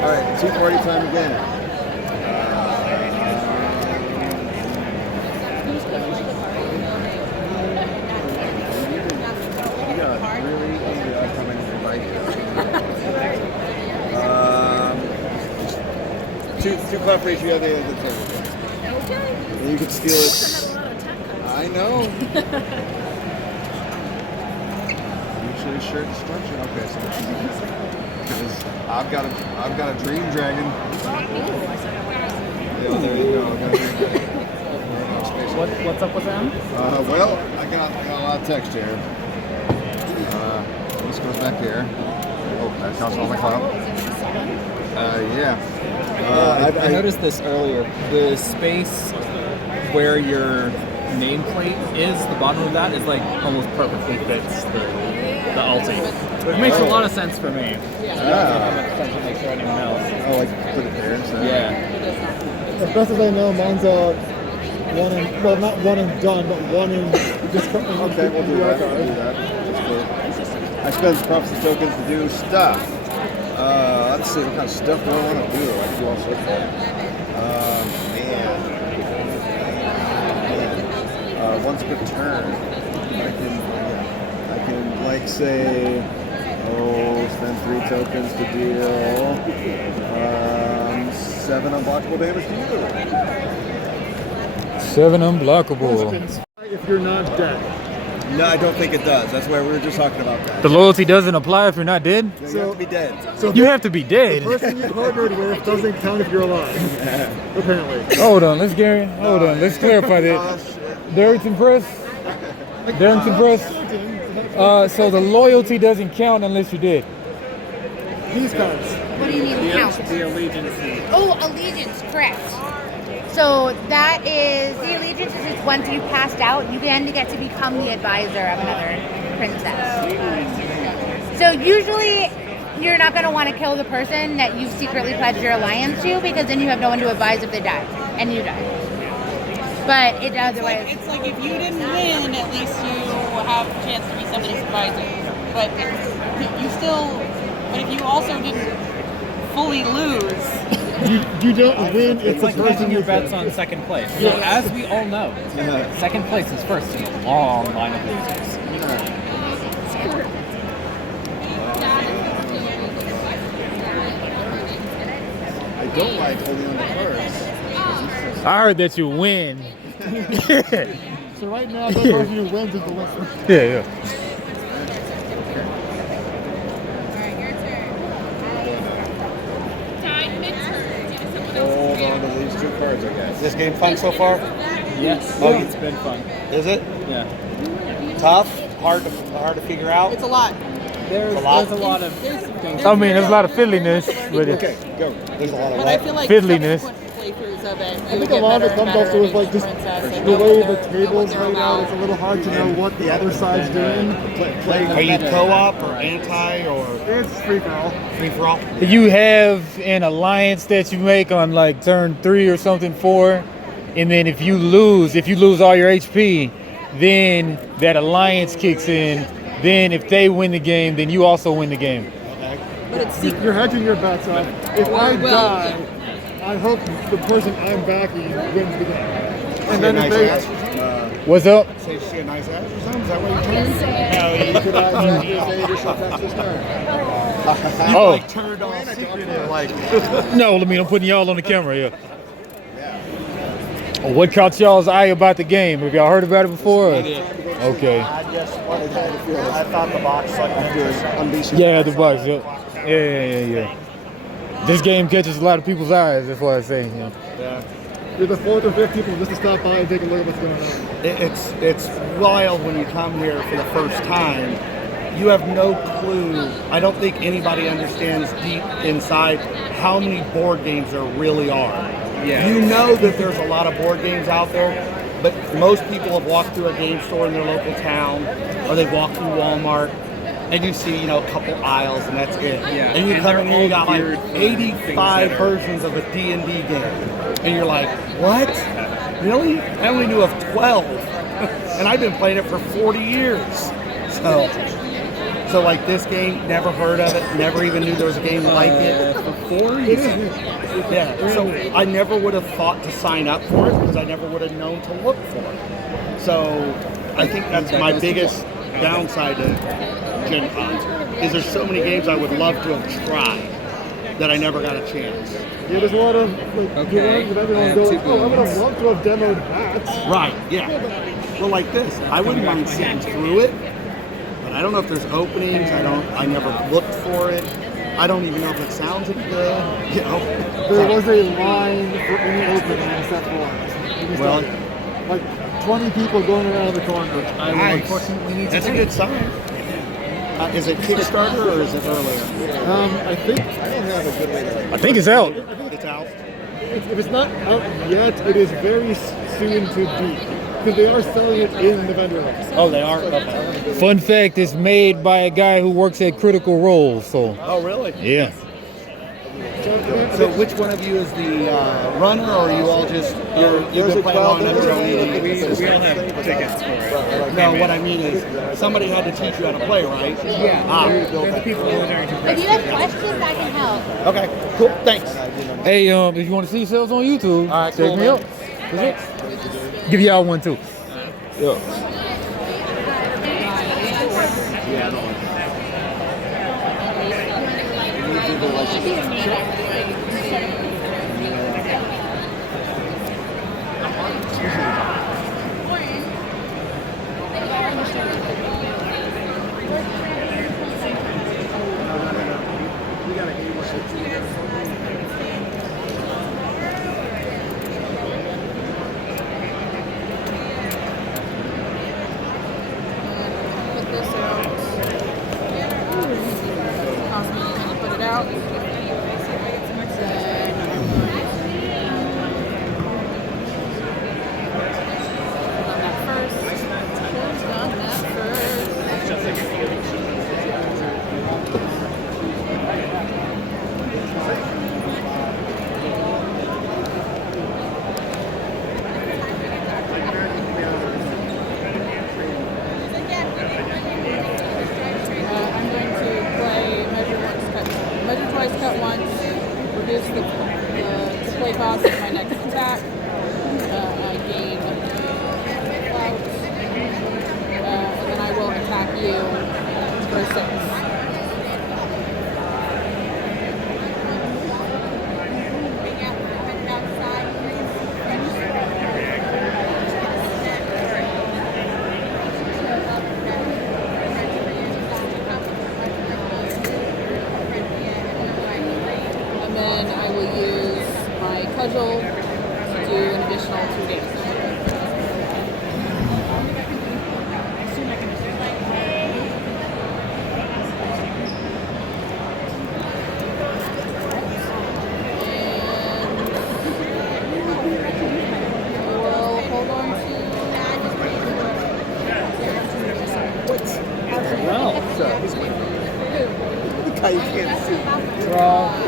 All right, tea party time again. You got really angry eye coming from right here. Two clap rates, you have the other turn. Okay. And you can steal it. I know. Usually shirt destruction. Okay, so because I've got a dream dragon. Yeah, there you go. What's up with them? Well, I got a lot of text here. This goes back here. Oh, that counts on the cloud. Yeah. I noticed this earlier. The space where your nameplate is, the bottom of that, is like almost perfectly fits the ulti. Which makes a lot of sense for me. Yeah. To make sure anyone else. Oh, like put it there instead? Yeah. As best as I know, mine's one and, well, not one and done, but one and just Okay, we'll do that. We'll do that. That's cool. I spend props and tokens to do stuff. Let's see what kind of stuff do I want to do. I can do all sorts of once per turn, I can like say, spend 3 tokens to deal 7 unblockable damage to you. 7 unblockable. If you're not dead. No, I don't think it does. That's why we were just talking about that. The loyalty doesn't apply if you're not dead? You have to be dead. So You have to be the dead. person you partnered with doesn't count if you're alive. Apparently. Hold on, let's clarify that. Darrington Press? Darrington Press? So the loyalty doesn't count unless you're dead. These cards. What do you mean count? The allegiance. Oh, allegiance, correct. So that is, the allegiance is just once you've passed out, you then get to become the advisor of another princess. So usually you're not going to want to kill the person that you've secretly pledged your alliance to, because then you have no one to advise if they die, and you die. But it otherwise... It's like if you didn't win, at least you have a chance to be somebody's advisor. But if you also didn't fully lose... You don't win if It's the like person making your you bets on second place. So as we all know, second place is first in a long line of losers. I don't like holding on to cards. I heard that you win. So right now, the person who wins is the winner. Yeah. Hold on to these 2 cards, I guess. This game fun so far? Yes. Oh, It's been fun. Is it? Yeah. Tough? Hard to figure out? It's a lot. There's a lot of things. I mean, there's a lot of fiddliness, but it's Go. There's a lot of But I feel like Fiddliness. subsequent playthroughs of it, I think a lot of it comes also with like just the way the table's laid out. It's a little hard to know what the other side's doing. Are you co-op or anti or It's free for all. free for all? you have an alliance that you make on like turn 3 or something, 4, and then if you lose all your HP, then that alliance kicks in. Then if they win the game, then you also win the game. But it's secret. You're hedging your bets off. If I die, I hope the person I'm backing wins the game. And then if they... What's up? Say she a nice ass or something? Is that what you're trying to say? No, could I use any additional text this turn? Oh, Turned off secret, like... no, I mean, I'm putting y'all on the camera, yeah. What caught y'all's eye about the game? Have y'all heard about it before? Okay. I just wanted to feel. I thought the box like Yeah, the box. Yeah. This game catches a lot of people's eyes. That's what I say. Yeah. you're the fourth or fifth people just to stop by and take a look at what's going on. It's wild when you come here for the first time. You have no clue. I don't think anybody understands deep inside how many board games there really are. Yeah. You know that there's a lot of board games out there, but most people have walked through a game store in their local town, or they've walked through Walmart, and you see, a couple aisles, and that's it. Yeah. And you come in here, you got like weird 85 versions of a D&D game, and you're like, what? Really? I only knew of 12, and I've been playing it for 40 years. So like this game, never heard of it, never even knew there was a game like it. Yeah, so I never would have thought to sign up for it because I never would have known to look for it. So I think that's my biggest downside to GenCon, is there's so many games I would love to have tried that I never got a chance. Yeah, there's a lot of everyone going, I would have loved to have demoed that. Right, yeah. Well, like this, I wouldn't mind sitting through it. I don't know if there's openings. I never looked for it. I don't even know if it sounds any good. There was a line for any opening except one. Well, like 20 people going around the corner. Nice. That's a good sign. Is it Kickstarter or is it earlier? I think I don't have a good way to. I think it's out. It's out. If it's not out yet, it is very soon to be. Because they are selling it in the vendor list. Oh, they are? Okay. Fun fact, it's made by a guy who works at Critical Role, so. Oh, really? Yeah. So which one of you is the runner, or are you all just, you've been playing long enough to We all have tickets for it. No, what I mean is, somebody had to teach you how to play, right? Yeah. There's the people in the Darrington Press. If you have questions, I can help. Okay, cool, thanks. Hey, if you want to see yourselves on YouTube, All right, check cool, me man. out. Give y'all one too. Yeah.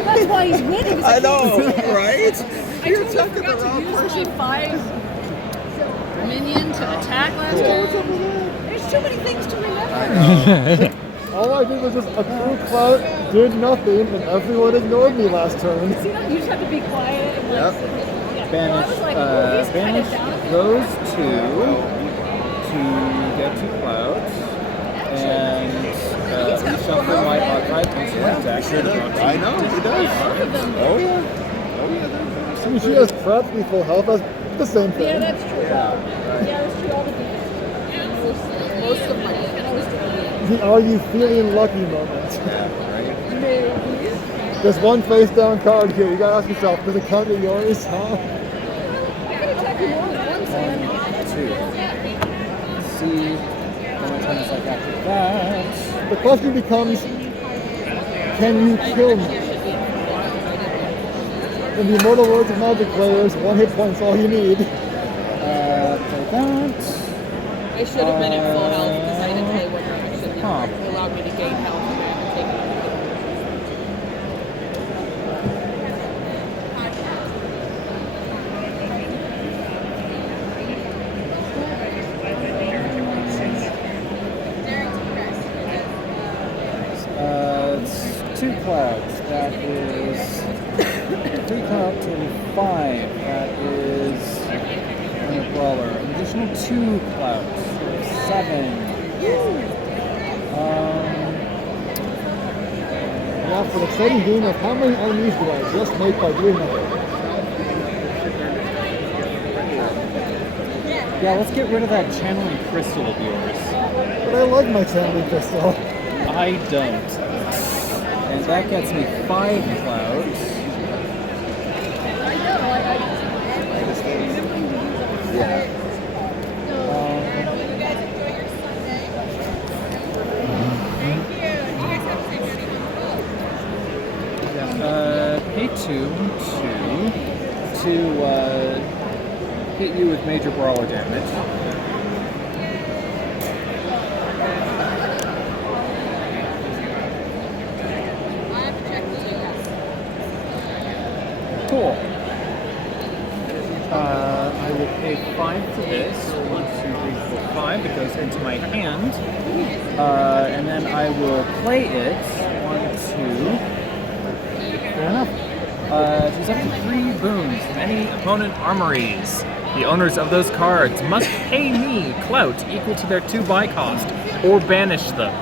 That's why he's winning. I know, right? You're talking the wrong person. 5 minion to attack last turn. There's too many things to remember. All I did was just accrue clout, did nothing, and everyone ignored me last turn. See, you just have to be quiet and Banish, banish those two to get to clouds, and reshuffle my archive and select action. I know, he does. Oh yeah. I mean, she has practically full health. That's the same thing. Yeah, that's true. Yeah, that's true. All the defense. Most of my The are you feeling lucky moment. Maybe. There's one face down card here. You gotta ask yourself, does it count as yours? Huh? that. The question becomes, can you kill me? In the immortal words of Magic players, 1 hit point's all you need. Play that. I should have been at full health because I didn't play what direction. It allowed me to gain health and I had to take it. It's 2 clouds. That is 3 clouds and 5. That is a brawler. An additional 2 clouds. So 7. Now for an exciting game of how many enemies did I just make by doing nothing? Yeah, let's get rid of that channeling crystal of yours. But I like my channeling crystal. I don't. And that gets me 5 clouds. I know. I just remembering to use them. Yeah. Pay 2 to hit you with major brawler damage. Cool. I will pay 5 for this. 1, 2, 3, 4, 5. It goes into my hand. And then I will play it. 1, 2. Fair enough. Choose up to 3 boons from any opponent armories. The owners of those cards must pay me clout equal to their 2 buy cost, or banish them.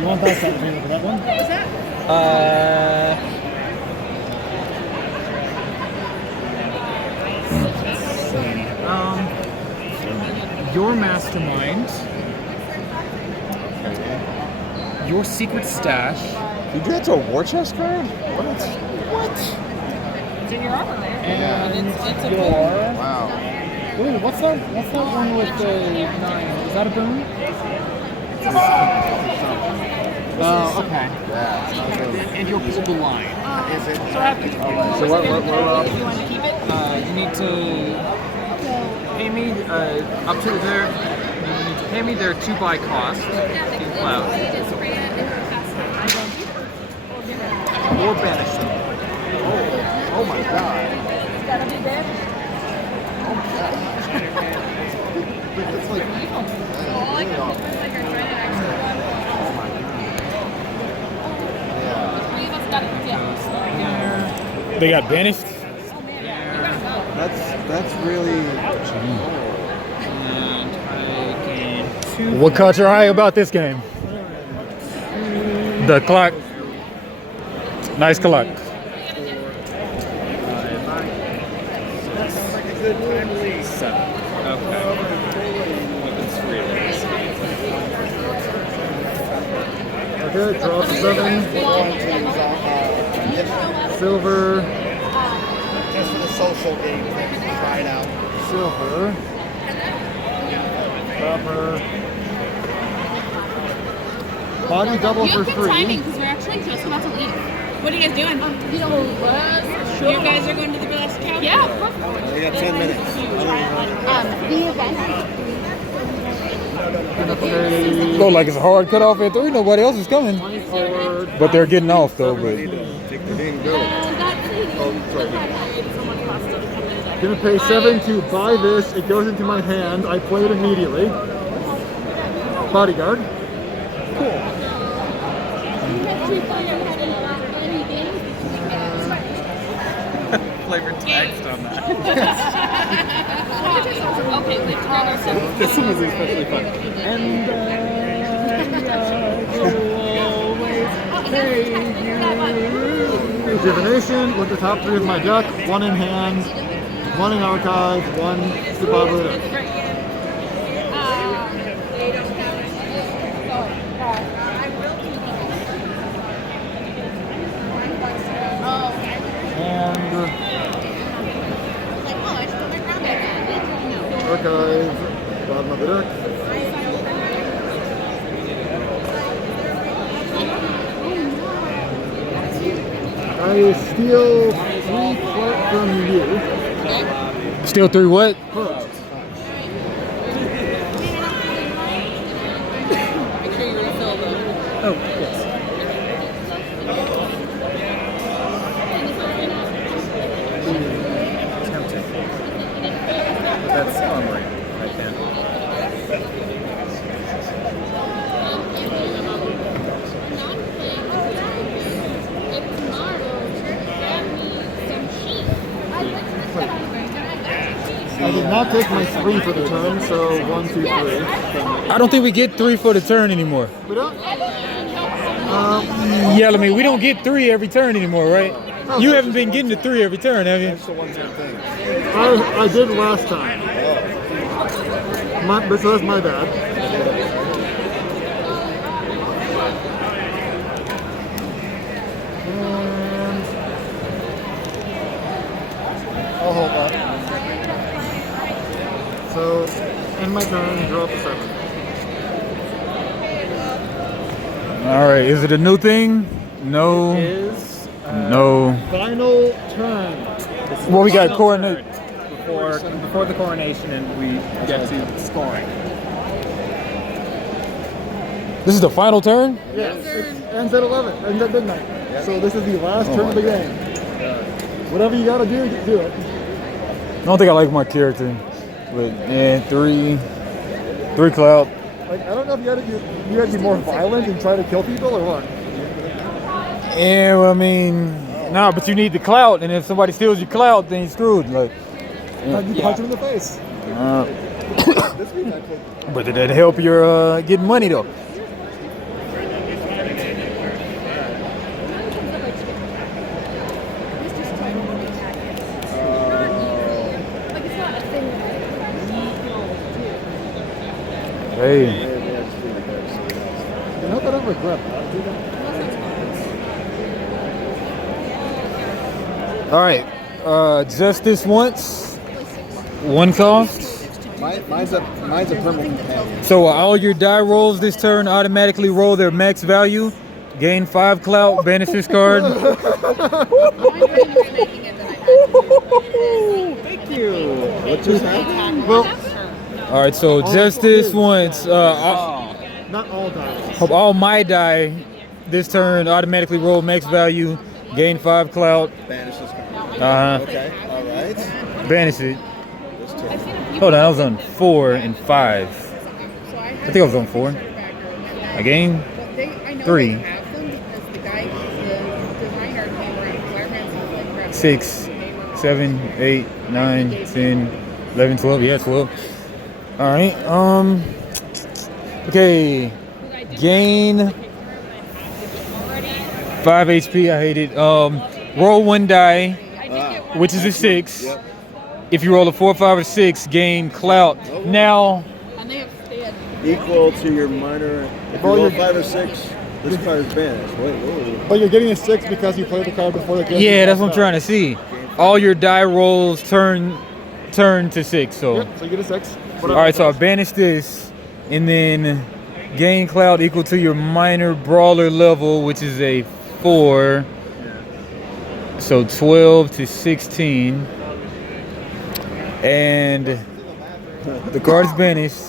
You want that for that one? What was that? Your mastermind, your secret stash. You get a war chest card? What? It's in your armor, man. And it's a your... boon. Wow. Ooh, what's that one with the 9? Is that a boon? Oh, okay. Yeah, it's not good. And you're pulled the line. Is it? So happy. So what You want to keep it? You need to pay me up to there. You need to pay me their 2 buy cost, 2 clout, or banish them. Oh my god. It's got to be banished. It's like, They got banished? that's really. And I gain 2. What caught your eye about this game? The clock. Nice clock. 7. Okay. Weapons 3 of these. Okay, draw for 7. Silver. Just for the social game, try it out. Silver. Copper. Body double You for have good 3. timing because we're actually just about to leave. What are you guys doing? You guys are going to the burlesque couch? Yeah, perfect. We got 10 minutes. The event. Gonna play Look like it's a hard cutoff at 3. Nobody else is coming. But they're getting off though. But Take the game building. Gonna pay 7 to buy this. It goes into my hand. I play it immediately. Bodyguard. Flavored text on that. Okay, we have to grab ourselves. This one was especially fun. And I will always pay you. Rejuvenation with the top 3 of my deck. 1 in hand, 1 in archive, 1 to Builiding. Archive, bottom of the deck. I steal 3 clout from you. Still 3 what? Correct. Make sure you refill them. Oh, yes. Tempting. That's armory. I can. I did not take my 3 for the turn, so 1, 2, 3. I don't think we get 3 for the turn anymore. We don't? Yeah, I mean, we don't get 3 every turn anymore, right? You haven't been getting the 3 every turn, have you? That's the one thing. I did last time. But so that's my bad. And I'll hold that. So, in my turn, draw up a 7. All right, is it a new thing? No. Is No. Final turn. Well, we got final coordinate. turn before the coronation, and we get to scoring. This is the final turn? Yes, it ends at 11, ends at midnight. So this is the last turn of the game. Whatever you gotta do, do it. I don't think I like my character. But, man, 3 clout. Like, I don't know if you gotta be more violent and try to kill people or what. Yeah, well, I mean, nah, but you need the clout, and if somebody steals your clout, then you're screwed. Like, You punch him in the face. but did that help your getting money though? Hey. You know, I don't regret that. All right. Just this once. 1 cost. Mine's a permanent companion. So all your die rolls this turn automatically roll their max value. Gain 5 clout. Banish this card. Thank you. What just happened? Well, All right. So just this once. not all dials. Hope all my die this turn automatically roll max value. Gain 5 clout. Banish this card. Okay. All right. Banish it. This turn. Hold on, I was on 4 and 5. I think I was on 4. Again, 3, 6, 7, 8, 9, 10, 11, 12. Yeah, 12. All right. Okay. Gain 5 HP. I hate it. Roll 1 die, which is a 6. Yep. If you roll a 4, 5, or 6, gain clout. Now, Equal to your minor. If you roll 5 or 6, this card is banished. Wait, whoa. But you're getting a 6 because you played the card before the game. yeah, that's what I'm trying to see. All your die rolls turn to 6. So, Yep, so you get a 6. all right. So I banish this, and then gain clout equal to your minor brawler level, which is a 4. So 12 to 16, and the card is banished.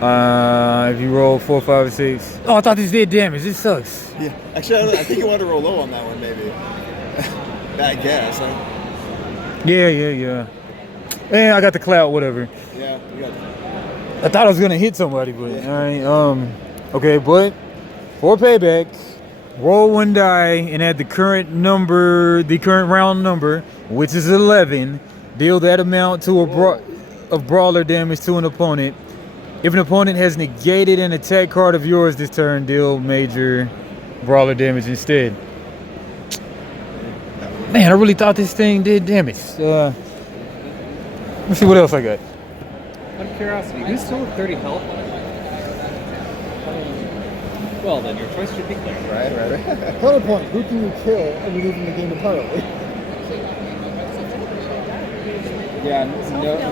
If you roll 4, 5, or 6. Oh, I thought this did damage. This sucks. Yeah. Actually, I think you want to roll low on that one, maybe. I guess. Yeah. And I got the clout, whatever. Yeah, you got that. I thought I was gonna hit somebody, but all right. Okay, but for payback, roll 1 die and add the current round number, which is 11. Deal that amount to of brawler damage to an opponent. If an opponent has negated an attack card of yours this turn, deal major brawler damage instead. Man, I really thought this thing did damage. Let's see what else I got. Out of curiosity, who's still at 30 health? Well, then your choice should be clear. Right. Counterpoint, who can you kill and remove from the game entirely? Yeah,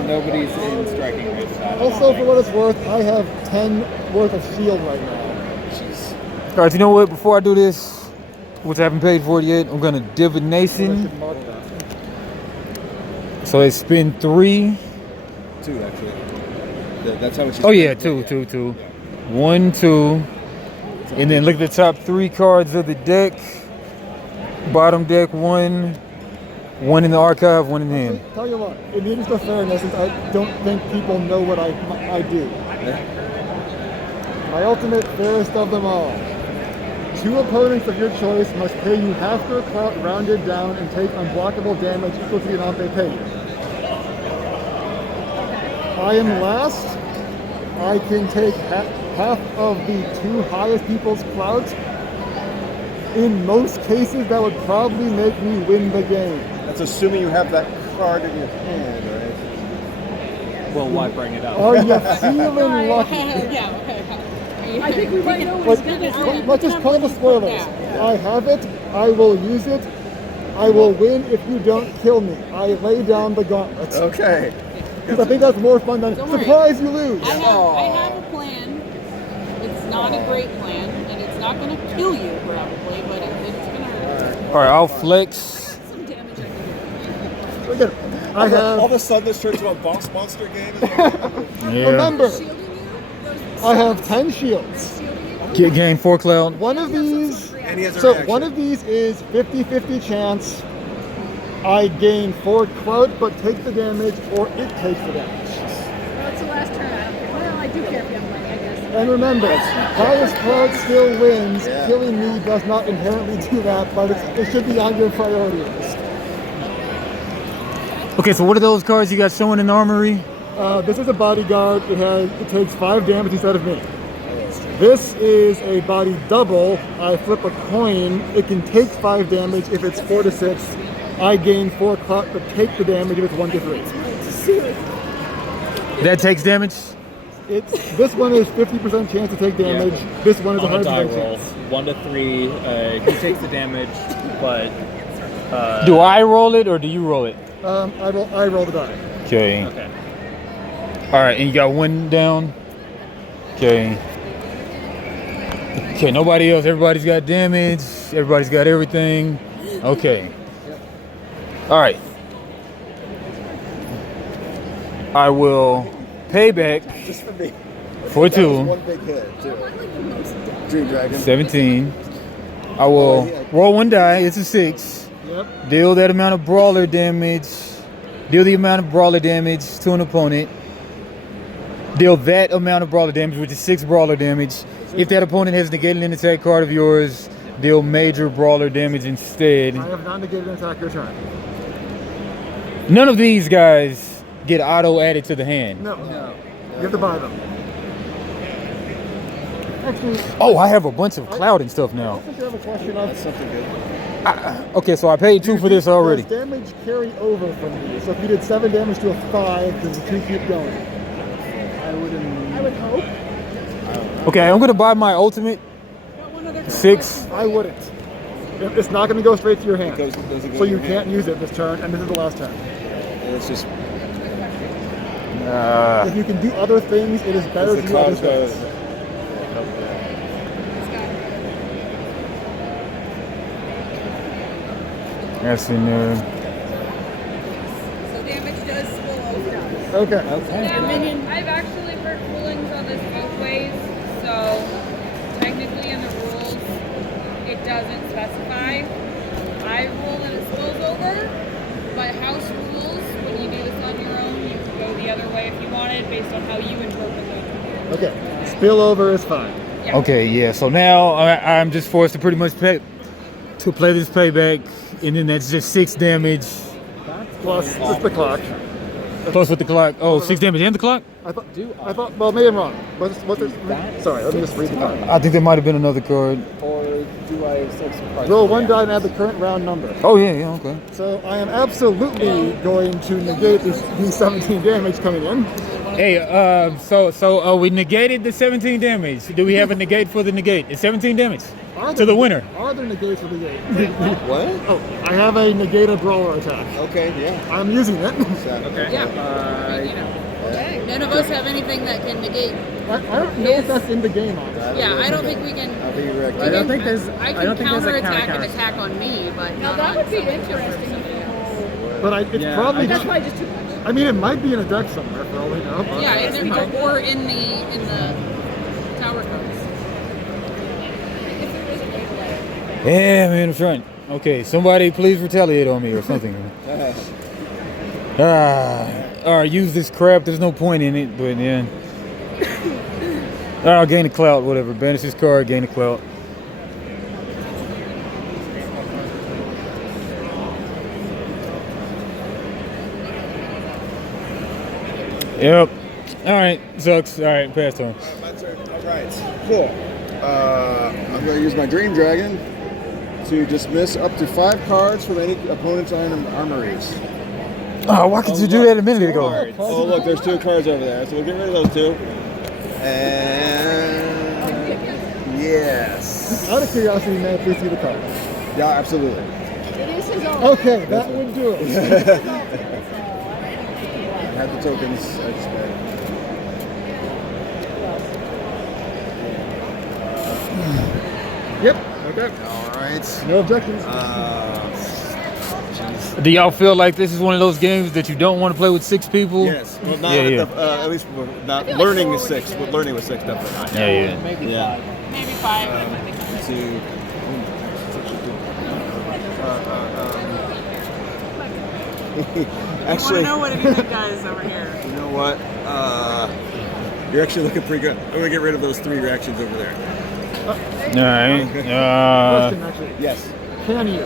nobody's in striking range of that. Also, for what it's worth, I have 10 worth of shield right now. All right, you know what? Before I do this, which I haven't paid for it yet, I'm gonna divination. So it's spin 3. 2 actually. That's how much. Oh yeah, two. 1, 2, and then look at the top 3 cards of the deck. Bottom deck 1 in the archive, 1 in hand. Tell you what, in the interest of fairness, since I don't think people know what I do. My ultimate fairest of them all. 2 opponents of your choice must pay you half their clout rounded down and take unblockable damage equal to the amount they pay you. I am last. I can take half of the 2 highest people's clout. In most cases, that would probably make me win the game. That's assuming you have that card in your hand, right? Well, why bring it up? Are you feeling lucky? I think we might know what he's gonna say. Let's just call the spoilers. I have it. I will use it. I will win if you don't kill me. I lay down the gauntlet. Okay. Because I think that's more fun than surprise you lose. I have a plan. It's not a great plan, and it's not going to kill you probably, but it's going to hurt. All right, I'll flex. Some damage I can do. Look at it. I have. All of a sudden, this turns into a boss monster game. Yeah. Remember, I have 10 shields. Gain 4 cloud. One of these. And he has a So reaction. one of these is 50-50 chance. I gain 4 clout, but take the damage, or it takes the damage. Well, it's the last turn. I don't care. Well, I do care if you have money, I guess. And remember, highest clout still wins. Killing me does not inherently do that, but it should be on your priority list. Okay, so what are those cards you got showing in the armory? This is a bodyguard. It takes 5 damage instead of me. This is a body double. I flip a coin. It can take 5 damage if it's 4 to 6. I gain 4 clout, but take the damage if it's 1 to 3. That takes damage? This one is 50% chance to take damage. Yeah. This one is On a die 100% roll, chance. 1 to 3. He takes the damage, but Do I roll it or do you roll it? I roll the die. Okay. okay. All right, and you got 1 down. Okay. Okay, nobody else. Everybody's got damage. Everybody's got everything. Okay. All right. I will pay back Just for me. for That was 2. one big hit, too. Dream Dragon. 17. I will roll 1 die. It's a 6. Yep. Deal that amount of brawler damage. Deal the amount of brawler damage to an opponent. Deal that amount of brawler damage, which is 6 brawler damage. If that opponent has negated an attack card of yours, deal major brawler damage instead. I have not negated an attack your turn. None of these guys get auto added to the hand. No. You have to buy them. Actually, Oh, I have a bunch of cloud and stuff now. I think I have a question of Something good. Okay, so I paid 2 for this already. Does damage carry over from these? So if you did 7 damage to a 5, does the 2 keep going? I would hope. Okay, I'm gonna buy my ultimate 6. I wouldn't. It's not going to go straight to your hand. Does it go So in you your can't hand? use it this turn, and this is the last turn. It's just If you can do other things, it is better the to do other clouds go. things. That's in there. So damage does spill over. Okay. I've actually heard rulings on this both ways, so technically in the rules it doesn't specify. I rule that it spills over, but house rules, when you do this on your own, you can go the other way if you wanted, based on how you interpret it. Okay. Spillover is fine. Yeah. Okay, yeah. So now I'm just forced to pretty much play this payback, and then that's just 6 damage Plus, it's the clock. plus with the clock. Oh, 6 damage and the clock. I thought. Well, maybe I'm wrong. What's it? Sorry, let me just read the card. I think there might have been another card. Or do I set surprise? Roll 1 die and add the current round number. Oh yeah, okay. So I am absolutely going to negate these 17 damage coming in. Hey, so we negated the 17 damage. Do we have a negate for the negate? It's 17 damage to the winner. Are there negates for the negate? What? Oh, I have a negated brawler attack. Okay, yeah. I'm using it. Okay. Yeah. Uh, None of us have anything that can negate. I don't know if that's in the game, honestly. Yeah, I don't think we can. I think you're right. I don't think there's. I I can don't think there's a counterattack counter. an attack on me, but Now not that on would be somebody interesting. else. But it's Yeah, probably I That's just. probably just too much. I mean, it might be in a deck somewhere for all we know. But Yeah, or in the tower cards. Yeah, man, in front. Okay, somebody please retaliate on me or something. Alright, use this crap. There's no point in it, but yeah. I'll gain a clout, whatever. Banish this card, gain a clout. Yep. Alright, sucks. Alright, pass turn. My turn. All right. Cool. I'm going to use my Dream Dragon to dismiss up to 5 cards from any opponent's armories. Oh, why could you do that a minute ago? Oh, look, there's 2 cards over there. So we'll get rid of those 2. And yes. Out of curiosity, may I please see the card? Yeah, absolutely. It is his own. Okay, that would do it. I have the tokens. I just Yep. Okay. all right. No objections. Do y'all feel like this is one of those games that you don't want to play with 6 people? Yes. Well, not Yeah, at least we're not learning with 6. With learning with 6, definitely not. Yeah. Maybe Yeah. 5. Maybe 5. To I actually, know what anything does over here. you know what? You're actually looking pretty good. I'm gonna get rid of those 3 reactions over there. Alright. Question, actually. Yes. Can you?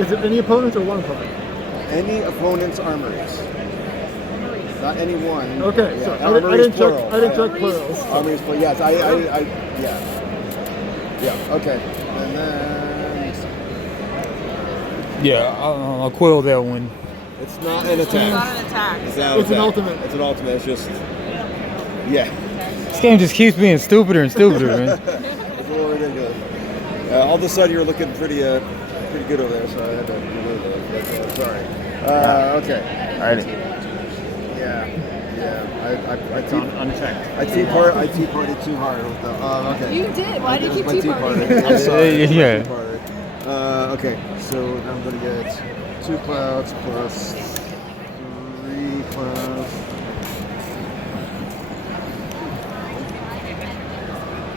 Is it any opponents or one opponent? Any opponent's armories. Not any one. Okay, Yeah, so armories, I didn't check. plural. I didn't check plurals. Armories, but yes, yeah. Yeah. Okay. And then Yeah, I'll quell that one. it's not an It's not attack. an attack. It's It's not an attack. ultimate. It's an ultimate. It's just yeah. This game just keeps being stupider and stupider, man. It's a little ridiculous. All of a sudden, you were looking pretty good over there, so I had to get rid of those. That's sorry. Okay. Alright. Yeah. I Unchecked. I tea partied too hard with the. Okay. You did. Why did you My tea tea party? party. I'm sorry. Yeah. Tea party. Okay. So I'm gonna get 2 clouds plus 3 clouds.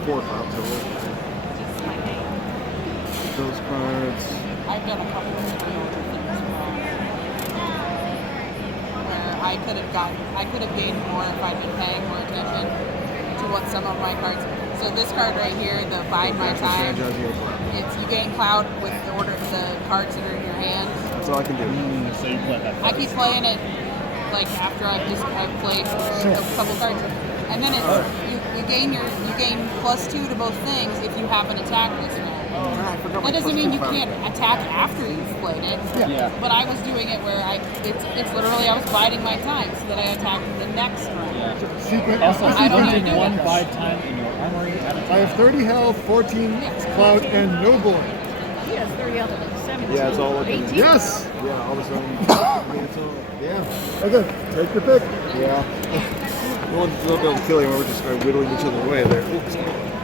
4 clouds. Those cards. I've done a couple of reorder things where I could have gained more if I'd been paying more attention to what some of my cards. So this card right here, the Bide My Time, it's you gain cloud with the cards that are in your hand. That's all I can do. So you play that. I keep playing it like after I've played a couple cards, and then it's you gain +2 to both things if you have an attack this round. That doesn't mean you can't attack after you've played it. Yeah. But I was doing it where it's literally I was biding my time so that I attacked the next round. Secret. Also, I don't spending even do 1 it. bide time in your armory at a I have 30 health, 14 cloud, and no board. He has 30 elements. 17. Yeah, it's all looking. 18. Yes. Yeah, all of a sudden. Yeah. Okay, take your pick. Yeah. We won't be able to kill you. We're just whittling each other away there. Oops.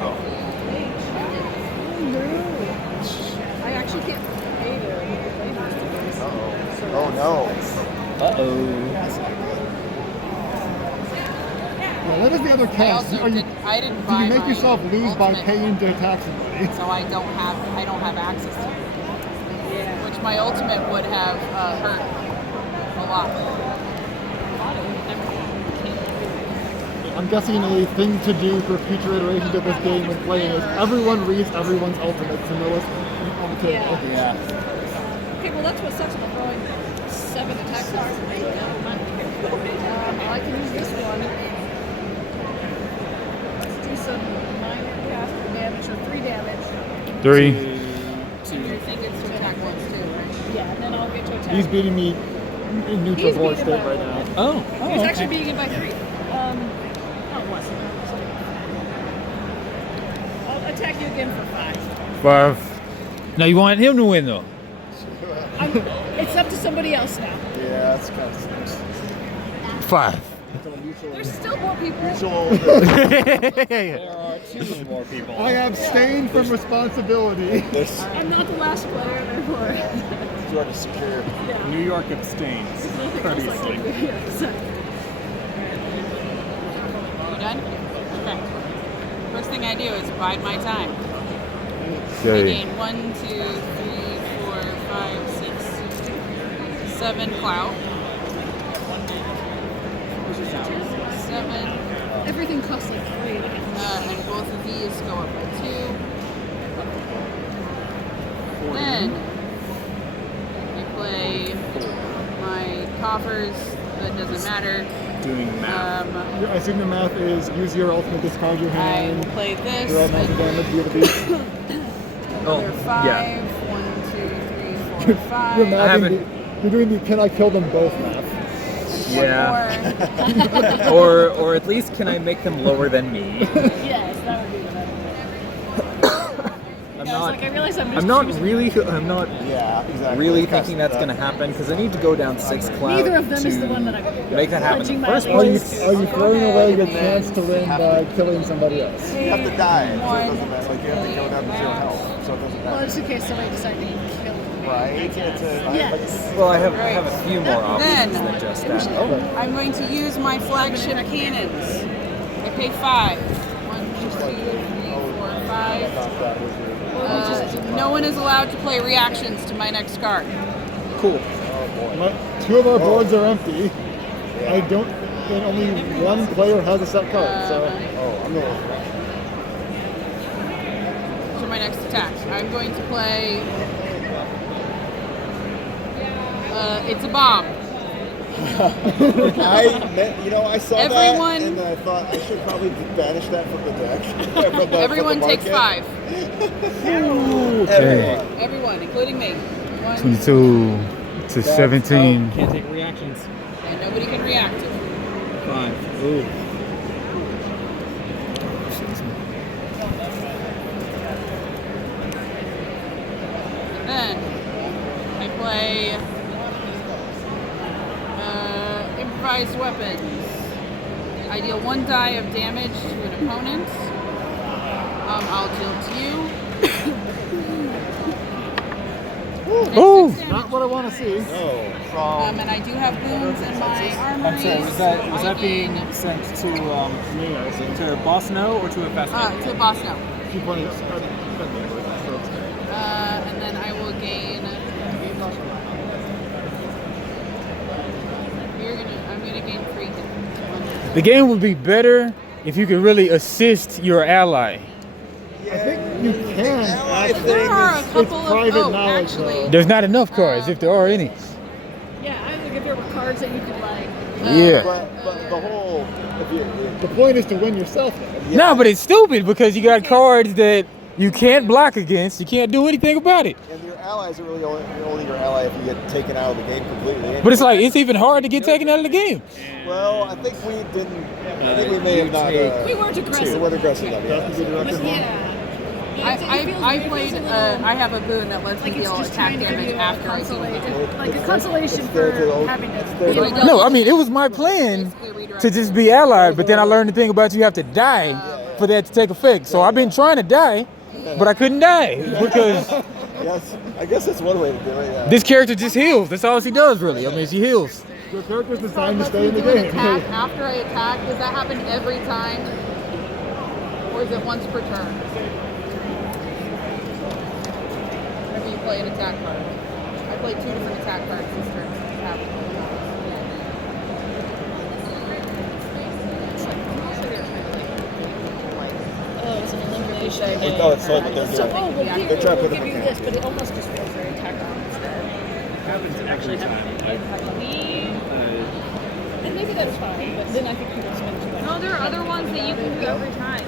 Oh. I actually can't pay to play these. Oh no. Uh-oh. Well, what is the other I cast? also Do did you you make yourself lose by ultimate, paying to attack somebody? so I don't have access to it. Which my ultimate would have hurt a lot. I'm guessing a thing to do for future iterations of this game when playing is everyone reads everyone's ultimate to know what's on the table. Yeah. Okay, well that's what sucks about throwing 7 attack cards. I can use this one. Let's do some minor cast damage or 3 damage. 3. And you think it's to attack once too, right? Yeah, and then I'll get to attack. He's beating me in neutral He's void beating state by right now. Oh. He's actually beating it by 3. I'll attack you again for 5. 5. Now you want him to win though. It's up to somebody else now. Yeah, that's kind of sucks. 5. There's still more people. There are too many more people. I abstain from responsibility. I'm not the last player, therefore. Sort of secure. New York abstains. Courteously. You done? Okay. First thing I do is bide my time. I Okay. gain 1, 2, 3, 4, 5, 6, 7 clout. 7. Everything costs like 3. And both of these go up by 2. Then I play my coffers. That doesn't matter. Doing math. I assume the math is use your ultimate, discard your I hand. play this. Your ultimate damage, deal the beast. Another 5. yeah. 1, 2, 3, 4, 5. You're doing the can I kill them both math. Yeah. or at least can I make them lower than me? Yes, that would be the better. I'm Yeah, I was not. like, I realize I'm just I'm not choosing- really. I'm not Yeah, exactly. really thinking that's going to happen because I need to go down 6 clout Neither of them to is the one that I'm make that happen in pledging the my first allegiance place. to. Are you throwing away your and chance to win by killing somebody else? You have to die, so it doesn't matter. Like you have to go down to 0 health, so it doesn't Well, matter. it's in case somebody decided to kill me. Right? It's a, Yes. Well, I have a few more options Then- than just that. Oh, I'm going to use my flagship cannons. I pay 5. 1, 2, 3, 4, 5. No one is allowed to play reactions to my next card. cool. Two of our boards are empty. I don't, and only one player has a set card, so. I'm going To my next attack. I'm going to play. It's a bomb. I saw Everyone- that, and then I thought I should probably banish that from the deck. Everyone takes 5. Okay. Everyone, including me. 1, 22 to 17. Can't take reactions. and nobody can react to it. 5. Ooh. Then I play improvised weapons. I deal 1 die of damage to an opponent. I'll deal to you. Ooh! Not what I want to see. And I do have boons in my armory. I'm sorry. Was that being sent to Boss No or to a fast food? To Boss No. Keep one of And then I will gain. I'm gonna gain 3 hit. The game would be better if you could really assist your ally. I think you can. There are a couple of. private knowledge, actually. There's not enough cards, if there are any. Yeah, I think if there were cards that you could like. Yeah. But the whole, The point is to win yourself, though. No, but it's stupid because you got cards that you can't block against. You can't do anything about it. and your allies are really only your ally if you get taken out of the game completely. But it's like, it's even hard to get taken out of the game. Well, I think we didn't. I think we may have not. We weren't aggressive. We weren't aggressive enough. Yeah. I played. I have a boon that lets me Like it's deal just attack trying to give damage you a after I deal consolation, like a consolation for having to. No, I mean, it was my plan to just be allied, but then I learned the thing about you have to die for that to take effect. So I've been trying to die, but I couldn't die because Yes, I guess that's one way to do it. Yeah. this character just heals. That's all she does, really. I mean, she heals. Your character's designed to stay in the do an game. attack after I attack. Does that happen every time, or is it once per turn? Whenever you play an attack card. I played 2 different attack cards this turn. It happened all the time. Oh, it's an elimination. Oh, it's like what they're So, doing. we'll give, They're trying to we'll put give them you in this, but it almost just feels very attack on instead. Happens every time. And maybe that's fine, but then I think people spend too much. No, there are other ones that you can do every time.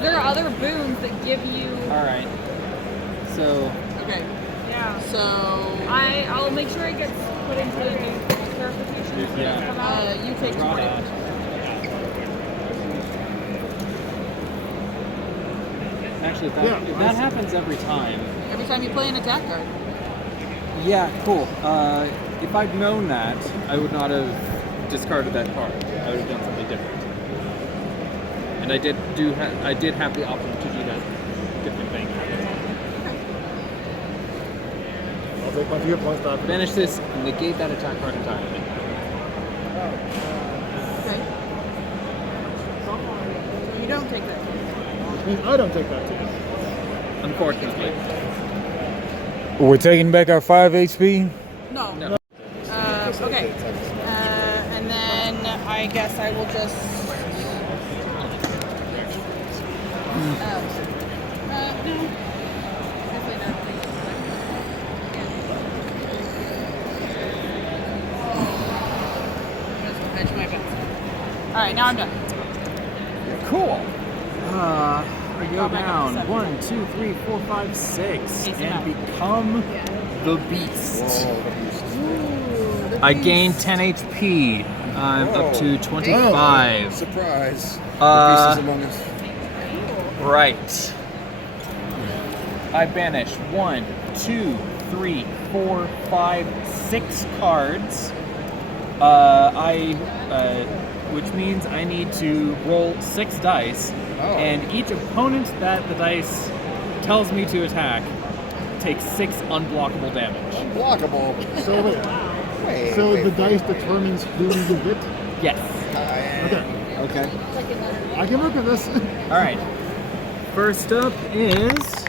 There are other boons that give you. All right. So Okay. Yeah. So I'll make sure it gets put into the clarification. Yeah. you take 4 damage. Actually, Yeah, that happens every time. Every time you play an attack card. Yeah, cool. If I'd known that, I would not have discarded that card. I would have done something different. And I did have the option to do that different thing. I'll take my 2 hit points back. Banish this, negate that attack card entirely. Okay. So you don't take that. Which means I don't take that too. Unfortunately. We're taking back our 5 HP. No. Okay. And then I guess I will just. No. Definitely not. Just hedge my bets. All right, now I'm done. Cool. I go down 1, 2, 3, 4, 5, 6, and become the beast. I gain 10 HP. I'm up to 25. Surprise. The beast is among us. Right. I banish 1, 2, 3, 4, 5, 6 cards. Which means I need to roll 6 dice, and each opponent that the dice tells me to attack takes 6 unblockable damage. Unblockable. So wait. So the dice determines who you get? Yes. Okay. I can look at this. All right. First up is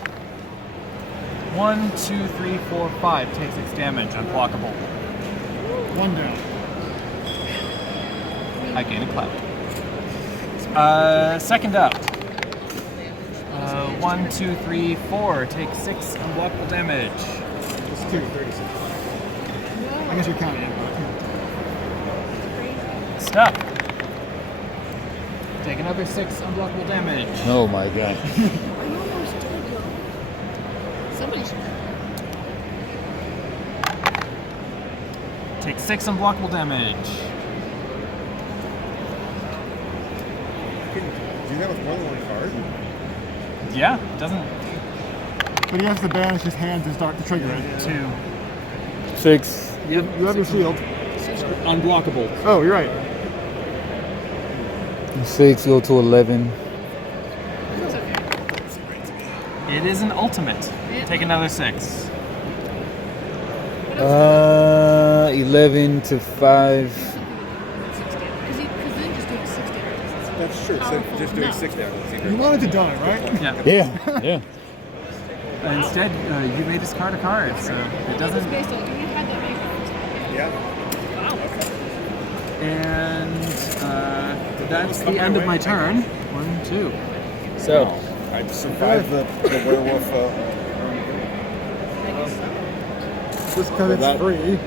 1, 2, 3, 4, 5. Take 6 damage. Unblockable. 1 down. I gain a cloud. Second up. 1, 2, 3, 4. Take 6 unblockable damage. It's 2. 36. I guess you're counting it. Stop. Take another 6 unblockable damage. Oh my god. Somebody's. Take 6 unblockable damage. Do that with more than 1 card? Yeah, doesn't. But he has to banish his hand to start to trigger it. 2. 6. You have your shield. Unblockable. Oh, you're right. 6 go to 11. It is an ultimate. Take another 6. 11 to 5. That's true. So just doing 6 damage. You wanted to die, right? Yeah. Yeah. Instead, you may discard a card, so it doesn't. Yeah. And that's the end of my turn. 1, 2. So I survived the werewolf. Just because it's free.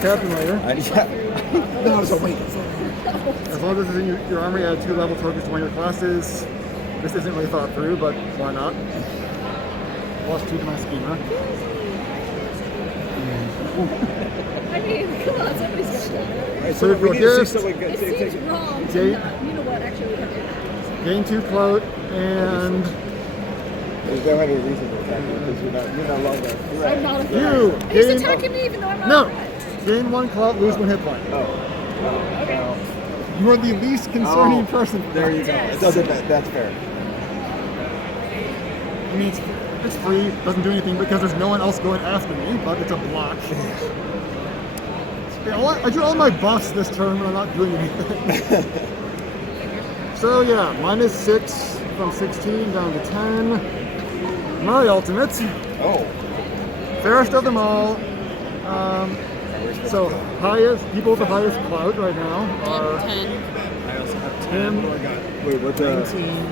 Captain later. No, so wait. As long as it's in your army, add 2 level tokens to one of your classes. This isn't really thought through, but why not? +2 to my schemer. I mean, come on, somebody's got to do it. Right, So we need to see someone It get seems wrong. To Gain- not, you know what? Actually, we have to. Gain 2 clout, and There's no any reason to attack you because you're not longer. I'm not a threat. you He's gain. attacking me even though I'm not a No! threat. Gain 1 clout, lose 1 hit point. Okay. You are the least concerning person. There you go. It doesn't. That's fair. I mean, it's free, doesn't do anything because there's no one else going after me, but it's a block. I do all my buffs this turn when I'm not doing anything. So yeah, -6 from 16 down to 10. My ultimates. Oh. Fairest of them all. So people with the highest clout right now are 10. I also have 10, Wait, what's 19.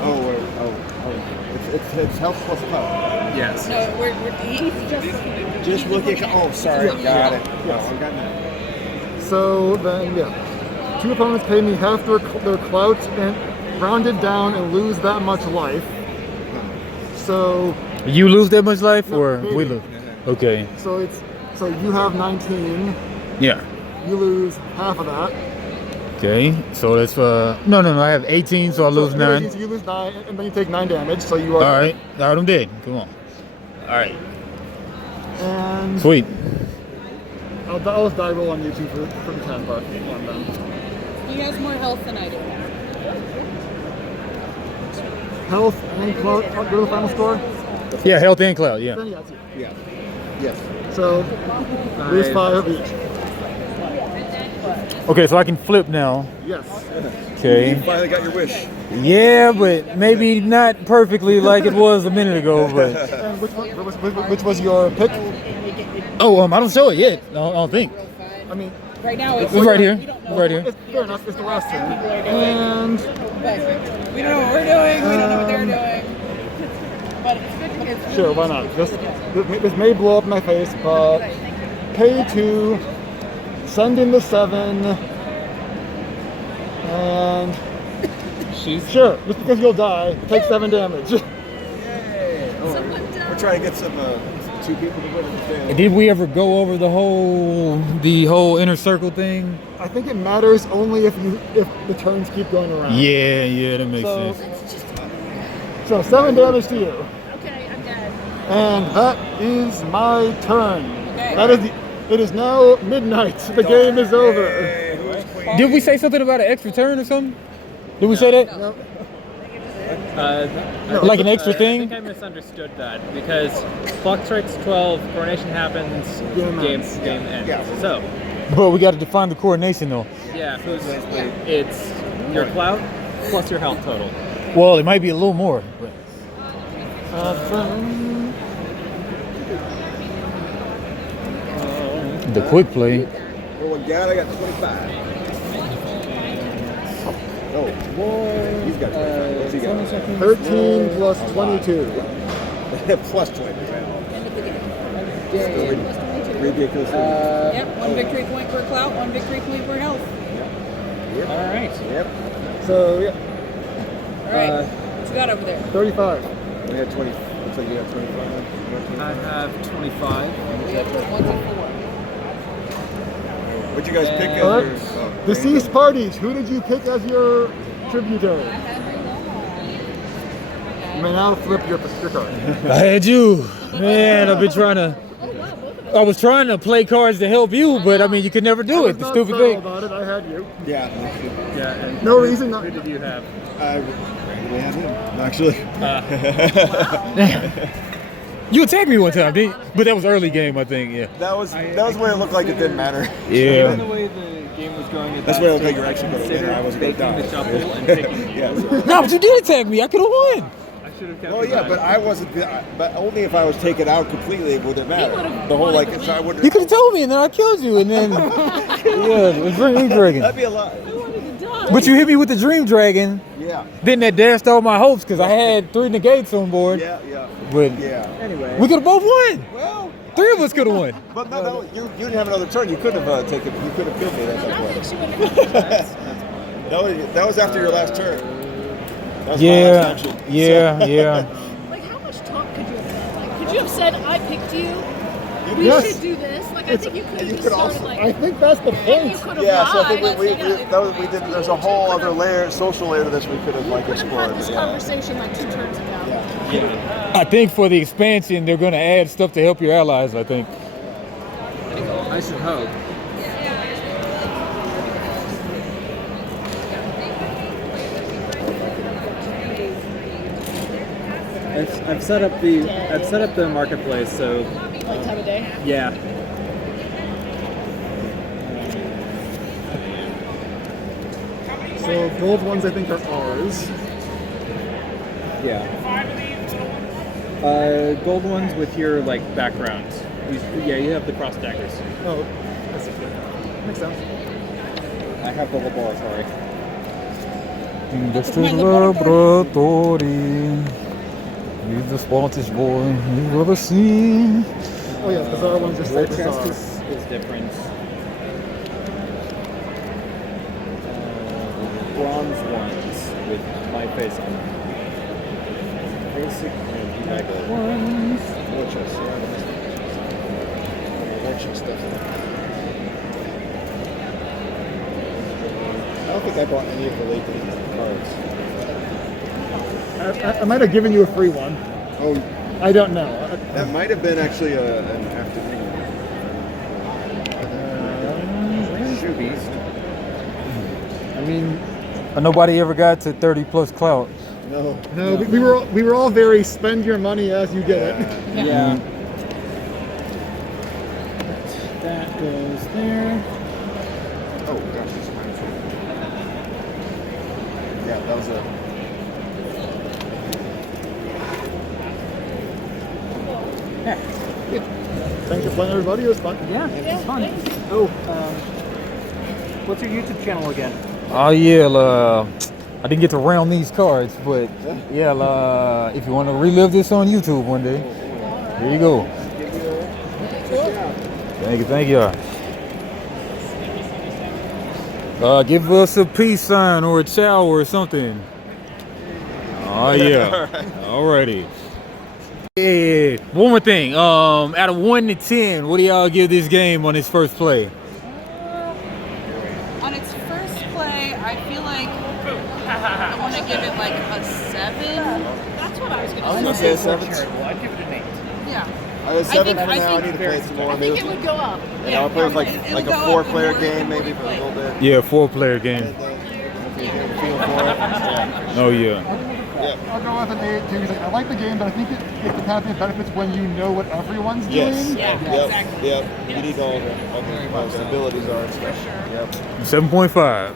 Oh, wait. Oh. It's health plus clout. Yes. No, he's Just looking at. Oh, sorry. Got it. Yes. Oh, I got that. So then, yeah. 2 opponents pay me half their clout and rounded down and lose that much life. So You lose that much life, or No, we baby. lose? Okay. so you have 19. Yeah. You lose half of that. Okay. So that's no. I have 18, so I lose 9. So you lose 9, and then you take 9 damage. So you are. All right. All right, I'm dead. Come on. All right. And Sweet. I'll just die roll on YouTube for the 10, but I'm done. He has more health than I do. Health and cloud. Go to the final score. Yeah, health and cloud. Yeah. Then yeah, that's it. Yeah. Yes. So lose 5 each. Okay, so I can flip now. Yes. Okay. You finally got your wish. Yeah, but maybe not perfectly like it was a minute ago. But And which was your pick? oh, I don't show it yet. I don't think. I mean, Right now, It's right here. It's right here. it's fair enough. It's the last turn. And we don't know what we're doing. We don't know what they're doing. But it's sure, why not? This may blow up my face, but pay 2, send in the 7, and sure, just because you'll die, take 7 damage. We're trying to get some 2 people to win in the family. Did we ever go over the whole inner circle thing? I think it matters only if the turns keep going around. Yeah, that makes So- sense. So 7 damage to you. Okay, I'm dead. And that is my turn. It is now midnight. The game is over. Did we say something about an extra turn or something? Did we say that? No. Like an extra I thing? think I misunderstood that because clock strikes 12, coronation happens, Game game ends. ends. Yeah. So, But we got to define the coordination though. yeah, it's your clout plus your health total. Well, it might be a little more. But the quick play. Rolling down, I got 25. Oh, boy. He's got 25. What's he got? 13 plus 22. Plus 20. Ridiculous. Yep, 1 victory point per clout, 1 victory point per health. All right. Yep. So, yeah, All right, what you got over there? 35. We had 20. Looks like you got 25. I have 25. We have 24. What'd you guys pick as All right. your... Deceased parties, who did you pick as your tributary? You may now flip your card. I had you. Man, I've been trying to. I was trying to play cards to help you, but I mean, you could never do it. The stupid thing. thing. About it, I had you. Yeah. Yeah. And No reason not. Who did you have? I had him, actually. You attacked me one time, didn't you? But that was early game, I think. Yeah. That was where it looked like it didn't matter. Yeah. The way the game was going at That's that where it looked like stage, you're actually going to win. considered I wasn't going to taking die. the shuffle and picking you. Yes. No, but you did attack me. I could have won. I should have kept Oh it yeah, back. but I wasn't. But only if I was taken out completely it wouldn't matter. The whole like, so I wouldn't. You could have told me, and then I killed you, and then yeah, the Dream Dragon. That'd be a lot. But you hit me with the Dream Dragon. Yeah. Then that dashed all my hopes because I had 3 negates on board. Yeah. But Yeah. Anyway. we could have both won. Well. 3 of us could have won. But no, you didn't have another turn. You could have taken. You could have killed me. That's that was after your last turn. That was my last action. Yeah. Like, how much talk could you have done? Like, could you have said, I picked you? We Yes. should do this. Like, I think you could have you just could started, also- like, I think that's the and you point. could have Yeah, so I think lied. we did. There's a whole other layer, social layer to this. We could have like We could have had explored. this Yeah. conversation like 2 turns ago. I think for the expansion, they're going to add stuff to help your allies, I think. I should hope. I've set up the marketplace, so Like, time of day. yeah. So gold ones I think are ours. Yeah. Gold ones with your like backgrounds. You have the cross daggers. Oh, that's it. Makes sense. I have the laboratory. Dexter's laboratory. He's the smartest boy you've ever seen. Oh yes, because our ones just say War chest bizarre. is different. Bronze ones with my face on them. Basic and mega ones. War chest. War chest stuff. I don't think I bought any of the late cards. I might have given you a free one. Oh, I don't know. that might have been actually an afternoon. beast. I mean, Nobody ever got to 30 plus clout. No. no, we were all very spend your money as you get it. Yeah. That goes there. Oh gosh, this reminds me. Yeah, that was a. Thanks for playing, everybody. It was fun. Yeah, it's fun. Oh, what's your YouTube channel again? Oh yeah, I didn't get to round these cards, but yeah, if you want to relive this on YouTube one day, there you go. Thank you. Give us a peace sign or a ciao or something. Oh yeah. Alrighty. Yeah. One more thing. Out of 1 to 10, what do y'all give this game on its first play? On its first play, I feel like I want to give it like a 7. That's what I was I was gonna gonna say. say a 7. I'd give it an 8. Yeah. I was 7 I for now. I think- need to play some more. I think it would go up. And I'll play with like it'll a go up 4-player more game than maybe what for a we little bit. Yeah, 4-player game. Feel for it. Yeah. Oh yeah. I'll go with an 8 too. Because I like the game, but I think it the kind of thing benefits when you know what everyone's Yes. doing. Yeah, Yep. exactly. Yep. You need all the abilities are and stuff. Yep. 7.5.